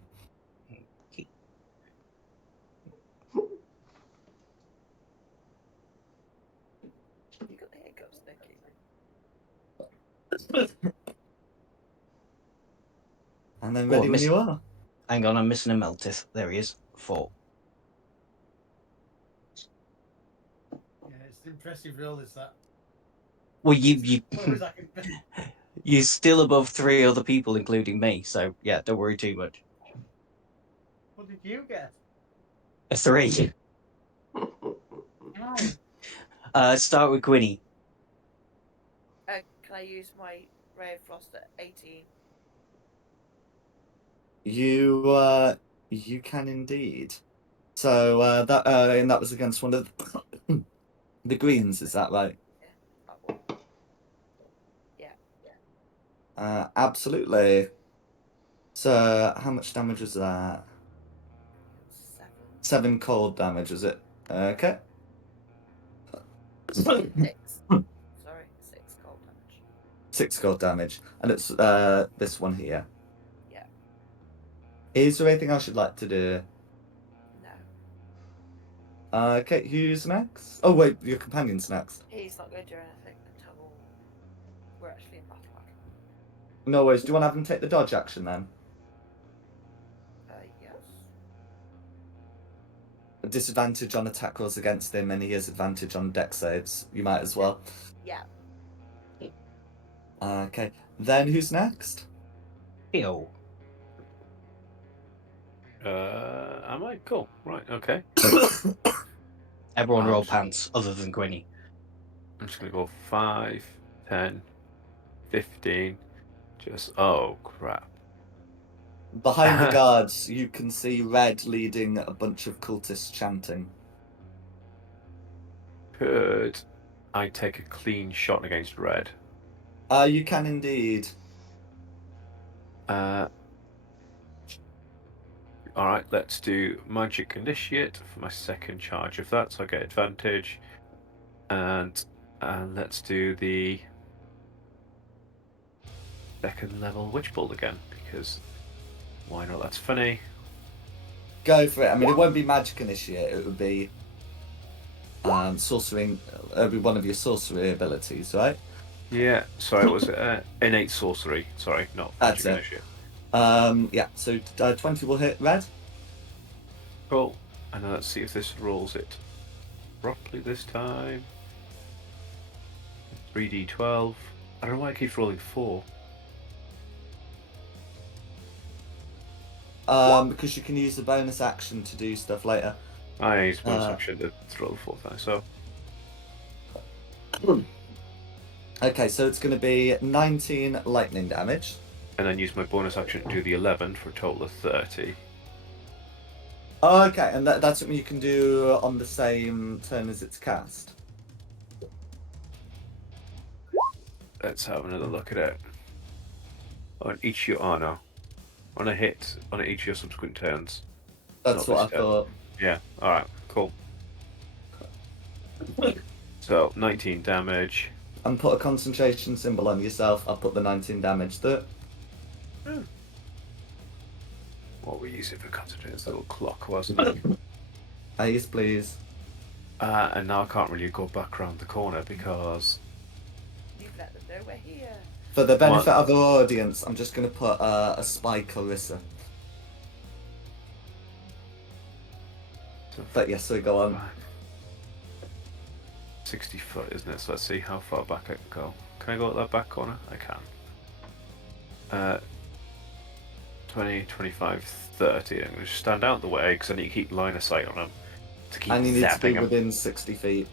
You got the hiccups, Nicky. And then Oh, ready I when missed- you are. Hang on, I'm missing a Meltith. There he is. 4. Yeah, it's an impressive roll, is that? Well, you What was I can- you're still above 3 other people, including me. So yeah, don't worry too much. What did you get? A 3. Start with Gwynny. Can I use my ray of frost at 18? You can indeed. So and that was against one of the greens, is that right? That one. Absolutely. So how much damage was that? 7. 7 cold damage, is it? Okay. 6. Sorry, 6 cold damage. 6 cold damage, and it's this one here. Yeah. Is there anything else you'd like to do? No. Okay, who's next? Oh wait, your companion's next. He's not going to do anything until we're actually in battle. No worries. Do you want to have him take the dodge action then? Yes. A disadvantage on attack rolls against him, and he has advantage on dex saves. You might as well. Yeah. Okay. Then who's next? Ew. Am I? Cool. Right, okay. Everyone Oh, roll sh- pants other than Gwynny. I'm just going to go 5, 10, 15. Just, oh crap. Behind the guards, you can see Red leading a bunch of cultists chanting. Could I take a clean shot against red? You can indeed. Alright, let's do Magic Initiate for my second charge of that, so I get advantage. And let's do the second level Witch Bolt again, because why not? That's funny. Go for it. I mean, it won't be magic initiate. It would be sorcering. It'll be one of your sorcery abilities, right? Yeah, sorry, it was innate sorcery. Sorry, not That's Magic it. Initiate. Yeah. So 20 will hit Red. Cool. And then let's see if this rolls it properly this time. 3d12. I don't know why it keeps rolling 4. Because you can use the bonus action to do stuff later. I use bonus action to roll the 4th die, so. Okay, so it's going to be 19 lightning damage. And then use my bonus action to do the 11 for a total of 30. Oh, okay, and that's something you can do on the same turn as it's cast. Let's have another look at it. On each your no. On a hit, on each of your subsequent turns. That's Not what I this turn. thought. Yeah, alright, cool. So, 19 damage. And put a concentration symbol on yourself. I'll put the 19 damage there. What we use it for concentrating this little clock, wasn't it? Yes, please. And now I can't really go back around the corner because You've let them know we're here. For the benefit of our audience, I'm just going to put a spy Clarissa. But yes, so go on. 60 foot, isn't it? So let's see how far back I can go. Can I go at that back corner? I can. 20, 25, 30. I'm going to just stand out the way because I need to keep line of sight on them. To keep And you need to be zapping 'em. within 60 feet.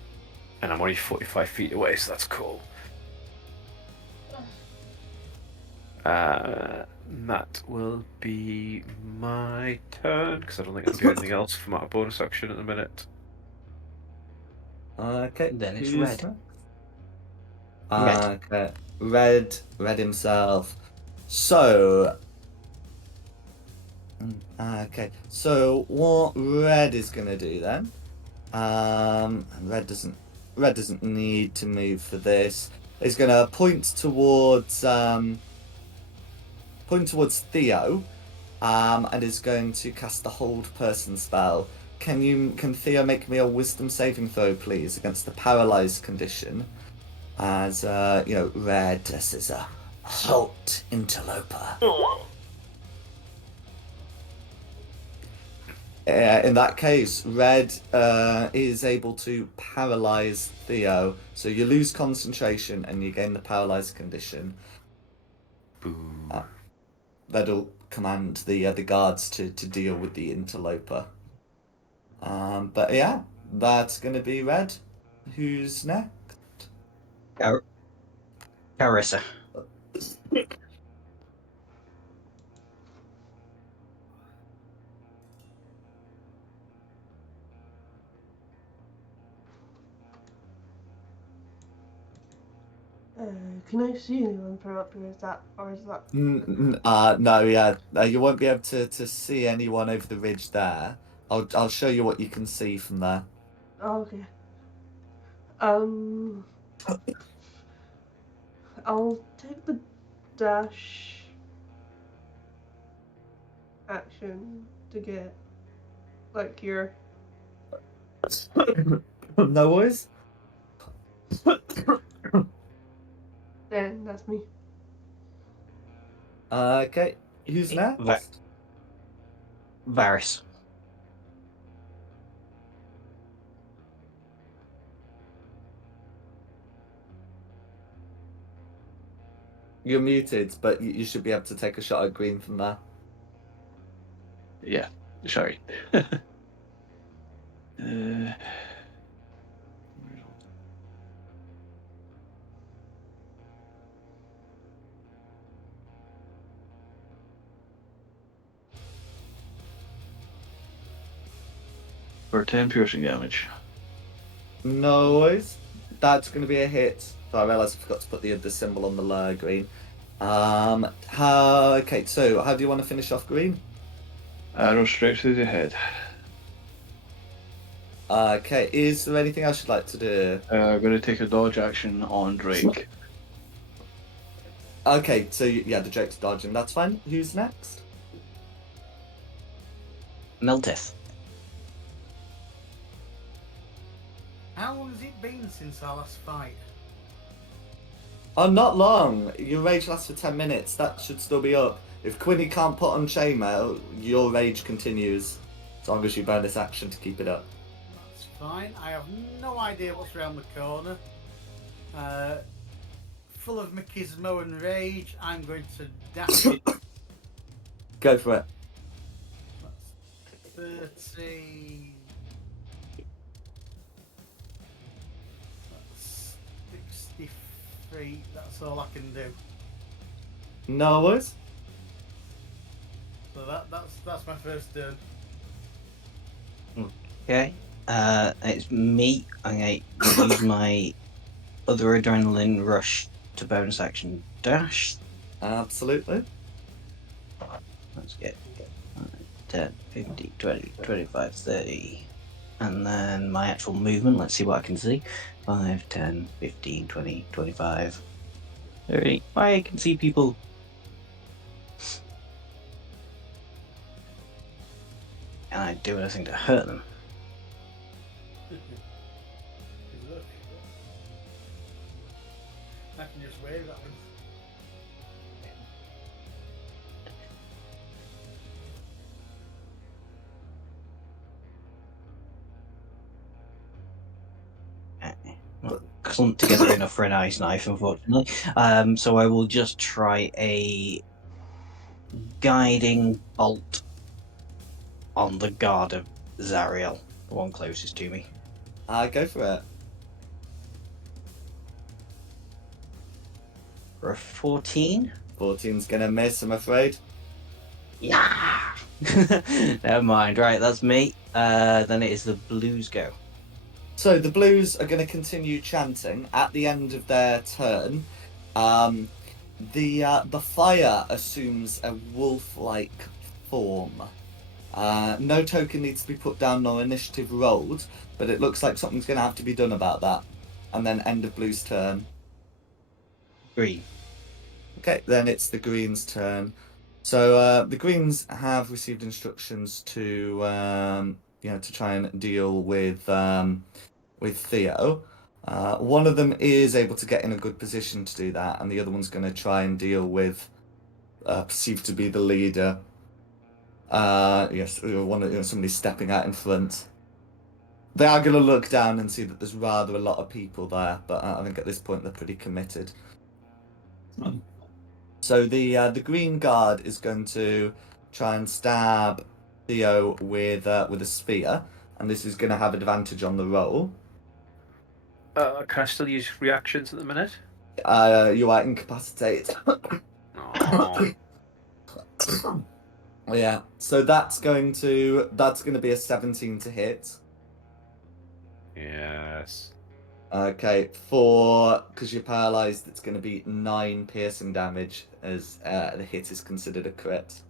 And I'm only 45 feet away, so that's cool. That will be my turn because I don't think I can do anything else for my bonus action at the minute. Okay. Then it's who's Red. next? Red. Okay. Red himself. So. Okay. So what Red is gonna do then? Red doesn't need to move for this. He's gonna point towards Theo, and is going to cast the Hold Person spell. Can Theo make me a Wisdom saving throw, please, against the paralyzed condition? As Red, this is a halt interloper. In that case, Red is able to paralyze Theo, so you lose concentration and you gain the paralyzed condition. Boo. That'll command the guards to deal with the interloper. But yeah, that's gonna be Red. Who's next? Carissa. Can I see anyone from up here? Is that? No, yeah, you won't be able to see anyone over the ridge there. I'll show you what you can see from there. Oh, okay. I'll take the dash action to get like here. No worries. And that's me. Okay, who's next? Varys. You're muted, but you should be able to take a shot at green from there. Yeah, sorry. for 10 piercing damage. No worries. That's going to be a hit. So I realised I forgot to put the symbol on the green. Okay, so how do you want to finish off green? Arrow straight through the head. Okay, is there anything else you'd like to do? I'm going to take a dodge action on Drake. Okay, so yeah, the Drake's dodging. That's fine. Who's next? Melteth. How long has it been since our last fight? Oh, not long. Your rage lasts for 10 minutes. That should still be up. If Quinny can't put on chainmail, your rage continues. As long as you burn this action to keep it up. That's fine. I have no idea what's around the corner. Full of machismo and rage, I'm going to dash it. Go for it. That's 30. That's 63. That's all I can do. No worries. So that's my first turn. Okay. It's me. I'm going to use my other adrenaline rush to bonus action dash. Absolutely. Let's get 10, 15, 20, 25, 30. And then my actual movement, let's see what I can see. 5, 10, 15, 20, 25, 30. I can see people. Can I do anything to hurt them? Look. I can just wave at them. Not clumped together enough for an ice knife, unfortunately. So I will just try a guiding bolt on the guard of Zariel, the one closest to me. Go for it. For a 14. 14's gonna miss, I'm afraid. Yeah. Never mind. Right, that's me. Then it is the blues go. So the blues are going to continue chanting at the end of their turn. The fire assumes a wolf-like form. No token needs to be put down nor initiative rolled, but it looks like something's going to have to be done about that. And then end of blue's turn. Green. Okay, then it's the Greens' turn. So the Greens have received instructions to, to try and deal with Theo. One of them is able to get in a good position to do that, and the other one's going to try and deal with perceived to be the leader. Somebody stepping out in front. They are going to look down and see that there's rather a lot of people there, but I think at this point they're pretty committed. So the Green Guard is going to try and stab Theo with a spear, and this is going to have advantage on the roll. Can I still use reactions at the minute? You are incapacitated. Oh. Yeah, so that's going to be a 17 to hit. Yes. Okay, because you're paralyzed, it's going to be 9 piercing damage as the hit is considered a crit.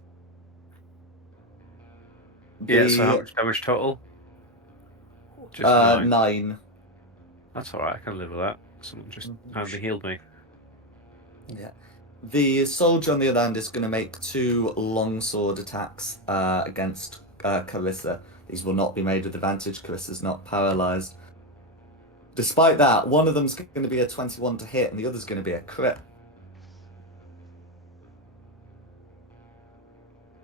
Yeah, so how much total? Just 9. 9. That's alright, I can live with that. Someone just kindly healed me. Yeah. The soldier, on the other hand, is going to make 2 longsword attacks against Carissa. These will not be made with advantage. Carissa's not paralyzed. Despite that, one of them's going to be a 21 to hit, and the other's going to be a crit.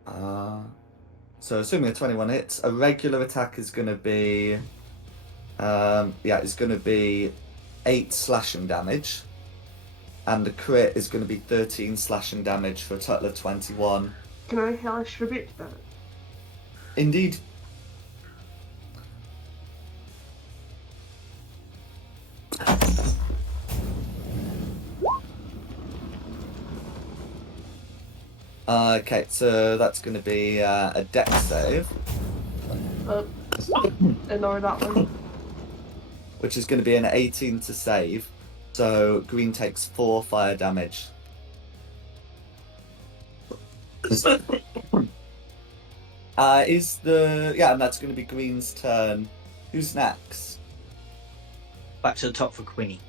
So assuming a 21 hits, a regular attack is going to be... it's going to be 8 slashing damage. And the crit is going to be 13 slashing damage for a total of 21. Can I hellish rebuke that? Indeed. Okay, so that's going to be a dex save. Ignore that one. which is going to be an 18 to save. So green takes 4 fire damage. And that's going to be green's turn. Who's next? Back to the top for Quinny.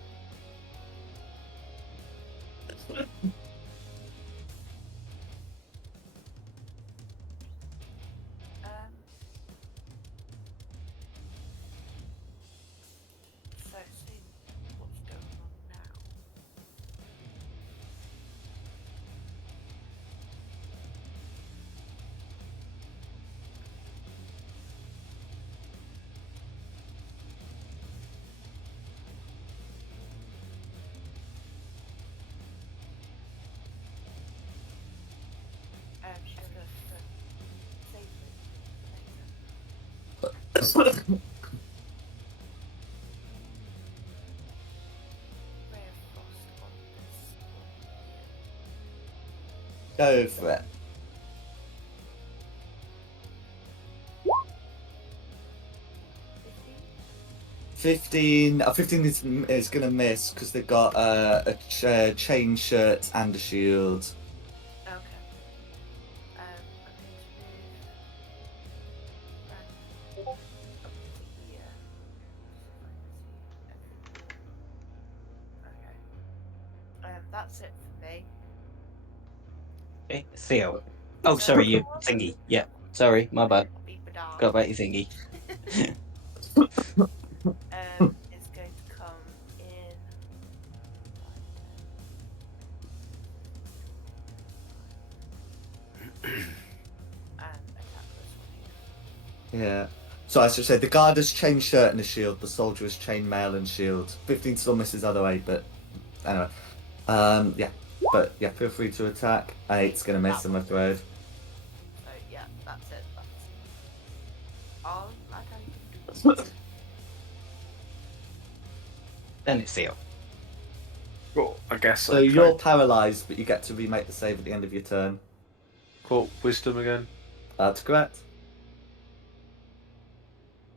So see what's going on now. Should I save it later? Ray of Frost on this. Go for it. 15 is going to miss because they've got a chain shirt and a shield. Okay. I'm going to move around here. Okay. That's it for me. Okay, Theo. Oh, sorry, you thingy. Yeah, sorry, my bad. Got about your thingy. Is going to come in. And attack this one here. Yeah. So I should say the guard has chain shirt and a shield. The soldier has chain mail and shield. 15 still misses either way, but anyway. Yeah. But yeah, feel free to attack. 8's gonna miss, I'm afraid. So yeah, that's it. That's all I can do. Then it's Theo. Cool. I guess. So you're paralysed, but you get to remake the save at the end of your turn. Cool. Wisdom again. That's correct.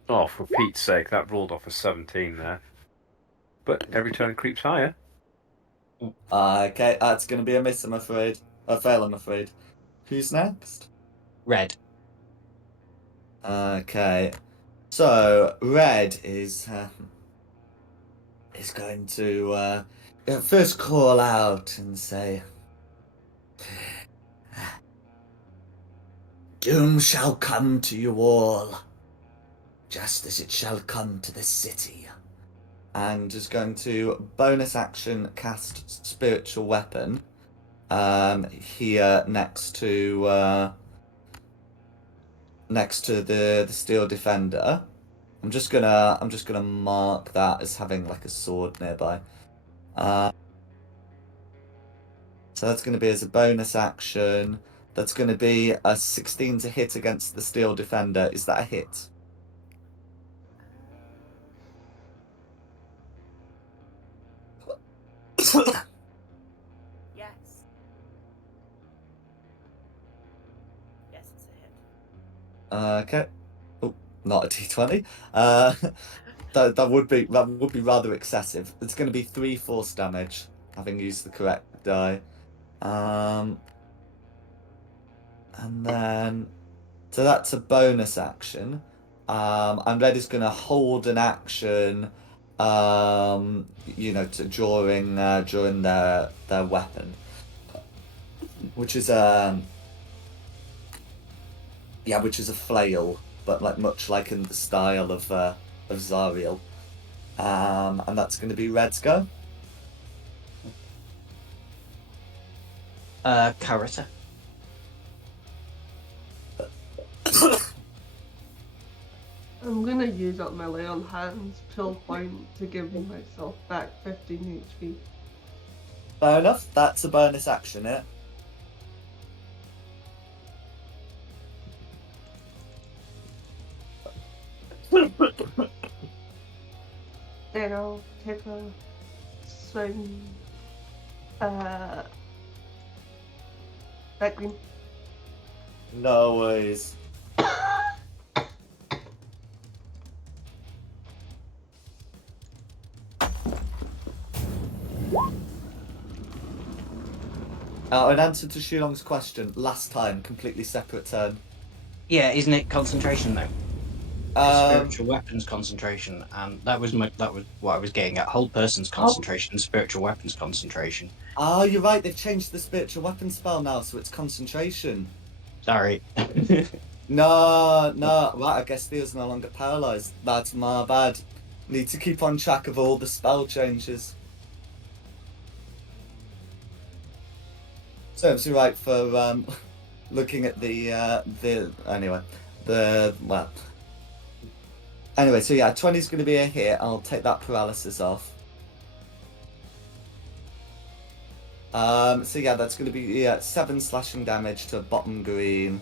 Oh, for Pete's sake, that rolled off a 17 there. But every turn it creeps higher. Okay, that's going to be a miss, I'm afraid. A fail, I'm afraid. Who's next? Red. Okay. So, Red is going to first call out and say, "Doom shall come to you all, just as it shall come to the city." And is going to bonus action cast Spiritual Weapon here next to the Steel Defender. I'm just gonna mark that as having like a sword nearby. So that's going to be as a bonus action. That's going to be a 16 to hit against the Steel Defender. Is that a hit? Yes. Yes, it's a hit. Okay. Oh, not a d20. That would be rather excessive. It's going to be 3 force damage, having used the correct die. And then, so that's a bonus action. And Red is going to hold an action, during their weapon, which is a flail, but like much like in the style of Zariel. And that's going to be Red's go. Carita. I'm gonna use up my lay on hands pull point to give myself back 15 HP. Fair enough. That's a bonus action, it. Then I'll take a swing. That green. No worries. In answer to Shulong's question, last time, completely separate turn. Yeah, isn't it concentration though? Um, Spiritual weapons concentration, and that was what I was getting at. Whole person's concentration and spiritual weapons concentration. oh, you're right. They've changed the spiritual weapon spell now, so it's concentration. Sorry. No. Right, I guess Theo's no longer paralyzed. That's my bad. Need to keep on track of all the spell changes. Serves you right for looking at the anyway. Anyway, so yeah, 20 is going to be a hit. I'll take that paralysis off. So yeah, that's going to be 7 slashing damage to bottom green.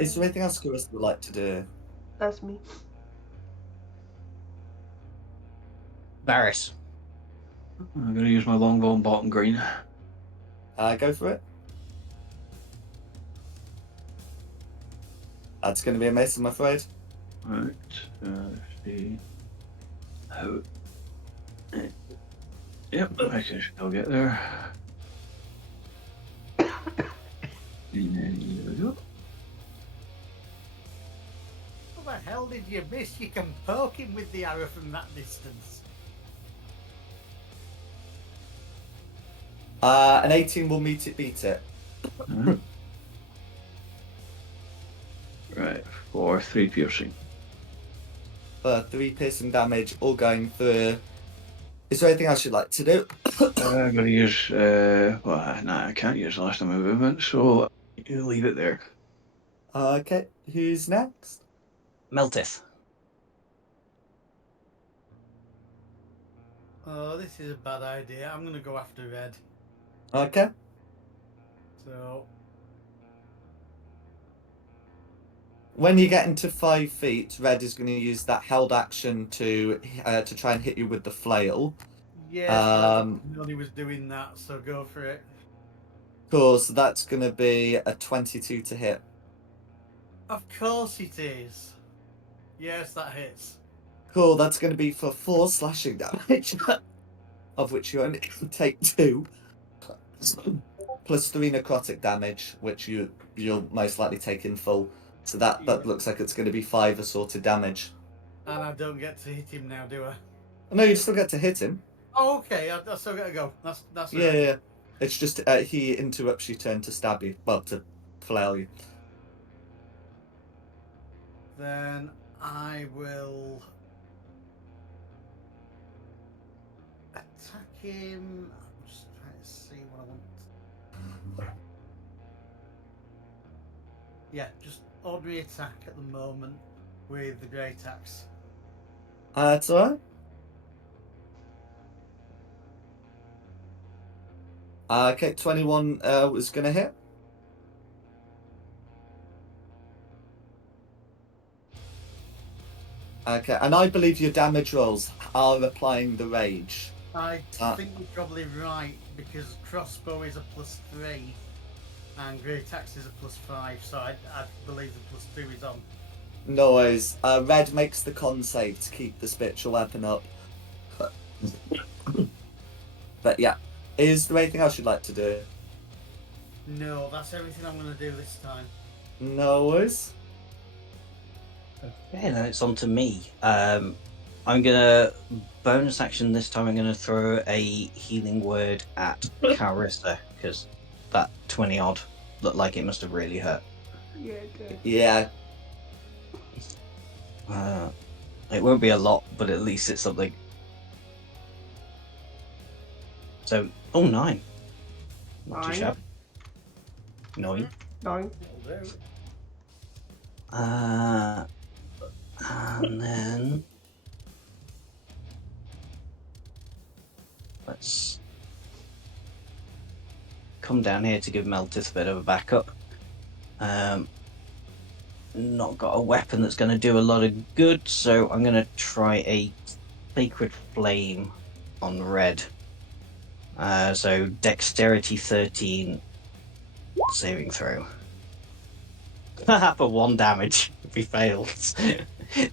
Is there anything else Carissa would like to do? That's me. Varys. I'm going to use my longbow on bottom green. Go for it. That's going to be a miss, I'm afraid. Right. Let's see. How. Yep, I can still get there. And then there we go. What the hell did you miss? You can poke him with the arrow from that distance. An 18 will beat it. Right, for 3 piercing. 3 piercing damage, all going through. Is there anything else you'd like to do? I'm going to use. I can't use last time movement, so you leave it there. Okay, who's next? Meltith. Oh, this is a bad idea. I'm going to go after Red. Okay. So, When you get into 5 feet, Red is going to use that held action to try and hit you with the flail. yeah, I didn't know he was doing that, so go for it. Cool, so that's going to be a 22 to hit. Of course it is. Yes, that hits. Cool, that's going to be for 4 slashing damage, of which you only take 2, plus 3 necrotic damage, which you'll most likely take in full. So that looks like it's going to be 5 assorted damage. And I don't get to hit him now, do I? No, you still get to hit him. Oh, okay. I still got to go. That's Yeah, right. yeah. It's just he interrupts your turn to stab you, well, to flail you. Then I will attack him. I'm just trying to see what I want. Yeah, just ordinary attack at the moment with the great axe. That's alright. Okay, 21 was going to hit. Okay, and I believe your damage rolls are applying the rage. I think you're probably right, because crossbow is a +3 and great axe is a +5, so I believe the +2 is on. No worries. Red makes the con save to keep the spiritual weapon up. But yeah, is there anything else you'd like to do? No, that's everything I'm going to do this time. No worries. Okay, then it's on to me. I'm gonna bonus action this time. I'm gonna throw a healing word at Carissa because that 20 odd looked like it must have really hurt. Yeah, good. Yeah. It won't be a lot, but at least it's something. So, 9. Not too 9. sharp. 9. 9. Will do. And then let's come down here to give Meltith a bit of a backup. Not got a weapon that's going to do a lot of good, so I'm going to try a Sacred Flame on Red. So Dexterity 13 saving throw. For 1 damage if he fails.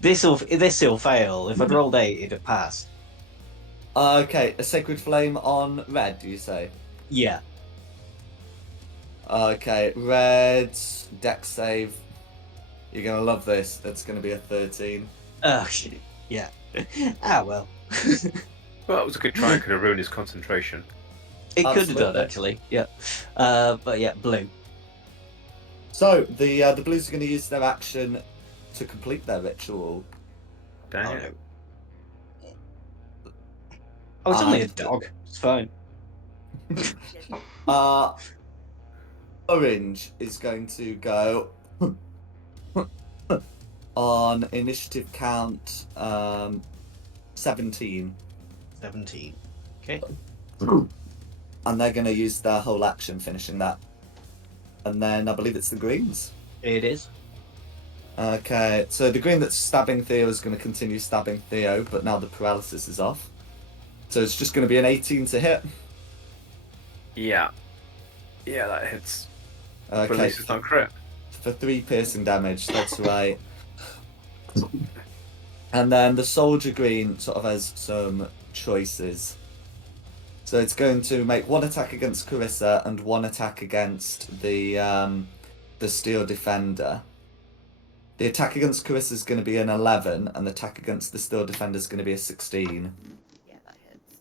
This'll fail. If I'd rolled 8, it'd have passed. Okay, a Sacred Flame on red, do you say? Yeah. Okay, red, dex save. You're gonna love this. It's gonna be a 13. Oh, shit. Yeah. Ah, well. Well, that was a good try. It could have ruined his concentration. It could have done, Absolutely. actually. Yeah. But yeah, blue. So, the blues are gonna use their action to complete their ritual. Dang Oh, it. no. Oh, it's only a And- dog. It's fine. Uh, Orange is going to go on initiative count 17. 17. Okay. And they're going to use their whole action finishing that. And then I believe it's the greens. It is. Okay, so the green that's stabbing Theo is going to continue stabbing Theo, but now the paralysis is off. So it's just going to be an 18 to hit. Yeah. Yeah, that hits. But at Okay, least it's not crit. for 3 piercing damage, that's right. And then the soldier green sort of has some choices. So it's going to make 1 attack against Carissa and 1 attack against the steel defender. The attack against Carissa is going to be an 11, and the attack against the steel defender is going to be a 16. Yeah, that hits.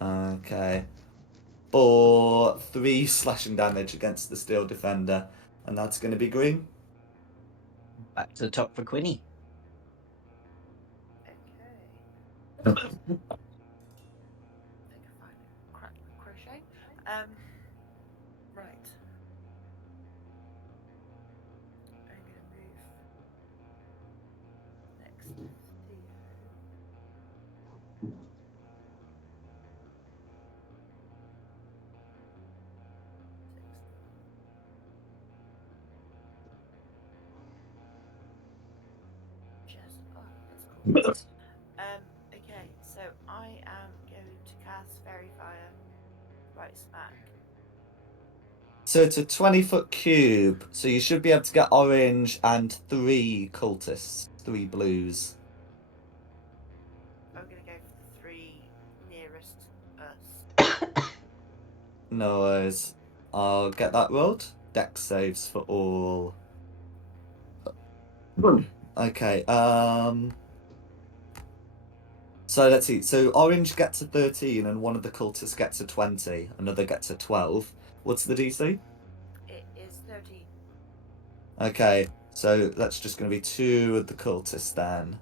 Okay. For 3 slashing damage against the steel defender, and that's going to be green. Back to the top for Quinny. Okay. I think I find it crochet. Right. I'm gonna move next to Theo. Just that's cool. Okay, so I am going to cast Fairy Fire right smack. So it's a 20-foot cube, so you should be able to get orange and 3 cultists, 3 blues. I'm gonna go for the 3 nearest us. No worries. I'll get that rolled. Dex saves for all. Okay, so let's see. So orange gets a 13 and one of the cultists gets a 20. Another gets a 12. What's the DC? It is 13. Okay, so that's just going to be 2 of the cultists then.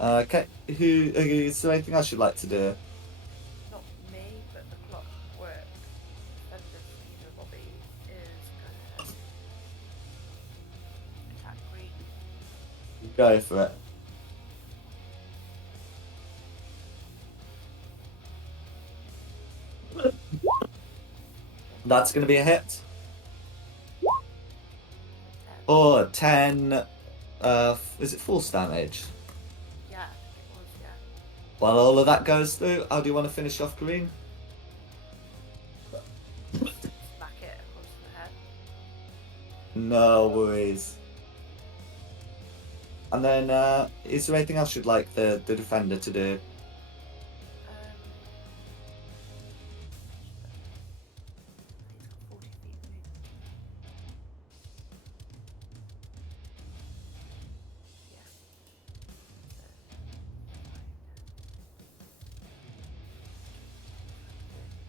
Okay, is there anything else you'd like to do? Not me, but the clock works. And the either Bobby is gonna attack green. Go for it. That's going to be a hit. Oh, 10. Is it force damage? Yeah, it was, yeah. While all of that goes through, how do you want to finish off green? Smack it across the head. No worries. And then, is there anything else you'd like the defender to do? He's got 40 feet of movement. Yeah.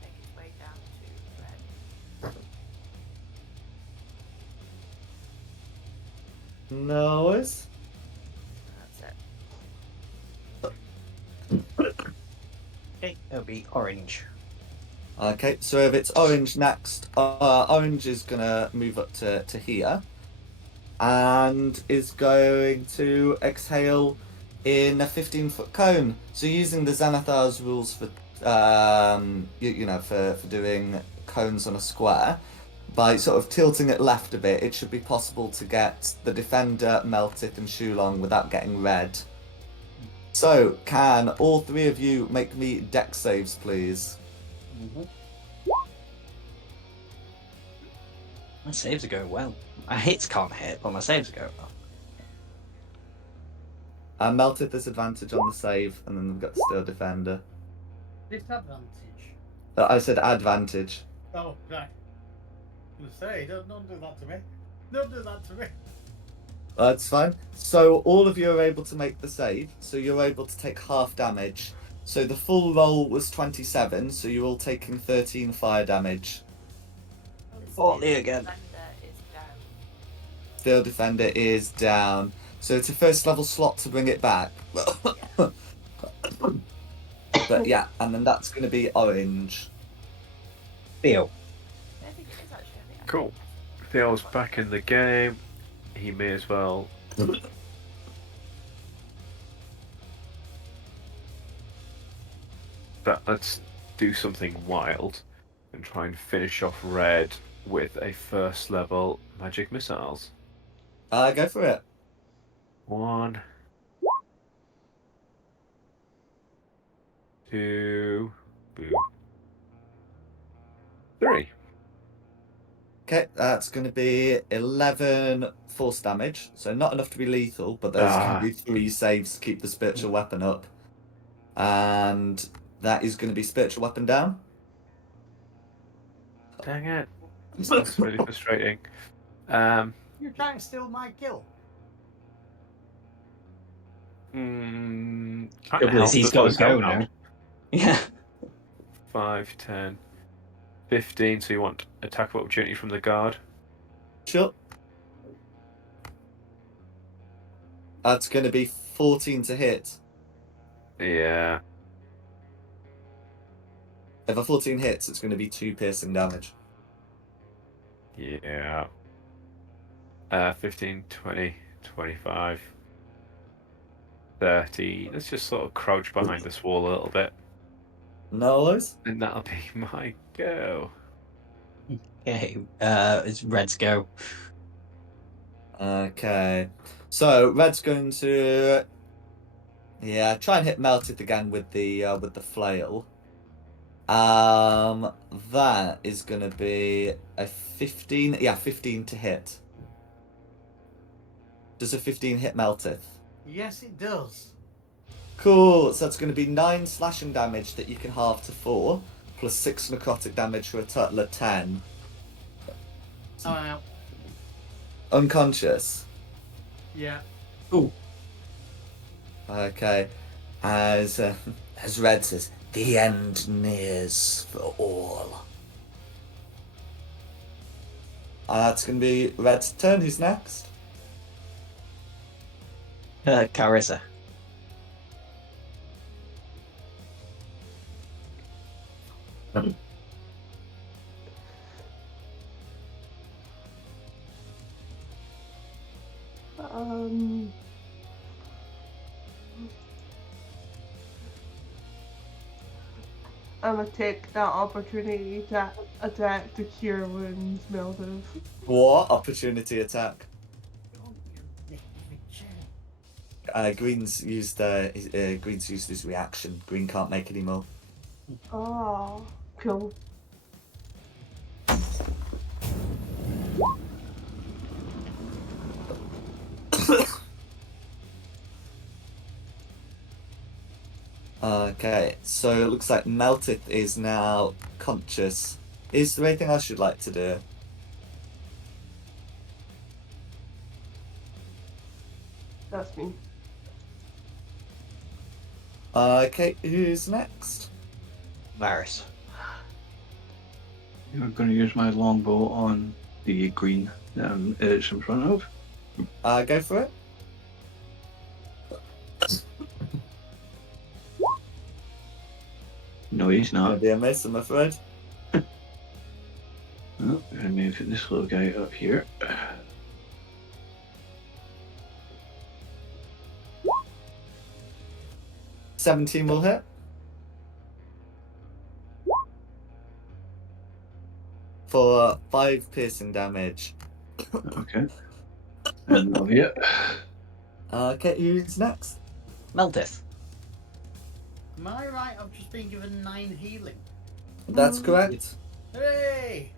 Make his way down to red. No worries. That's it. Okay, it'll be orange. Okay, so if it's orange next, orange is gonna move up to here, and is going to exhale in a 15-foot cone. So using the Xanathar's rules for for doing cones on a square, by sort of tilting it left a bit, it should be possible to get the defender, Meltith, and Shulong without getting red. So, can all 3 of you make me dex saves, please? My saves are going well. My hits can't hit, but my saves are going well. Melted disadvantage on the save, and then we've got the Steel Defender. Disadvantage. I said advantage. Oh, right. I was gonna say, don't do that to me. Don't do that to me. That's fine. So all of you are able to make the save, so you're able to take half damage. So the full roll was 27, so you're all taking 13 fire damage. Fortley again. Defender is down. Steel Defender is down. So it's a first level slot to bring it back. But yeah, and then that's going to be orange. Theo. I think it is actually. I think Cool. Theo's back in the game. He may as well. But let's do something wild and try and finish off Red with a first level magic missiles. Go for it. 1, 2, boo. 3. Okay, that's going to be 11 force damage. So not enough to be lethal, but there's going to be 3 saves to keep the spiritual weapon up. And that is going to be spiritual weapon down. Dang it. That's really frustrating. You're trying to steal my kill. He's got to go now. Yeah. 5, 10, 15. So you want attack of opportunity from the guard? Sure. That's going to be 14 to hit. Yeah. If a 14 hits, it's going to be 2 piercing damage. Yeah. 15, 20, 25, 30. Let's just sort of crouch behind this wall a little bit. No worries. And that'll be my go. Okay. It's Red's go. Okay. So Red's going to try and hit Melted again with the flail. That is gonna be a 15. Yeah, 15 to hit. Does a 15 hit Melted? Yes, it does. Cool. So that's going to be 9 slashing damage that you can halve to 4, plus 6 necrotic damage for a total of 10. I'm out. Unconscious. Yeah. Ooh. Okay. As Red says, the end nears for all. It's going to be Red's turn. Who's next? Carissa. I'm gonna take that opportunity to attack to cure wounds, Melvin. What opportunity attack? Oh, you bitch. Green's used his reaction. Green can't make any more. Oh, cool. Okay, so it looks like Meltith is now conscious. Is there anything else you'd like to do? That's me. Okay, who's next? Varys. I'm going to use my longbow on the green it's in front of. Go for it. No, he's Gonna not. be a miss, I'm afraid. Oh, I'm going to move this little guy up here. 17 will hit. For 5 piercing damage. Okay. And over here. Okay, who's next? Meldith. Am I right? I've just been given 9 healing. That's correct. Hooray!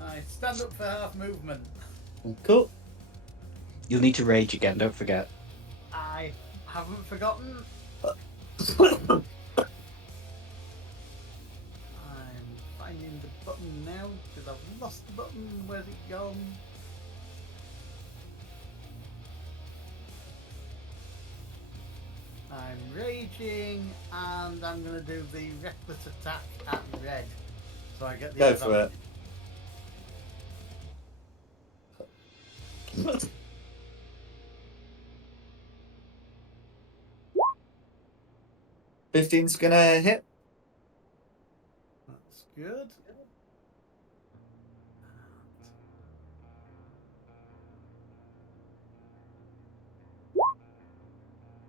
I stand up for half movement. Cool. You'll need to rage again, don't forget. I haven't forgotten. I'm finding the button now because I've lost the button. Where's it gone? I'm raging and I'm going to do the reckless attack at red. So I get the Go for it. advantage. 15's gonna hit. That's good.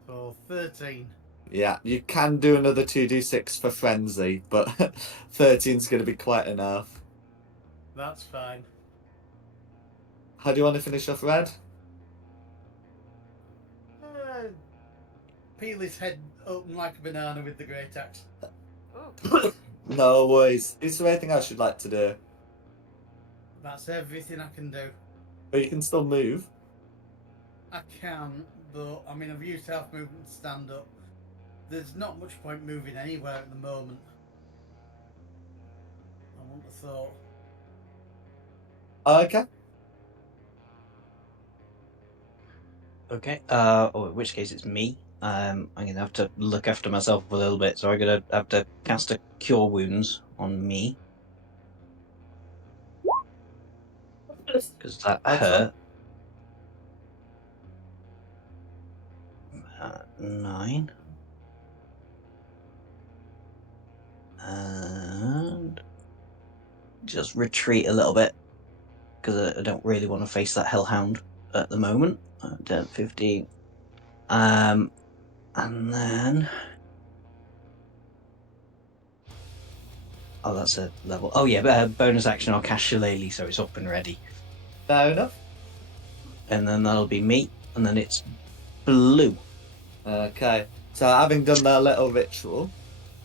So 13. Yeah, you can do another 2d6 for frenzy, but 13's gonna be quite enough. That's fine. How do you want to finish off red? Peel his head open like a banana with the great axe. Oh, No worries. Is there anything else you'd like to do? That's everything I can do. But you can still move. I can, but I mean, I've used half movement to stand up. There's not much point moving anywhere at the moment. I wouldn't have thought. Okay. Okay. Or in which case it's me. I'm gonna have to look after myself a little bit, so I'm gonna have to cast a Cure Wounds on me because that That's hurt. 9. And just retreat a little bit because I don't really want to face that Hellhound at the moment. 10, 15. And then. Oh, that's a level. Oh, yeah, bonus action. I'll cast Shillelagh so it's up and ready. Fair enough. And then that'll be me. And then it's blue. Okay. So having done their little ritual,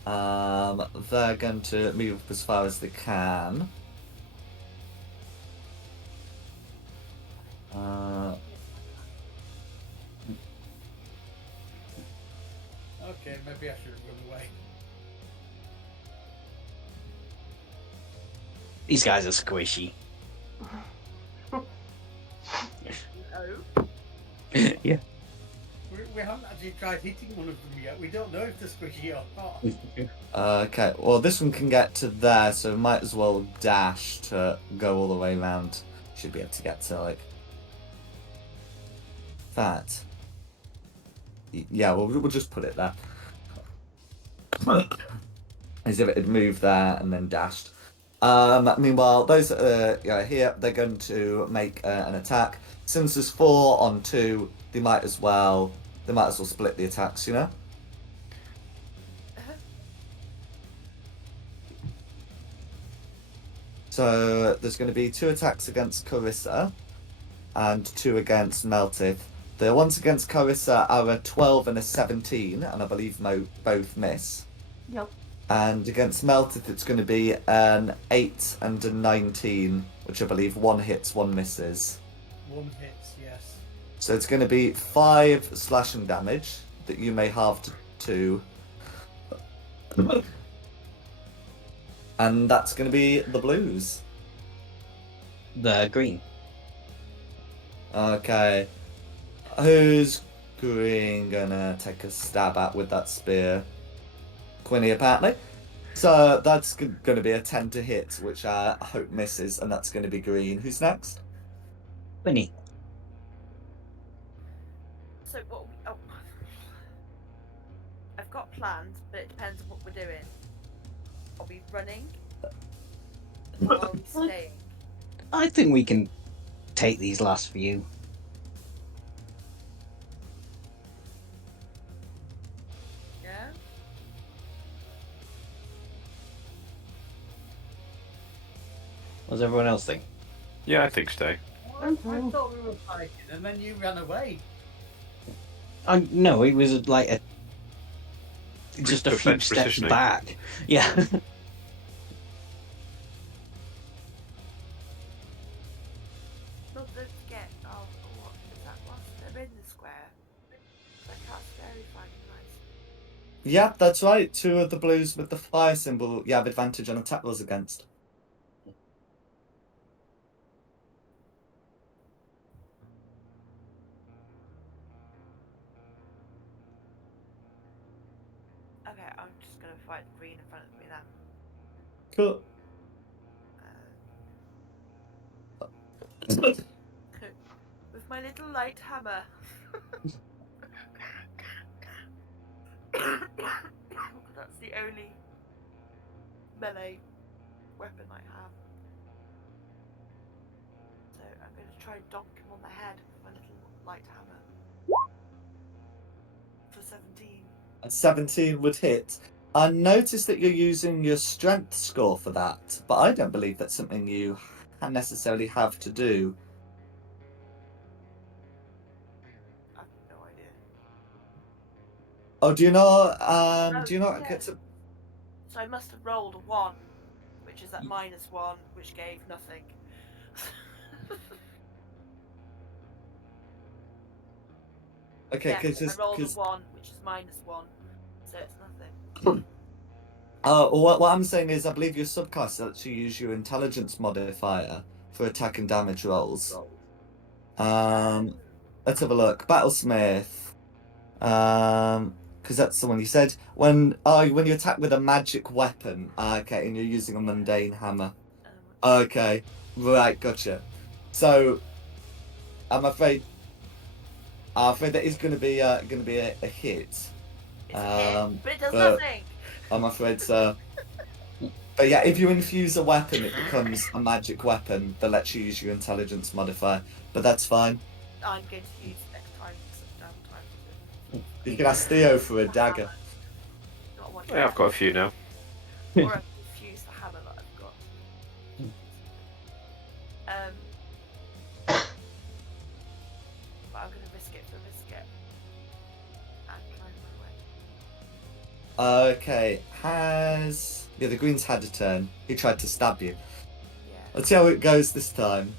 they're going to move as far as they can. Okay, maybe I should have run away. These guys are squishy. no. Yeah. We haven't actually tried hitting one of them yet. We don't know if they're squishy or not. Okay. Well, this one can get to there, so we might as well dash to go all the way around. Should be able to get to like that. Yeah, we'll just put it there. As if it had moved there and then dashed. Meanwhile, those here, they're going to make an attack. Since there's 4 on 2, they might as well split the attacks, you know? So there's going to be 2 attacks against Carissa and 2 against Meltith. The ones against Carissa are a 12 and a 17, and I believe both miss. Yep. And against Meltith, it's going to be an 8 and a 19, which I believe 1 hits, 1 misses. 1 hits, yes. So it's going to be 5 slashing damage that you may halve to 2. And that's going to be the blues. The green. Okay. Who's green gonna take a stab at with that spear? Quinny, apparently. So that's going to be a 10 to hit, which I hope misses, and that's going to be green. Who's next? Winnie. So what? I've got plans, but it depends on what we're doing. Are we running? Or are we staying? I think we can take these last few. Yeah. What does everyone else think? Yeah, I think stay. I thought we were fighting, and then you ran away. No, it was like just a few Defense steps positioning. back. Yeah. Yeah, that's right. 2 of the blues with the fire symbol you have advantage on attack rolls against. Okay, I'm just gonna fight the green in front of me then. Cool. With my little light hammer. That's the only melee weapon I have. So I'm going to try and donk him on the head with my little light hammer. For 17. A 17 would hit. I noticed that you're using your strength score for that, but I don't believe that's something you necessarily have to do. I've no idea. Oh, do you not? Oh, Do you not yeah. get to? So I must have rolled a 1, which is at -1, which gave nothing. Okay, yeah, because I rolled a 1, which is -1, so it's nothing. what I'm saying is, I believe your subclass lets you use your intelligence modifier for attack and damage rolls. Let's have a look. Battlesmith. Because that's the one you said. When you attack with a magic weapon, okay, and you're using a mundane hammer. Okay, right, gotcha. So, I'm afraid that is going to be a hit. It's a hit, but it does nothing. I'm afraid so. But yeah, if you infuse a weapon, it becomes a magic weapon that lets you use your intelligence modifier. But that's fine. I'm going to use next time some downtime. You can ask Theo for a dagger. Not one Yeah, I've got a few now. Or I can fuse the hammer that I've got. But I'm going to risk it for biscuit. And try and run away. Okay, the green's had a turn. He tried to stab you. Yeah. Let's see how it goes this time.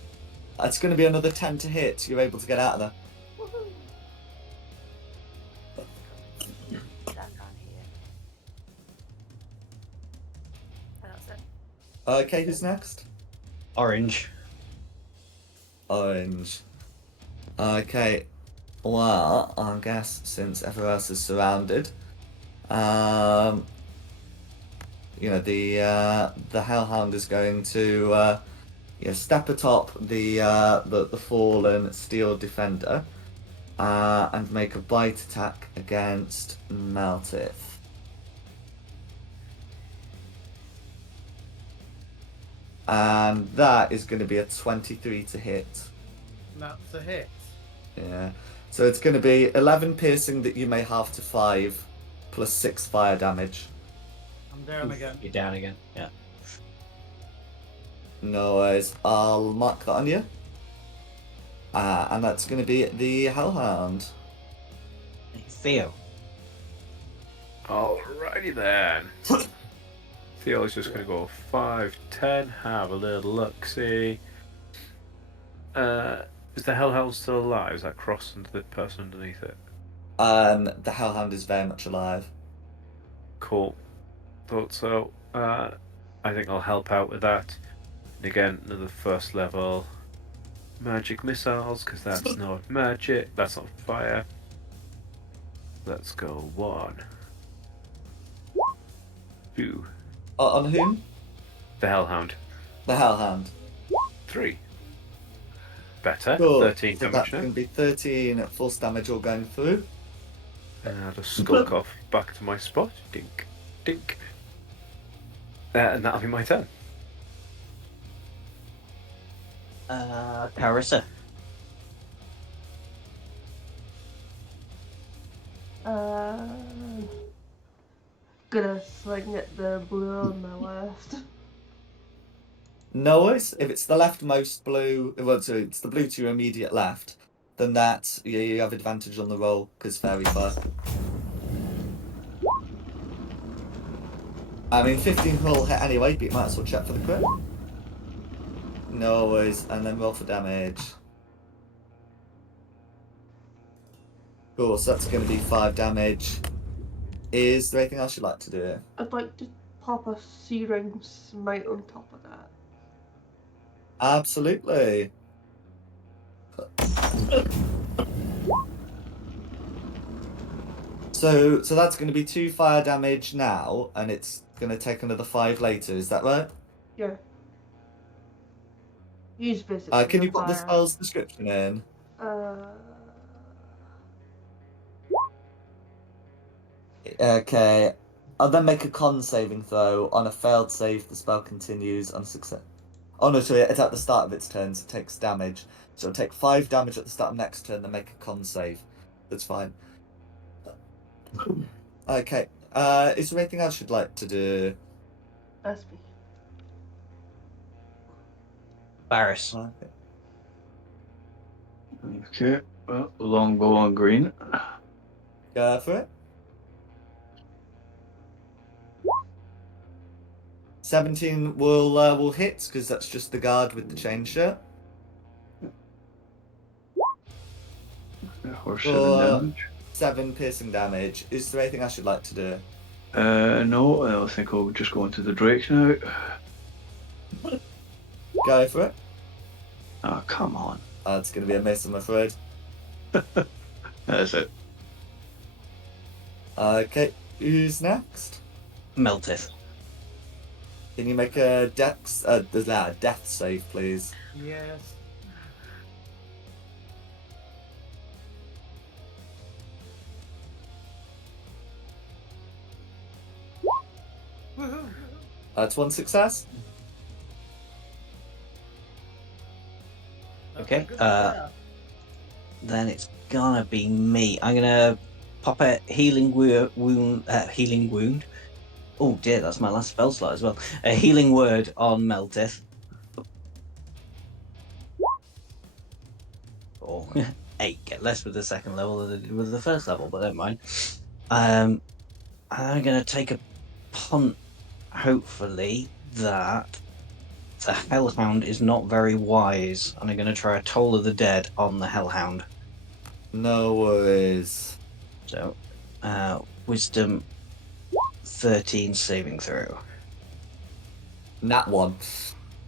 It's going to be another 10 to hit. You're able to get out of there. Woohoo! Down here. And that's it. Okay, who's next? Orange. Orange. Okay. Well, I guess since everyone else is surrounded, the Hellhound is going to step atop the fallen steel defender and make a bite attack against Meltith. And that is going to be a 23 to hit. That's a hit. Yeah. So it's going to be 11 piercing that you may halve to 5, plus 6 fire damage. I'm down again. You're down again. Yeah. No worries. I'll mark that on you. And that's going to be the Hellhound. Theo. Alrighty then. Theo's just going to go 5, 10, have a little look-see. Is the Hellhound still alive? Is that crossed into the person underneath it? The Hellhound is very much alive. Cool. Thought so. I think I'll help out with that. And again, another first level magic missiles, because that's not magic, that's not fire. Let's go 1, 2. On whom? The Hellhound. The Hellhound. 3. Better. Cool. 13 So damage that's now. going to be 13 force damage all going through. And I'll just skulk off back to my spot. Dink, dink. And that'll be my turn. Carissa. Gonna swing at the blue on my left. No worries. If it's the leftmost blue, well, so it's the blue to your immediate left, then you have advantage on the roll because fairy fire. I mean, 15 will hit anyway, but you might as well check for the crit. No worries, and then roll for damage. Cool, so that's going to be 5 damage. Is there anything else you'd like to do? I'd like to pop a searing smite on top of that. Absolutely. So that's going to be 2 fire damage now, and it's going to take another 5 later. Is that right? Yeah. Use basically Can the you put the fire. spell's description in? Okay. I'll then make a con saving throw. On a failed save, the spell continues. On success. Oh no, sorry, it's at the start of its turn, so it takes damage. So it'll take 5 damage at the start of next turn, then make a con save. That's fine. Okay. Is there anything else you'd like to do? That's me. Barris. Okay. Okay, well, longbow on green. Go for it. 17 will hit, because that's just the guard with the chain shirt. Or For 7 damage. 7 piercing damage. Is there anything else you'd like to do? No, I think I'll just go into the Drake now. Go for it. Oh, come on. It's going to be a miss, I'm afraid. That's it. Okay, who's next? Melteth. Can you make a death save, please? Yes. Woohoo! That's 1 success. Okay, Good there. Then it's gonna be me. I'm gonna pop a healing wound. Oh dear, that's my last spell slot as well. A healing word on Meltith. Oh, 8. Get less with the second level than I did with the first level, but don't mind. I'm gonna take a punt, hopefully, that the Hellhound is not very wise, and I'm gonna try a Toll of the Dead on the Hellhound. No worries. So, Wisdom 13 saving throw. Nat 1.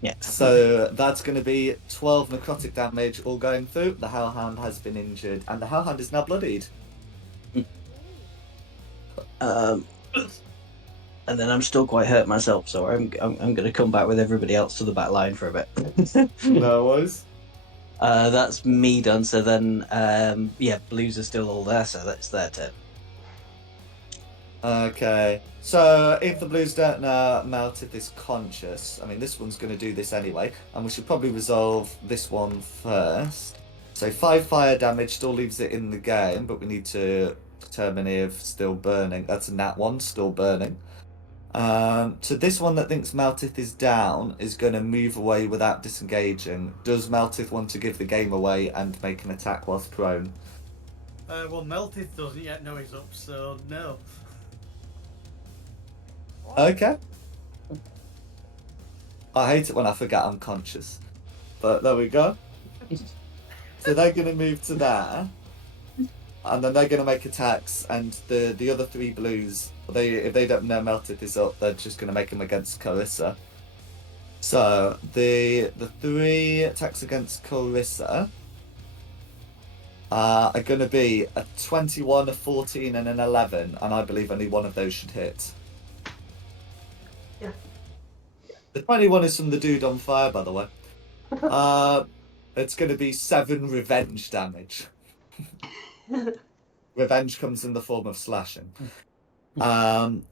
Yeah. So that's going to be 12 necrotic damage all going through. The Hellhound has been injured, and the Hellhound is now bloodied. And then I'm still quite hurt myself, so I'm going to come back with everybody else to the back line for a bit. No worries. That's me done. So then, Blues are still all there, so that's their turn. Okay. So if the Blues don't know Meltith is conscious, I mean, this one's going to do this anyway, and we should probably resolve this one first. So 5 fire damage still leaves it in the game, but we need to determine if still burning. That's a nat 1, still burning. So this one that thinks Meltith is down is going to move away without disengaging. Does Meltith want to give the game away and make an attack whilst prone? Well, Meltith doesn't yet know he's up, so no. Okay. I hate it when I forget I'm conscious. But there we go. So they're going to move to there. And then they're going to make attacks. And the other 3 Blues, if they don't know Meltith is up, they're just going to make them against Carissa. So the 3 attacks against Carissa are going to be a 21, a 14, and an 11. And I believe only one of those should hit. Yeah. The 21 is from the dude on fire, by the way. It's going to be 7 revenge damage. Revenge comes in the form of slashing.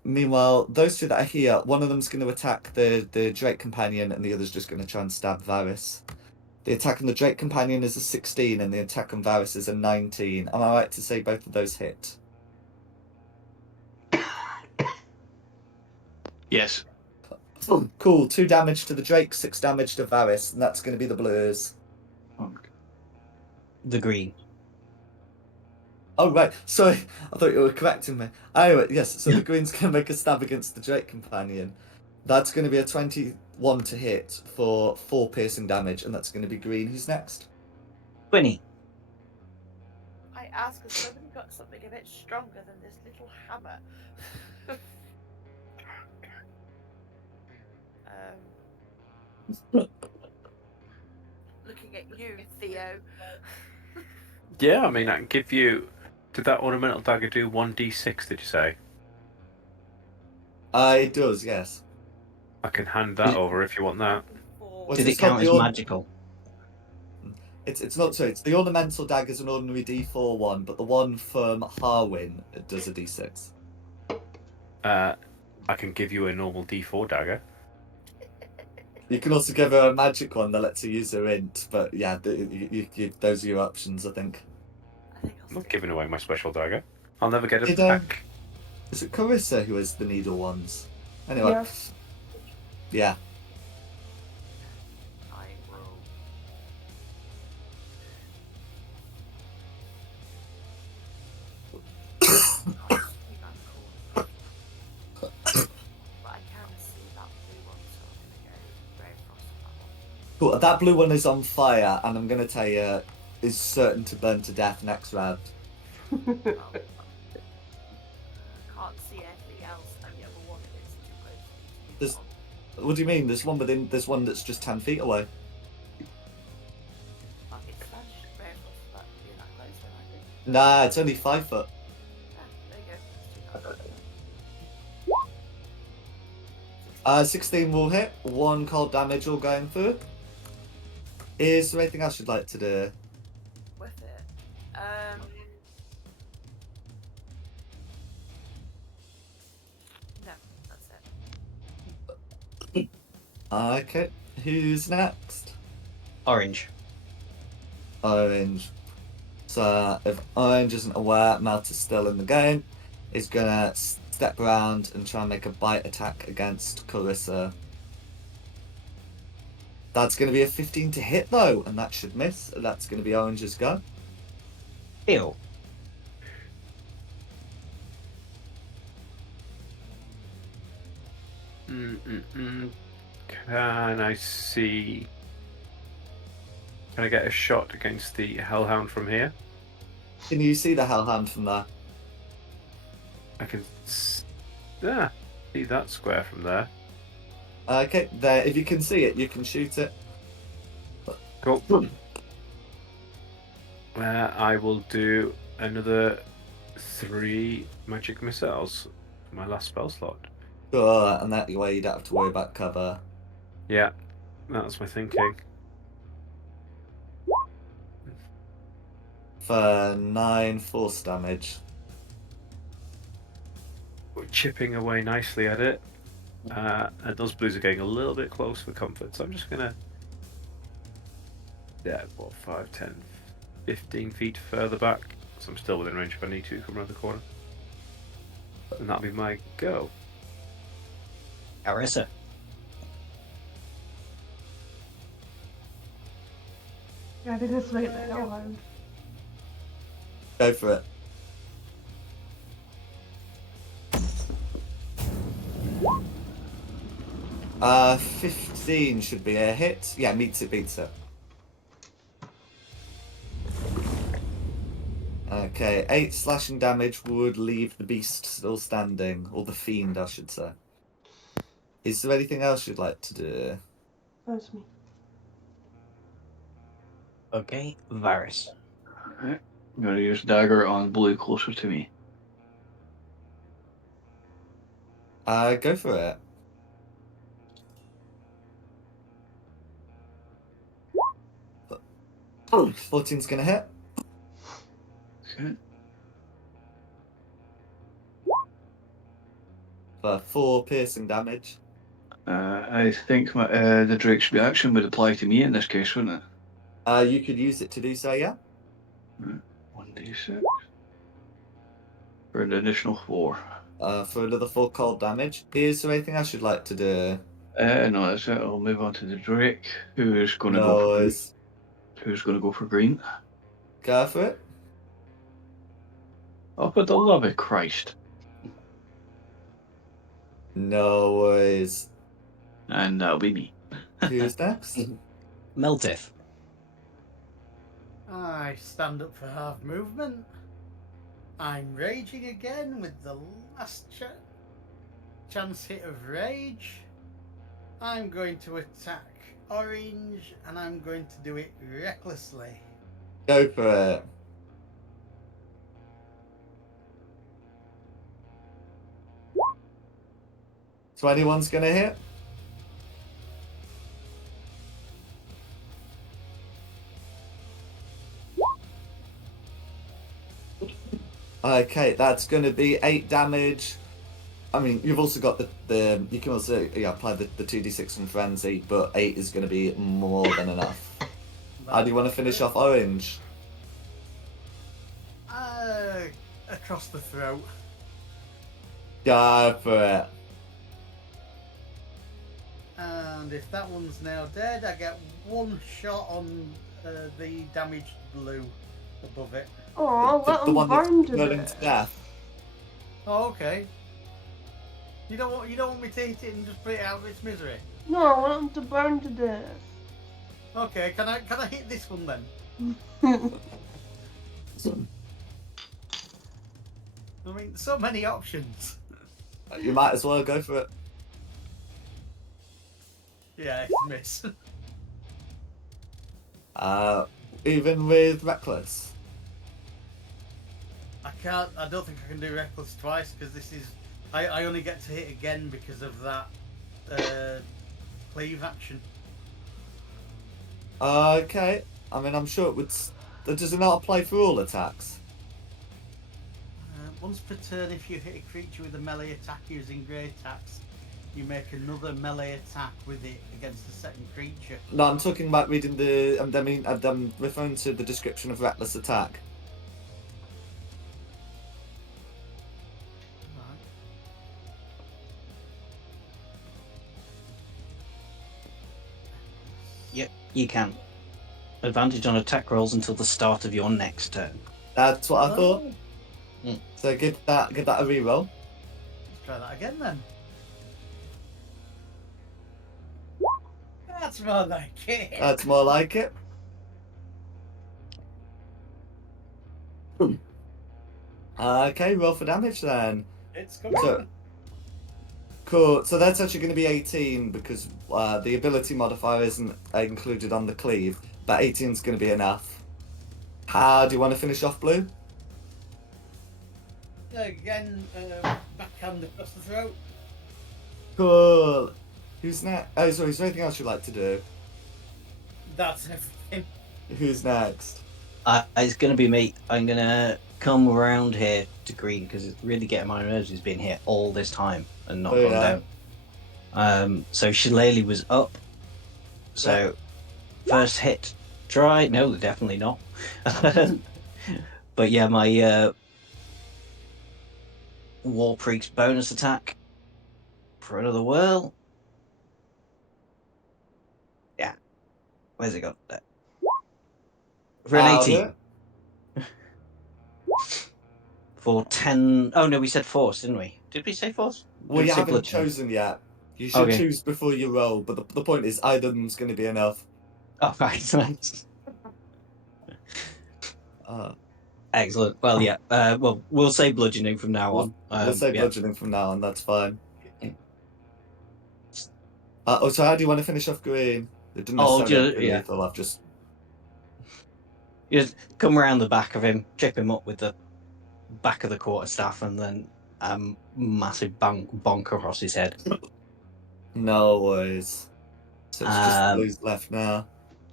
Meanwhile, those 2 that are here, one of them's going to attack the Drake Companion, and the other's just going to try and stab Varys. The attack on the Drake Companion is a 16, and the attack on Varys is a 19. Am I right to say both of those hit? Yes. Cool. 2 damage to the Drake, 6 damage to Varys, and that's going to be the Blues. Okay. The green. Oh, right. Sorry. I thought you were correcting me. Anyway, yes, so the green's going to make a stab against the Drake Companion. That's going to be a 21 to hit for 4 piercing damage, and that's going to be green. Who's next? 20. I ask, has somebody got something something a bit stronger than this little hammer. Looking at you, Theo. Yeah, I mean, I can give you. Did that ornamental dagger do 1d6, did you say? It does, yes. I can hand that over if you want that. What Did it's it count not as the magical? It's not so. It's the ornamental dagger is an ordinary D4 one, but the one from Harwin does a D6. I can give you a normal d4 dagger. You can also give her a magic one that lets her use her int, but yeah, those are your options, I think. I think I'll I'm not stick giving with away my special dagger. I'll never get it Did, back. Is it Carissa who has the needle ones? Anyway, Yeah. yeah. I will. Can't see around the corner. But I can see that blue one, so I'm gonna go very across on that one. Cool. That blue one is on fire, and I'm gonna tell you, is certain to burn to death next round. Well, can't see anything else, and the other one is too close to me to use it on. What do you mean? There's one that's just 10 feet away. But it's vanished very across that being that close, then I think. Nah, it's only 5 foot. Yeah, there you go. Let's do that. 16 will hit. 1 cold damage all going through. Is there anything else you'd like to do? With it. No, that's it. Okay, who's next? Orange. Orange. So if Orange isn't aware, Melt is still in the game. He's gonna step around and try and make a bite attack against Carissa. That's gonna be a 15 to hit though, and that should miss. That's gonna be Orange's go. Ew. Can I see? Can I get a shot against the Hellhound from here? Can you see the Hellhound from there? I can. See that square from there. Okay, there. If you can see it, you can shoot it. Cool. I will do another 3 magic missiles. My last spell slot. Sure, and that way you don't have to worry about cover. Yeah, that's my thinking. For 9 force damage. We're chipping away nicely at it. And those blues are getting a little bit close for comfort, so I'm just gonna. Yeah, what, 5, 10, 15 feet further back. So I'm still within range if I need to come around the corner. And that'll be my go. Carissa. Yeah, they just wait the hellhound. Go for it. Uh, 15 should be a hit. Yeah, meets it, beats it. Okay, 8 slashing damage would leave the beast still standing, or the fiend, I should say. Is there anything else you'd like to do? That's me. Okay, Varys. Alright. I'm gonna use dagger on blue closer to me. Go for it. Oh, 14's gonna hit. Okay. For 4 piercing damage. I think the Drake's reaction would apply to me in this case, wouldn't it? You could use it to do so, yeah? 1d6. For an additional 4. For another 4 cold damage. Is there anything else you'd like to do? No, that's it. I'll move on to the Drake, who's going to No go for worries. who's going to go for green. Go for it. Oh, for the love of Christ! No worries. And that'll be me. Who's next? Meltif. I stand up for half movement. I'm raging again with the last chance hit of rage. I'm going to attack orange, and I'm going to do it recklessly. Go for it. So anyone's gonna hit? Okay, that's gonna be 8 damage. I mean, you've also got the you can also apply the 2d6 from frenzy, but 8 is gonna be more than enough. How do you want to finish off orange? Across the throat. Go for it. And if that one's now dead, I get 1 shot on the damaged blue above it. Oh, let The him one burn that's to burning death. to death. Oh, okay. You don't want me to hit it and just put it out of its misery? No, I want him to burn to death. Okay, can I hit this one then? I mean, so many options. You might as well go for it. Yeah, it's a miss. Even with reckless. I don't think I can do reckless twice because this is. I only get to hit again because of that cleave action. Okay. I mean, I'm sure it would. Does it not apply for all attacks? Once per turn, if you hit a creature with a melee attack using grey attacks, you make another melee attack with it against the second creature. No, I'm talking about reading the. I'm referring to the description of reckless attack. Right. Yep, you can. Advantage on attack rolls until the start of your next turn. That's what I thought. Mm. So give that a reroll. Let's try that again then. That's more like it. That's more like it. Okay, roll for damage then. It's coming. So, cool. So that's actually going to be 18 because the ability modifier isn't included on the cleave. But 18 is going to be enough. How do you want to finish off, Blue? Again, backhand across the throat. Cool. Who's next? Oh, sorry. Is there anything else you'd like to do? That's everything. Who's next? It's going to be me. I'm going to come around here to green because it's really getting my nerves. He's been here all this time and not Oh, gone down. So Shillelagh was up. So first hit, try. No, definitely not. But yeah, my War Priest bonus attack for another whirl. Yeah. Where's it gone? There. For an 18. For 10. Oh no, we said force, didn't we? Did we say force? Well, Did we you say haven't bludgeoning? chosen yet. You should Okay. choose before you roll, but the point is either of them's going to be enough. Oh, right. Nice. Excellent. Well, yeah. Well, we'll say bludgeoning from now on. We'll say yeah. bludgeoning from now on, that's fine. So how do you want to finish off green? It doesn't necessarily have to be yeah. lethal, I've just... You just come around the back of him, chip him up with the back of the quarterstaff, and then massive bonk across his head. No worries. So it's just Blue's left now.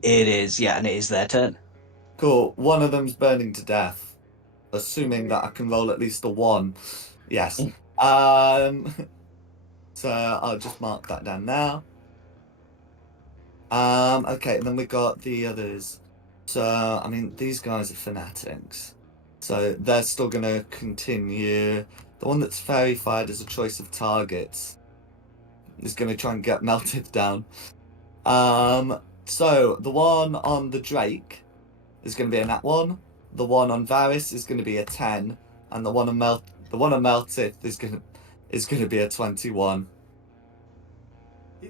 It is, yeah, and it is their turn. Cool. One of them's burning to death. Assuming that I can roll at least a 1. Yes. So I'll just mark that down now. Okay, and then we got the others. So, I mean, these guys are fanatics. So they're still going to continue. The one that's verified as a choice of targets is going to try and get melted down. So the one on the Drake is going to be a nat 1. The one on Varys is going to be a 10, and the one on Meltith is going to be a 21.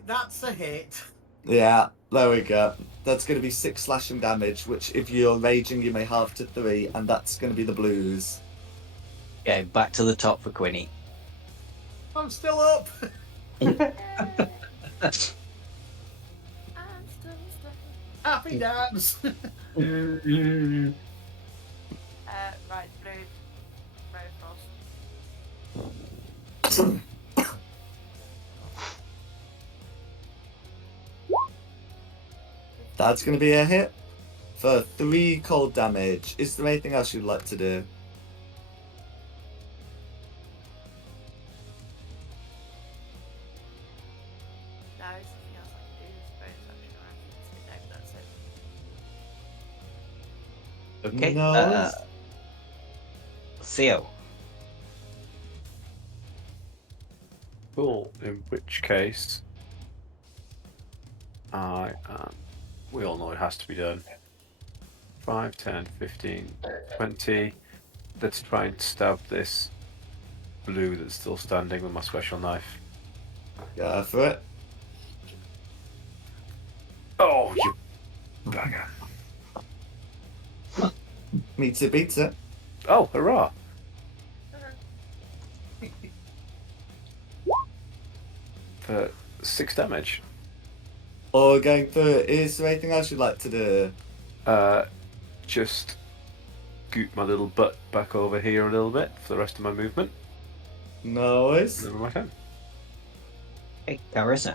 That's a hit. Yeah, there we go. That's going to be 6 slashing damage, which if you're raging, you may halve to 3, and that's going to be the Blues. Okay, back to the top for Quinny. I'm still up. I'm still stuck. Happy dance. Right, blue. Row frost. That's going to be a hit for 3 cold damage. Is there anything else you'd like to do? No, there's nothing else I can do. This bonus action or anything. No, that's it. Okay. No. Theo. Cool. In which case, we all know it has to be done. 5, 10, 15, 20. Let's try and stab this blue that's still standing with my special knife. Go for it. Oh, you bugger. Meets it, beats it. Oh, hurrah. For 6 damage. Or going for it. Is there anything else you'd like to do? Just scoot my little butt back over here a little bit for the rest of my movement. No worries. Never my turn. Okay, Carissa.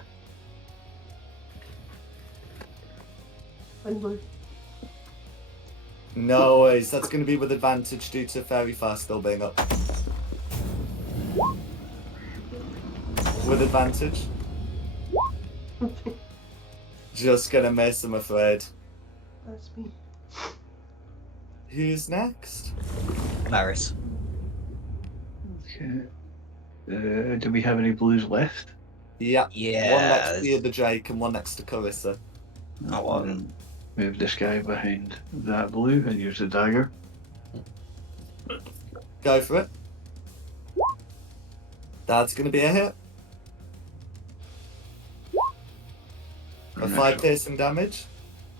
I'm blue. No worries. That's going to be with advantage due to Fairy Fast still being up. With advantage. Just gonna miss, I'm afraid. That's me. Who's next? Varys. Okay. Do we have any blues left? Yeah. Yeah. One next to the Drake and one next to Carissa. That one. Move this guy behind that blue and use the dagger. Go for it. That's gonna be a hit. For And 5 that's- piercing damage.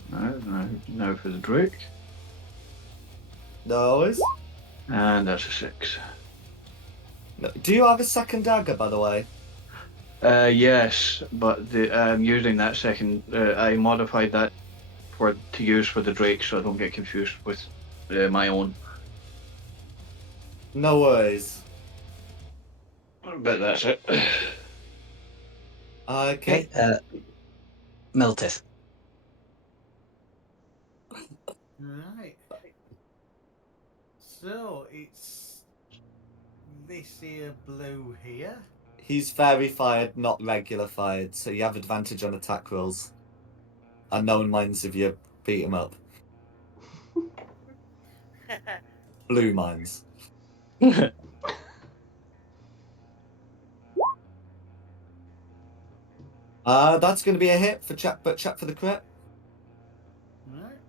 Now for the Drake. No worries. And that's a 6. No. Do you have a second dagger, by the way? Yes, but I'm using that second. I modified that to use for the Drake, so I don't get confused with my own. No worries. But that's it. Okay. Okay. Meltith. Right. So it's this here blue here. He's fairy fired, not regular fired, so you have advantage on attack rolls. And no one minds if you beat him up. Blue minds. That's going to be a hit for check, but check for the crit. Right.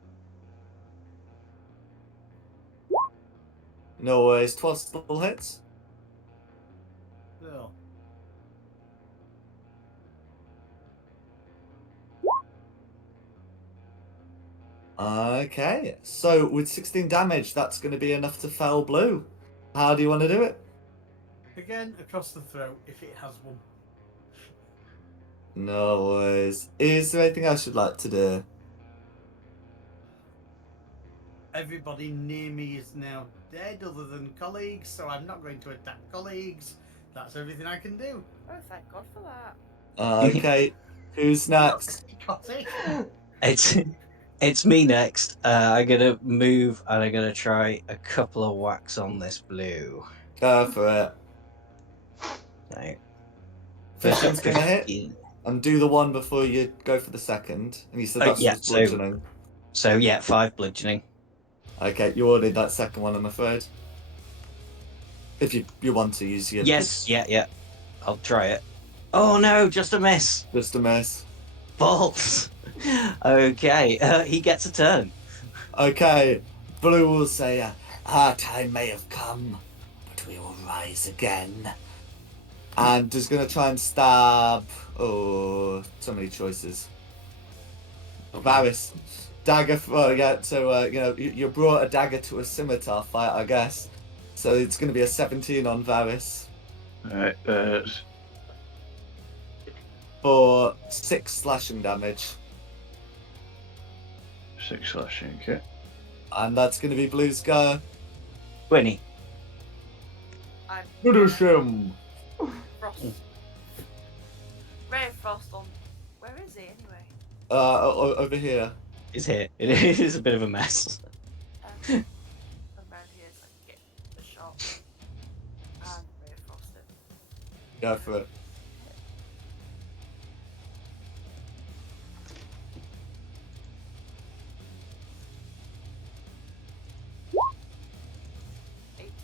No worries, 12 still hits. So Okay, so with 16 damage, that's going to be enough to fell blue. How do you want to do it? again across the throat if it has one. No worries. Is there anything else you'd like to do? Everybody near me is now dead other than colleagues, so I'm not going to attack colleagues. That's everything I can do. Oh, thank God for that. Okay, who's next? Got it. It's me next. I'm gonna move and I'm gonna try a couple of whacks on this blue. Go for it. No. Fishing's going to hit. 15. And do the one before you go for the second. And you said that's yeah, just so- bludgeoning. So yeah, 5 bludgeoning. Okay, you ordered that second one, I'm afraid. If you want to use your... Yes, yeah. I'll try it. Oh no, just a miss. Just a miss. Balls. Okay, he gets a turn. Okay, Blue will say, our time may have come, but we will rise again. And just going to try and stab... Oh, so many choices. Varys. Dagger... Well, yeah, so, you brought a dagger to a scimitar fight, I guess. So it's going to be a 17 on Varys Alright, for 6 slashing damage. 6 slashing, okay. And that's going to be Blue's go. 20. I'm Finish him! Frost. Ray of Frost on. Where is he anyway? Over here. It's here. It is a bit of a mess. Around here so I can get the shot. And Ray of Frost it. Go for it.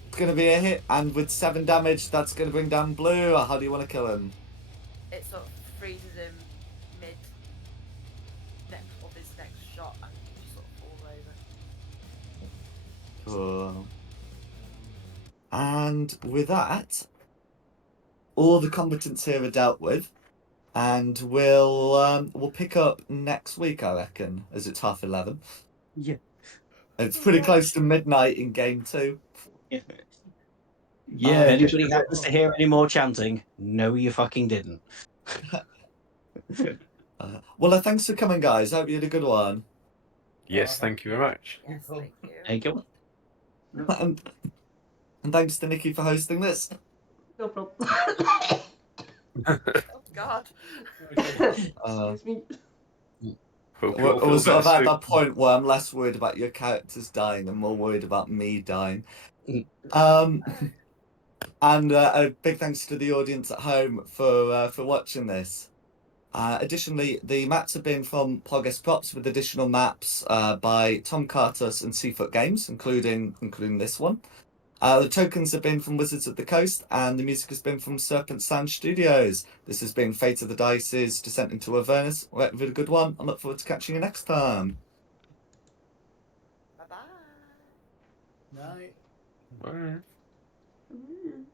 It's going to be a hit, and with 7 damage, that's going to bring down Blue. How do you want to kill him? It sort of freezes him mid next of his next shot and he just sort of falls over. Cool. And with that, all the combatants here are dealt with, and we'll pick up next week, I reckon, as it's 11:30. Yeah. It's pretty close to midnight in game 2. Yeah, If just anybody happens to hear any more chanting, no, you fucking didn't. Well, thanks for coming, guys. Hope you had a good one. Yes, thank you very much. Yes, thank you. There you go. And thanks to Nikki for hosting this. No problem. Oh god. Excuse me. Hope you We're all feel we're sort of better at soon. that point where I'm less worried about your characters dying and more worried about me dying. And a big thanks to the audience at home for watching this. Additionally, the maps have been from Progress Props with additional maps by Tom Cartus and Seafoot Games, including this one. The tokens have been from Wizards of the Coast, and the music has been from Serpent Sound Studios. This has been Fate of the Dice's Descent into Avernus. Well, have a good one. I look forward to catching you next time. Bye bye. Night. Bye. Mm.